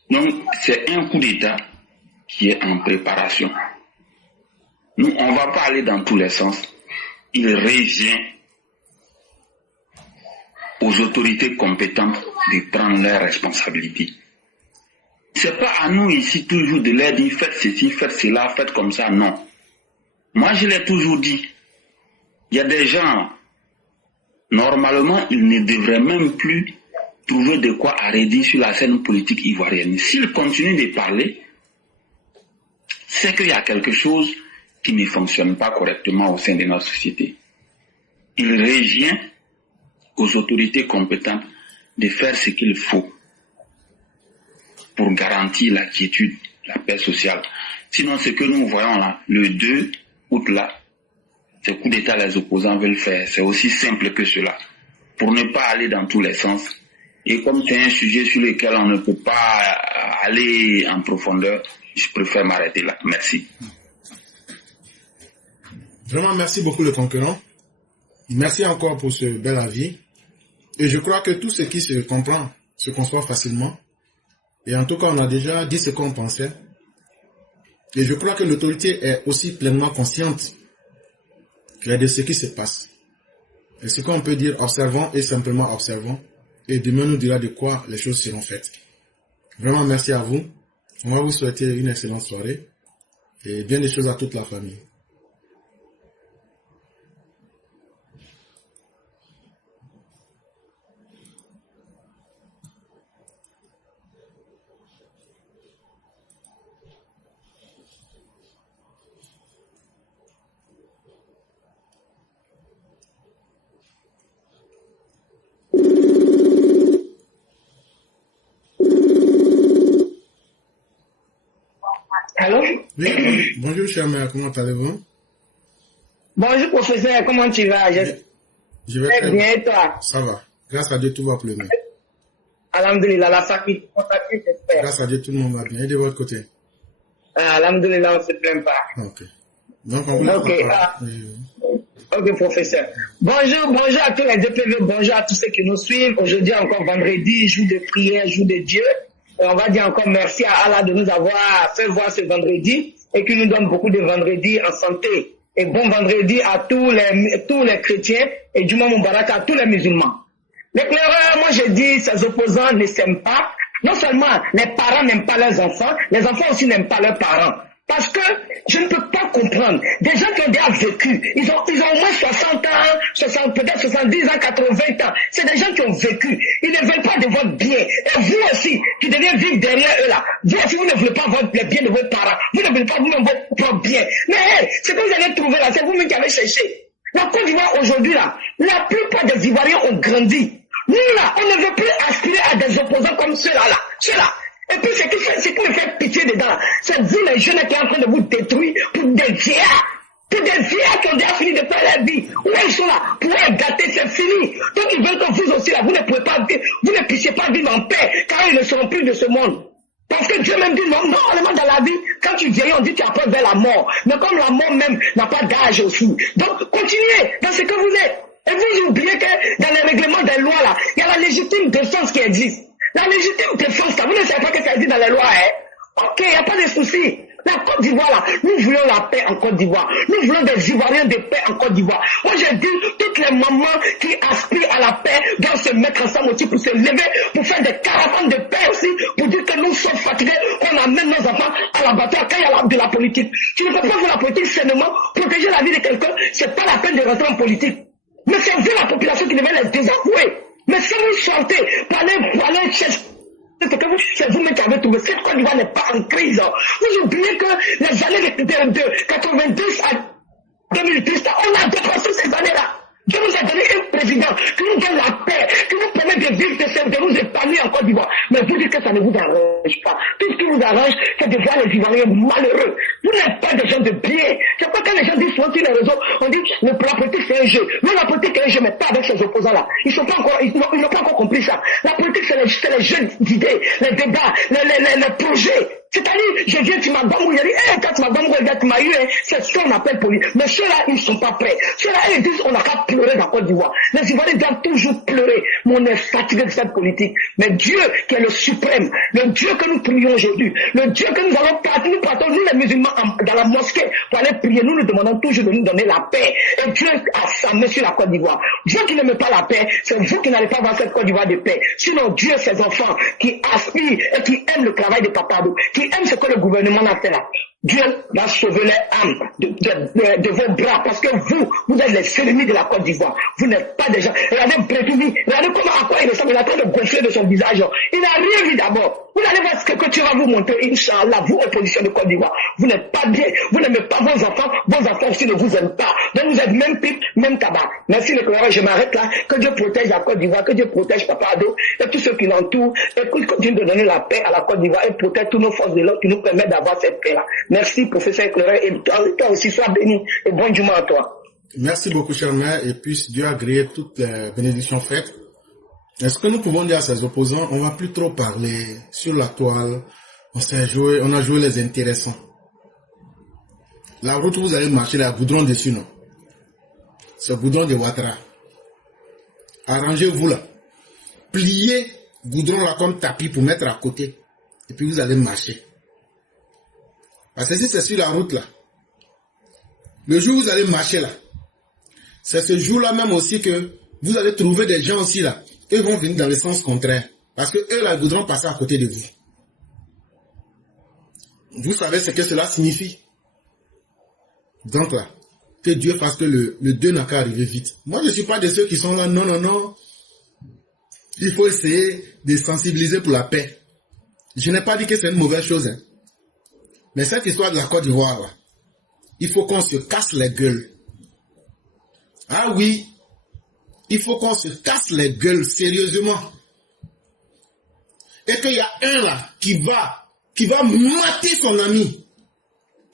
Donc, c'est un coup d'État qui est en préparation. Nous, on ne va pas aller dans tous les sens. Il revient aux autorités compétentes de prendre leurs responsabilités. C'est pas à nous ici toujours de leur dire faites ceci, faites cela, faites comme ça, non. Moi, je l'ai toujours dit. Il y a des gens, normalement, ils ne devraient même plus trouver de quoi arrêter sur la scène politique ivoirienne. S'ils continuent de parler, c'est qu'il y a quelque chose qui ne fonctionne pas correctement au sein de notre société. Il revient aux autorités compétentes de faire ce qu'il faut pour garantir la quiétude, la paix sociale. Sinon, ce que nous voyons là, le 2 août là, ce coup d'État les opposants veulent faire, c'est aussi simple que cela, pour ne pas aller dans tous les sens. Et comme c'est un sujet sur lequel on ne peut pas aller en profondeur, je préfère m'arrêter là. Merci. Vraiment, merci beaucoup le concurrent. Merci encore pour ce bel avis. Et je crois que tout ce qui se comprend se conçoit facilement. Et en tout cas, on a déjà dit ce qu'on pensait. Et je crois que l'autorité est aussi pleinement consciente de ce qui se passe. Et ce qu'on peut dire, observons et simplement observons. Et demain nous dira de quoi les choses seront faites. Vraiment, merci à vous. On va vous souhaiter une excellente soirée. Et bien des choses à toute la famille. Allô? Oui, bonjour cher mère, comment allez-vous? Bonjour professeur, comment tu vas? Je vais très bien et toi? Ça va. Grâce à Dieu, tout va plus bien. Alhamdulillah, la famille, j'espère. Grâce à Dieu, tout le monde va bien. Et de votre côté? Alhamdulillah, on ne se plaint pas. Ok. Donc, on vous Ok, professeur. Bonjour à tous les DPV, bonjour à tous ceux qui nous suivent. Aujourd'hui, encore vendredi, jour de prière, jour de Dieu. Et on va dire encore merci à Allah de nous avoir fait voir ce vendredi et qui nous donne beaucoup de vendredis en santé. Et bon vendredi à tous les chrétiens et du moment Moubarak à tous les musulmans. L'éclaireur, moi je dis, ces opposants ne s'aiment pas. Non seulement les parents n'aiment pas leurs enfants, les enfants aussi n'aiment pas leurs parents. Parce que je ne peux pas comprendre. Des gens qui ont déjà vécu, ils ont au moins 60 ans, peut-être 70 ans, 80 ans. C'est des gens qui ont vécu. Ils ne veulent pas de votre bien. Et vous aussi, qui devez vivre derrière eux là, vous aussi, vous ne voulez pas le bien de vos parents. Vous ne voulez pas vous-même votre propre bien. Mais ce que vous allez trouver là, c'est vous-même qui avez cherché. La Côte d'Ivoire aujourd'hui là, la plupart des Ivoiriens ont grandi. Nous là, on ne veut plus aspirer à des opposants comme ceux-là. Ceux-là. Et puis ce qui me fait pitié dedans, c'est vous les jeunes qui sont en train de vous détruire pour des vieillards. Pour des vieillards qui ont déjà fini de faire leur vie. Où ils sont là, pour être gâtés, c'est fini. Donc ils veulent que vous aussi là, vous ne puissiez pas vivre en paix, car ils ne seront plus de ce monde. Parce que Dieu même dit, normalement dans la vie, quand tu vieillis, on dit que tu approches vers la mort. Mais comme la mort même n'a pas d'âge aussi. Donc continuez dans ce que vous êtes. Et vous oubliez que dans les règlements des lois là, il y a la légitime défense qui existe. La légitime défense, là, vous ne savez pas que ça existe dans les lois, hein? Ok, il n'y a pas de souci. La Côte d'Ivoire, là, nous voulons la paix en Côte d'Ivoire. Nous voulons des Ivoiriens de paix en Côte d'Ivoire. Moi, j'ai dit, toutes les mamans qui aspirent à la paix doivent se mettre ensemble aussi pour se lever, pour faire des caravanes de paix aussi, pour dire que nous sommes fatigués, qu'on amène nos enfants à la bataille quand il y a de la politique. Tu ne peux pas faire la politique sainement, protéger la vie de quelqu'un, c'est pas la peine de rentrer en politique. Mais c'est vous, la population, qui devait les désavouer. Mais si vous sortez pour aller chercher, c'est vous-même qui avez trouvé. Cette Côte d'Ivoire n'est pas en crise. Vous oubliez que les années de 92 à 2010, on a dépensé ces années-là. Dieu nous a donné un président qui nous donne la paix, qui nous permet de vivre, de nous épanouir en Côte d'Ivoire. Mais vous dites que ça ne vous arrange pas. Tout ce qui vous arrange, c'est de voir les Ivoiriens malheureux. Vous n'êtes pas des gens de bien. C'est pas quand les gens disent souvent sur les réseaux, on dit la politique c'est un jeu. Non, la politique c'est un jeu, mais pas avec ces opposants-là. Ils n'ont pas encore compris ça. La politique c'est les jeux d'idées, les débats, les projets. C'est-à-dire, je viens, tu m'as bambou, il a dit, quand tu m'as bambou, tu m'as eu, c'est ce qu'on appelle politique. Mais ceux-là, ils ne sont pas prêts. Ceux-là, ils disent, on n'a qu'à pleurer dans Côte d'Ivoire. Les Ivoiriens doivent toujours pleurer. Mais on est fatigué de cette politique. Mais Dieu, qui est le suprême, le Dieu que nous prions aujourd'hui, le Dieu que nous allons partir, nous partons, nous les musulmans, dans la mosquée, pour aller prier, nous demandons toujours de nous donner la paix. Et Dieu a sa main sur la Côte d'Ivoire. Dieu qui n'aime pas la paix, c'est vous qui n'allez pas voir cette Côte d'Ivoire de paix. Sinon, Dieu, ses enfants, qui aspirent et qui aiment le travail de Papa Dou, qui aiment ce que le gouvernement a fait là. Dieu va sauver les âmes de vos bras parce que vous êtes les ennemis de la Côte d'Ivoire. Vous n'êtes pas des gens. Regardez Brétoumi, regardez comment à quoi il ressemble. Il est en train de gonfler de son visage. Il n'a rien vu d'abord. Vous allez voir ce que tu vas vous montrer, Inch'Allah, vous, opposition de Côte d'Ivoire. Vous n'êtes pas bien. Vous n'aimez pas vos enfants aussi ne vous aiment pas. Donc vous êtes même pipe, même tabac. Merci le Coran, je m'arrête là. Que Dieu protège la Côte d'Ivoire, que Dieu protège Papa Ado et tous ceux qui l'entourent. Et qu'il continue de donner la paix à la Côte d'Ivoire et protège toutes nos forces de l'ordre qui nous permettent d'avoir cette paix-là. Merci, professeur Éclaireur, et toi aussi, sois béni, et bon Juma à toi. Merci beaucoup, cher maire, et puisse Dieu agréer toutes les bénédictions faites. Est-ce que nous pouvons dire à ses opposants, on va plus trop parler sur la toile, on a joué les intéressants. La route où vous allez marcher, il y a goudron dessus, non? C'est goudron de Ouattara. Arrangez-vous là. Pliez goudron là comme tapis pour mettre à côté, et puis vous allez marcher. Parce que si c'est sur la route là, le jour où vous allez marcher là, c'est ce jour-là même aussi que vous allez trouver des gens aussi là, eux vont venir dans le sens contraire. Parce que eux là, ils voudront passer à côté de vous. Vous savez ce que cela signifie. Donc là, que Dieu fasse que le 2 n'a qu'à arriver vite. Moi je ne suis pas de ceux qui sont là, non. Il faut essayer de sensibiliser pour la paix. Je n'ai pas dit que c'est une mauvaise chose, hein. Mais cette histoire de la Côte d'Ivoire, là, il faut qu'on se casse les gueules. Ah oui, il faut qu'on se casse les gueules sérieusement. Et qu'il y a un là qui va mater son ami.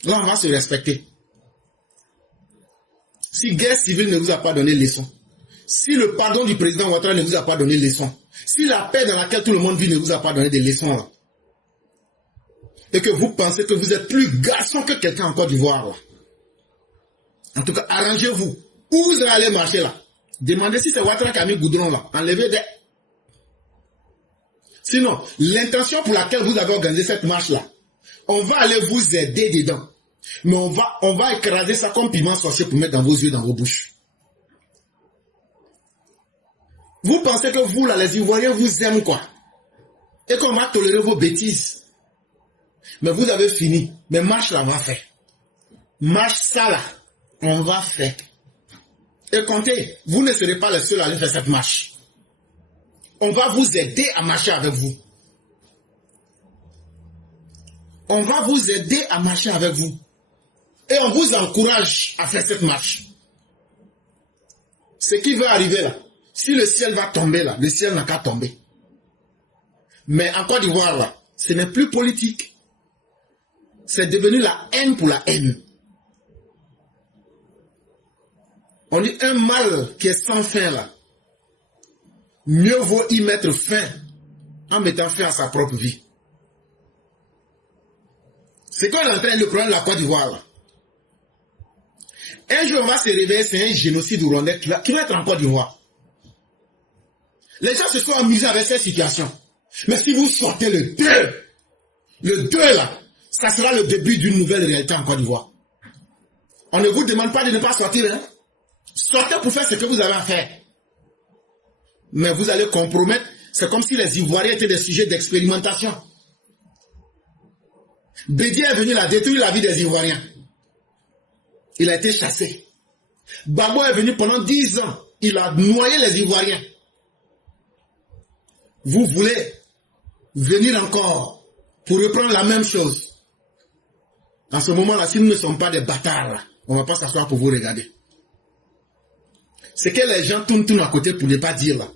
Là, on va se respecter. Si guerre civile ne vous a pas donné leçon, si le pardon du président Ouattara ne vous a pas donné leçon, si la paix dans laquelle tout le monde vit ne vous a pas donné des leçons là, et que vous pensez que vous êtes plus garçon que quelqu'un en Côte d'Ivoire là. En tout cas, arrangez-vous. Où vous allez marcher là? Demandez si c'est Ouattara qui a mis goudron là. Enlevez des... Sinon, l'intention pour laquelle vous avez organisé cette marche là, on va aller vous aider dedans. Mais on va écraser ça comme piment sorcier pour mettre dans vos yeux, dans vos bouches. Vous pensez que vous là, les Ivoiriens vous aiment quoi? Et qu'on va tolérer vos bêtises. Mais vous avez fini. Mais marche là, on va faire. Marche ça là, on va faire. Et comptez, vous ne serez pas les seuls à aller faire cette marche. On va vous aider à marcher avec vous. On va vous aider à marcher avec vous. Et on vous encourage à faire cette marche. Ce qui va arriver là, si le ciel va tomber là, le ciel n'a qu'à tomber. Mais en Côte d'Ivoire là, ce n'est plus politique. C'est devenu la haine pour la haine. On dit un mal qui est sans fin là. Mieux vaut y mettre fin en mettant fin à sa propre vie. C'est qu'on est en train de prendre la Côte d'Ivoire là. Un jour on va se réveiller, c'est un génocide rwandais qui va être en Côte d'Ivoire. Les gens se sont amusés avec cette situation. Mais si vous sortez le 2 là, ça sera le début d'une nouvelle réalité en Côte d'Ivoire. On ne vous demande pas de ne pas sortir, hein. Sortez pour faire ce que vous avez à faire. Mais vous allez compromettre. C'est comme si les Ivoiriens étaient des sujets d'expérimentation. Bédié est venu là détruire la vie des Ivoiriens. Il a été chassé. Gbagbo est venu pendant 10 ans. Il a noyé les Ivoiriens. Vous voulez venir encore pour reprendre la même chose. En ce moment-là, si nous ne sommes pas des bâtards, là, on ne va pas s'asseoir pour vous regarder. ce que les gens tournent à côté pour ne pas dire là.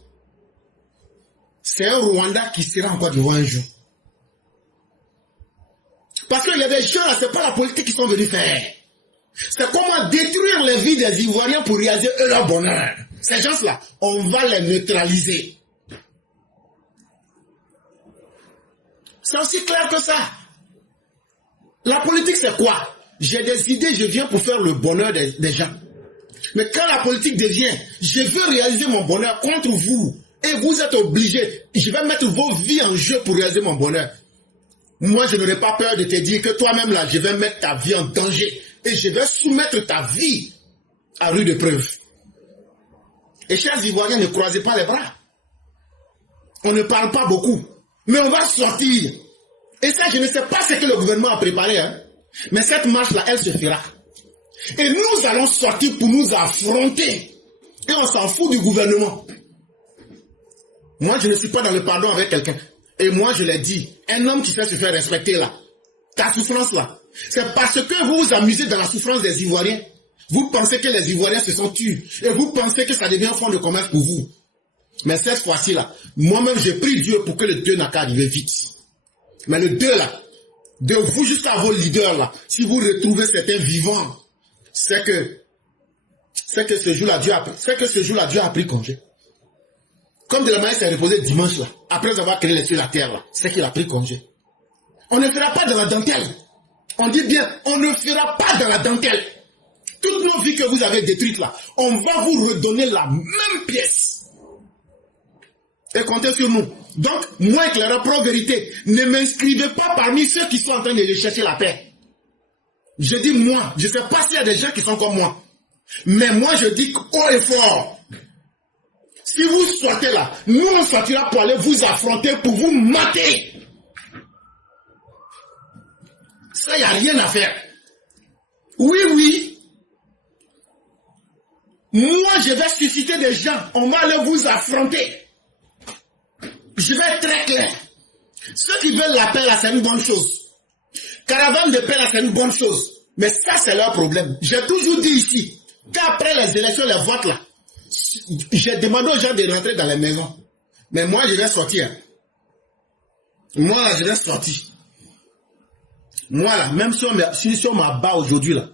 C'est un Rwanda qui sera en Côte d'Ivoire un jour. Parce qu'il y a des gens là, c'est pas la politique qu'ils sont venus faire. C'est comment détruire les vies des Ivoiriens pour réaliser eux leur bonheur. Ces gens-là, on va les neutraliser. C'est aussi clair que ça. La politique, c'est quoi? J'ai des idées, je viens pour faire le bonheur des gens. Mais quand la politique devient, je veux réaliser mon bonheur contre vous, et vous êtes obligés, je vais mettre vos vies en jeu pour réaliser mon bonheur. Moi, je n'aurai pas peur de te dire que toi-même, là, je vais mettre ta vie en danger. Et je vais soumettre ta vie à rude épreuve. Et chers Ivoiriens, ne croisez pas les bras. On ne parle pas beaucoup. Mais on va sortir. Et ça, je ne sais pas ce que le gouvernement a préparé. Hein. Mais cette marche-là, elle se fera. Et nous allons sortir pour nous affronter. Et on s'en fout du gouvernement. Moi, je ne suis pas dans le pardon avec quelqu'un. Et moi, je l'ai dit, un homme qui sait se faire respecter là, ta souffrance là, c'est parce que vous vous amusez dans la souffrance des Ivoiriens. Vous pensez que les Ivoiriens se sont tués. Et vous pensez que ça devient un fonds de commerce pour vous. Mais cette fois-ci là, moi-même, j'ai prié Dieu pour que le 2 n'a qu'à arriver vite. Mais le 2 là, de vous jusqu'à vos leaders là, si vous retrouvez certains vivants, c'est que ce jour-là, Dieu a pris congé. Comme de la manière s'est reposé dimanche là, après avoir créé les cieux et la terre là, c'est qu'il a pris congé. On ne fera pas dans la dentelle. On dit bien, on ne fera pas dans la dentelle. Toutes nos vies que vous avez détruites là, on va vous redonner la même pièce. Et comptez sur nous. Donc, moi, éclaireur pro-vérité, ne m'inscrivez pas parmi ceux qui sont en train de chercher la paix. Je dis moi, je ne sais pas s'il y a des gens qui sont comme moi. Mais moi, je dis haut et fort. Si vous sortez là, nous on sortira pour aller vous affronter, pour vous mater. Ça, il n'y a rien à faire. Oui, oui. Moi, je vais susciter des gens. On va aller vous affronter. Je vais être très clair. Ceux qui veulent la paix là, c'est une bonne chose. Caravane de paix là, c'est une bonne chose. Mais ça, c'est leur problème. J'ai toujours dit ici, qu'après les élections, les votes là, j'ai demandé aux gens de rentrer dans les maisons. Mais moi, je vais sortir. Moi, là, je vais sortir. Moi, là, même si on m'abat aujourd'hui, là,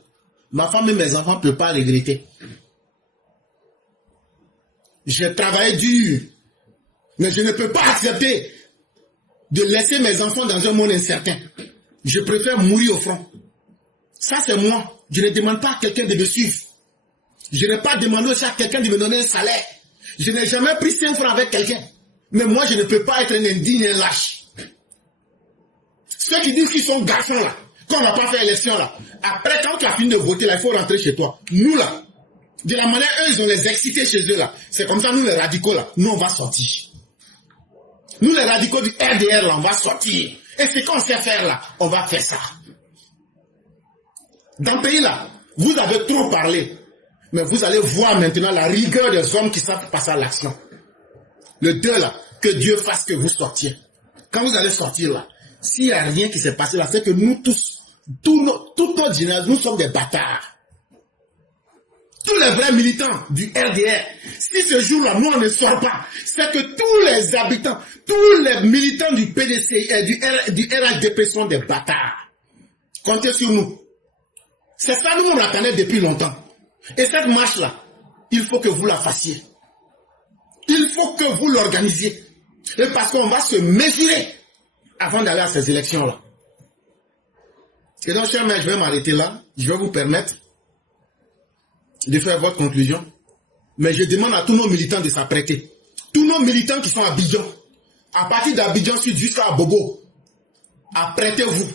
ma femme et mes enfants ne peuvent pas regretter. J'ai travaillé dur. Mais je ne peux pas accepter de laisser mes enfants dans un monde incertain. Je préfère mourir au front. Ça, c'est moi. Je ne demande pas à quelqu'un de me suivre. Je n'ai pas demandé à quelqu'un de me donner un salaire. Je n'ai jamais pris 5 francs avec quelqu'un. Mais moi, je ne peux pas être un indigne et un lâche. Ceux qui disent qu'ils sont garçons là, qu'on n'a pas fait élection là, après quand tu as fini de voter là, il faut rentrer chez toi. Nous là, de la manière eux, ils ont les excités chez eux là. C'est comme ça, nous les radicaux là, nous on va sortir. Nous les radicaux du RDR là, on va sortir. Et ce qu'on sait faire là, on va faire ça. Dans le pays là, vous avez trop parlé. Mais vous allez voir maintenant la rigueur des hommes qui savent passer à l'action. Le 2 là, que Dieu fasse que vous sortiez. Quand vous allez sortir là, s'il n'y a rien qui s'est passé là, c'est que nous tous, toute notre génération, nous sommes des bâtards. Tous les vrais militants du RDR, si ce jour-là, nous on ne sort pas, c'est que tous les habitants, tous les militants du PDC et du RHDP sont des bâtards. Comptez sur nous. C'est ça, nous on l'attendait depuis longtemps. Et cette marche-là, il faut que vous la fassiez. Il faut que vous l'organisiez. Et parce qu'on va se mesurer avant d'aller à ces élections-là. Et donc, chers maîtres, je vais m'arrêter là. Je vais vous permettre de faire votre conclusion. Mais je demande à tous nos militants de s'apprêter. Tous nos militants qui sont à Abidjan, à partir d'Abidjan Sud jusqu'à Bobo, apprêtez-vous.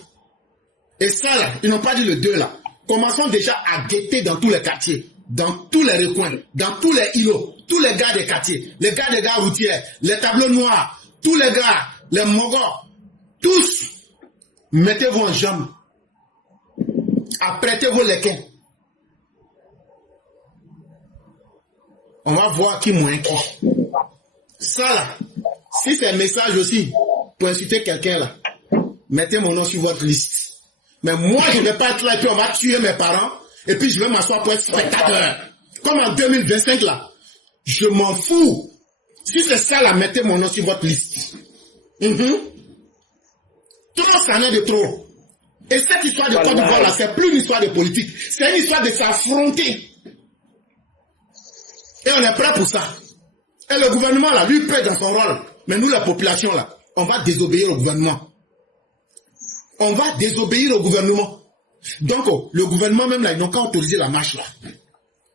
Et ça, là, ils n'ont pas dit le 2 là. Commençons déjà à guetter dans tous les quartiers, dans tous les recoins, dans tous les îlots, tous les gars des quartiers, les gars des gares routières, les tableaux noirs, tous les gars, les mogos, tous, mettez-vous en jambes, apprêtez-vous les quais. On va voir qui moins qui. Ça là, si c'est un message aussi pour insulter quelqu'un là, mettez mon nom sur votre liste. Mais moi, je ne vais pas être là et puis on va tuer mes parents et puis je vais m'asseoir pour être spectateur. Comme en 2025 là, Je m'en fous. Si c'est ça, là, mettez mon nom sur votre liste. Trop, ça n'est de trop. Et cette histoire de Côte d'Ivoire, là, c'est plus une histoire de politique. C'est une histoire de s'affronter. Et on est prêt pour ça. Et le gouvernement, là, lui, paie dans son rôle. Mais nous, la population, là, on va désobéir au gouvernement. On va désobéir au gouvernement. Donc, le gouvernement, même là, ils n'ont qu'à autoriser la marche, là.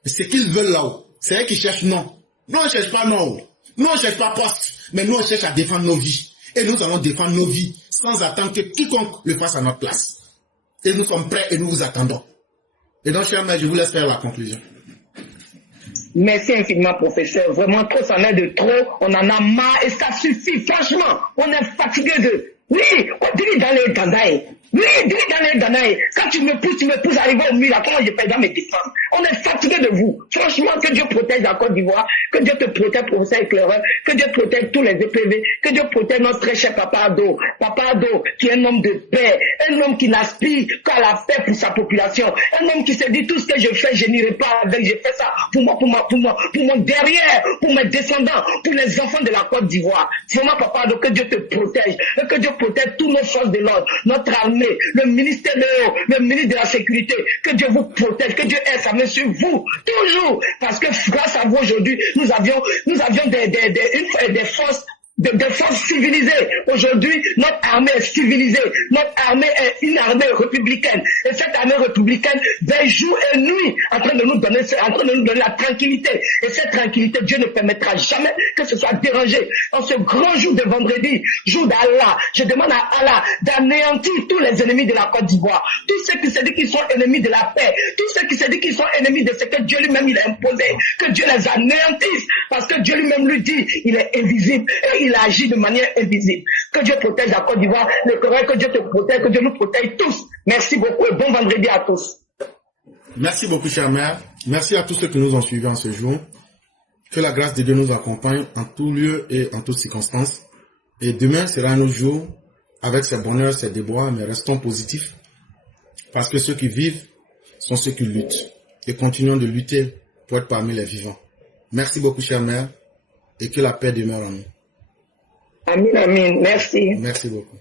Ce qu'ils veulent là-haut, c'est eux qui cherchent non. Nous, on ne cherche pas non. Nous, on ne cherche pas poste. Mais nous, on cherche à défendre nos vies. Et nous allons défendre nos vies sans attendre que quiconque le fasse à notre place. Et nous sommes prêts et nous vous attendons. Et donc, cher maître, je vous laisse faire la conclusion. Merci infiniment, professeur. Vraiment, trop, ça en est de trop. On en a marre et ça suffit. Franchement, on est fatigué de... Oui, on dit dans les gandailles. Oui, dis dans les danaïs. Quand tu me pousses arriver au mur, là, comment je peux dans mes défenses? On est fatigué de vous. Franchement, que Dieu protège la Côte d'Ivoire, que Dieu te protège, professeur éclaireur, que Dieu protège tous les EPV, que Dieu protège notre très cher Papa Ado. Papa Ado, qui est un homme de paix, un homme qui n'aspire qu'à la paix pour sa population, un homme qui se dit tout ce que je fais, je n'irai pas avec, je fais ça pour moi, pour mon derrière, pour mes descendants, pour les enfants de la Côte d'Ivoire. Vraiment, Papa Ado, que Dieu te protège, et que Dieu protège tous nos forces de l'ordre, notre armée, le ministère le ministre de la Sécurité, que Dieu vous protège, que Dieu ait sa main sur vous, toujours, parce que grâce à vous aujourd'hui, nous avions des forces des forces civilisées. Aujourd'hui, notre armée est civilisée. Notre armée est une armée républicaine. Et cette armée républicaine veille jour et nuit en train de nous donner la tranquillité. Et cette tranquillité, Dieu ne permettra jamais que ce soit dérangé. En ce grand jour de vendredi, jour d'Allah, je demande à Allah d'anéantir tous les ennemis de la Côte d'Ivoire. Tous ceux qui se disent qu'ils sont ennemis de la paix. Tous ceux qui se disent qu'ils sont ennemis de ce que Dieu lui-même il a imposé. Que Dieu les anéantisse. Parce que Dieu lui-même lui dit, il est invisible. Et il agit de manière invisible. Que Dieu protège la Côte d'Ivoire, le Coréen, que Dieu te protège, que Dieu nous protège tous. Merci beaucoup et bon vendredi à tous. Merci beaucoup, chère mère. Merci à tous ceux qui nous ont suivis en ce jour. Que la grâce de Dieu nous accompagne en tout lieu et en toutes circonstances. Et demain sera un autre jour avec ses bonheurs, ses déboires, mais restons positifs. Parce que ceux qui vivent sont ceux qui luttent. Et continuons de lutter pour être parmi les vivants. Merci beaucoup, chère mère. Et que la paix demeure en nous. Amin, amin. Merci. Merci beaucoup.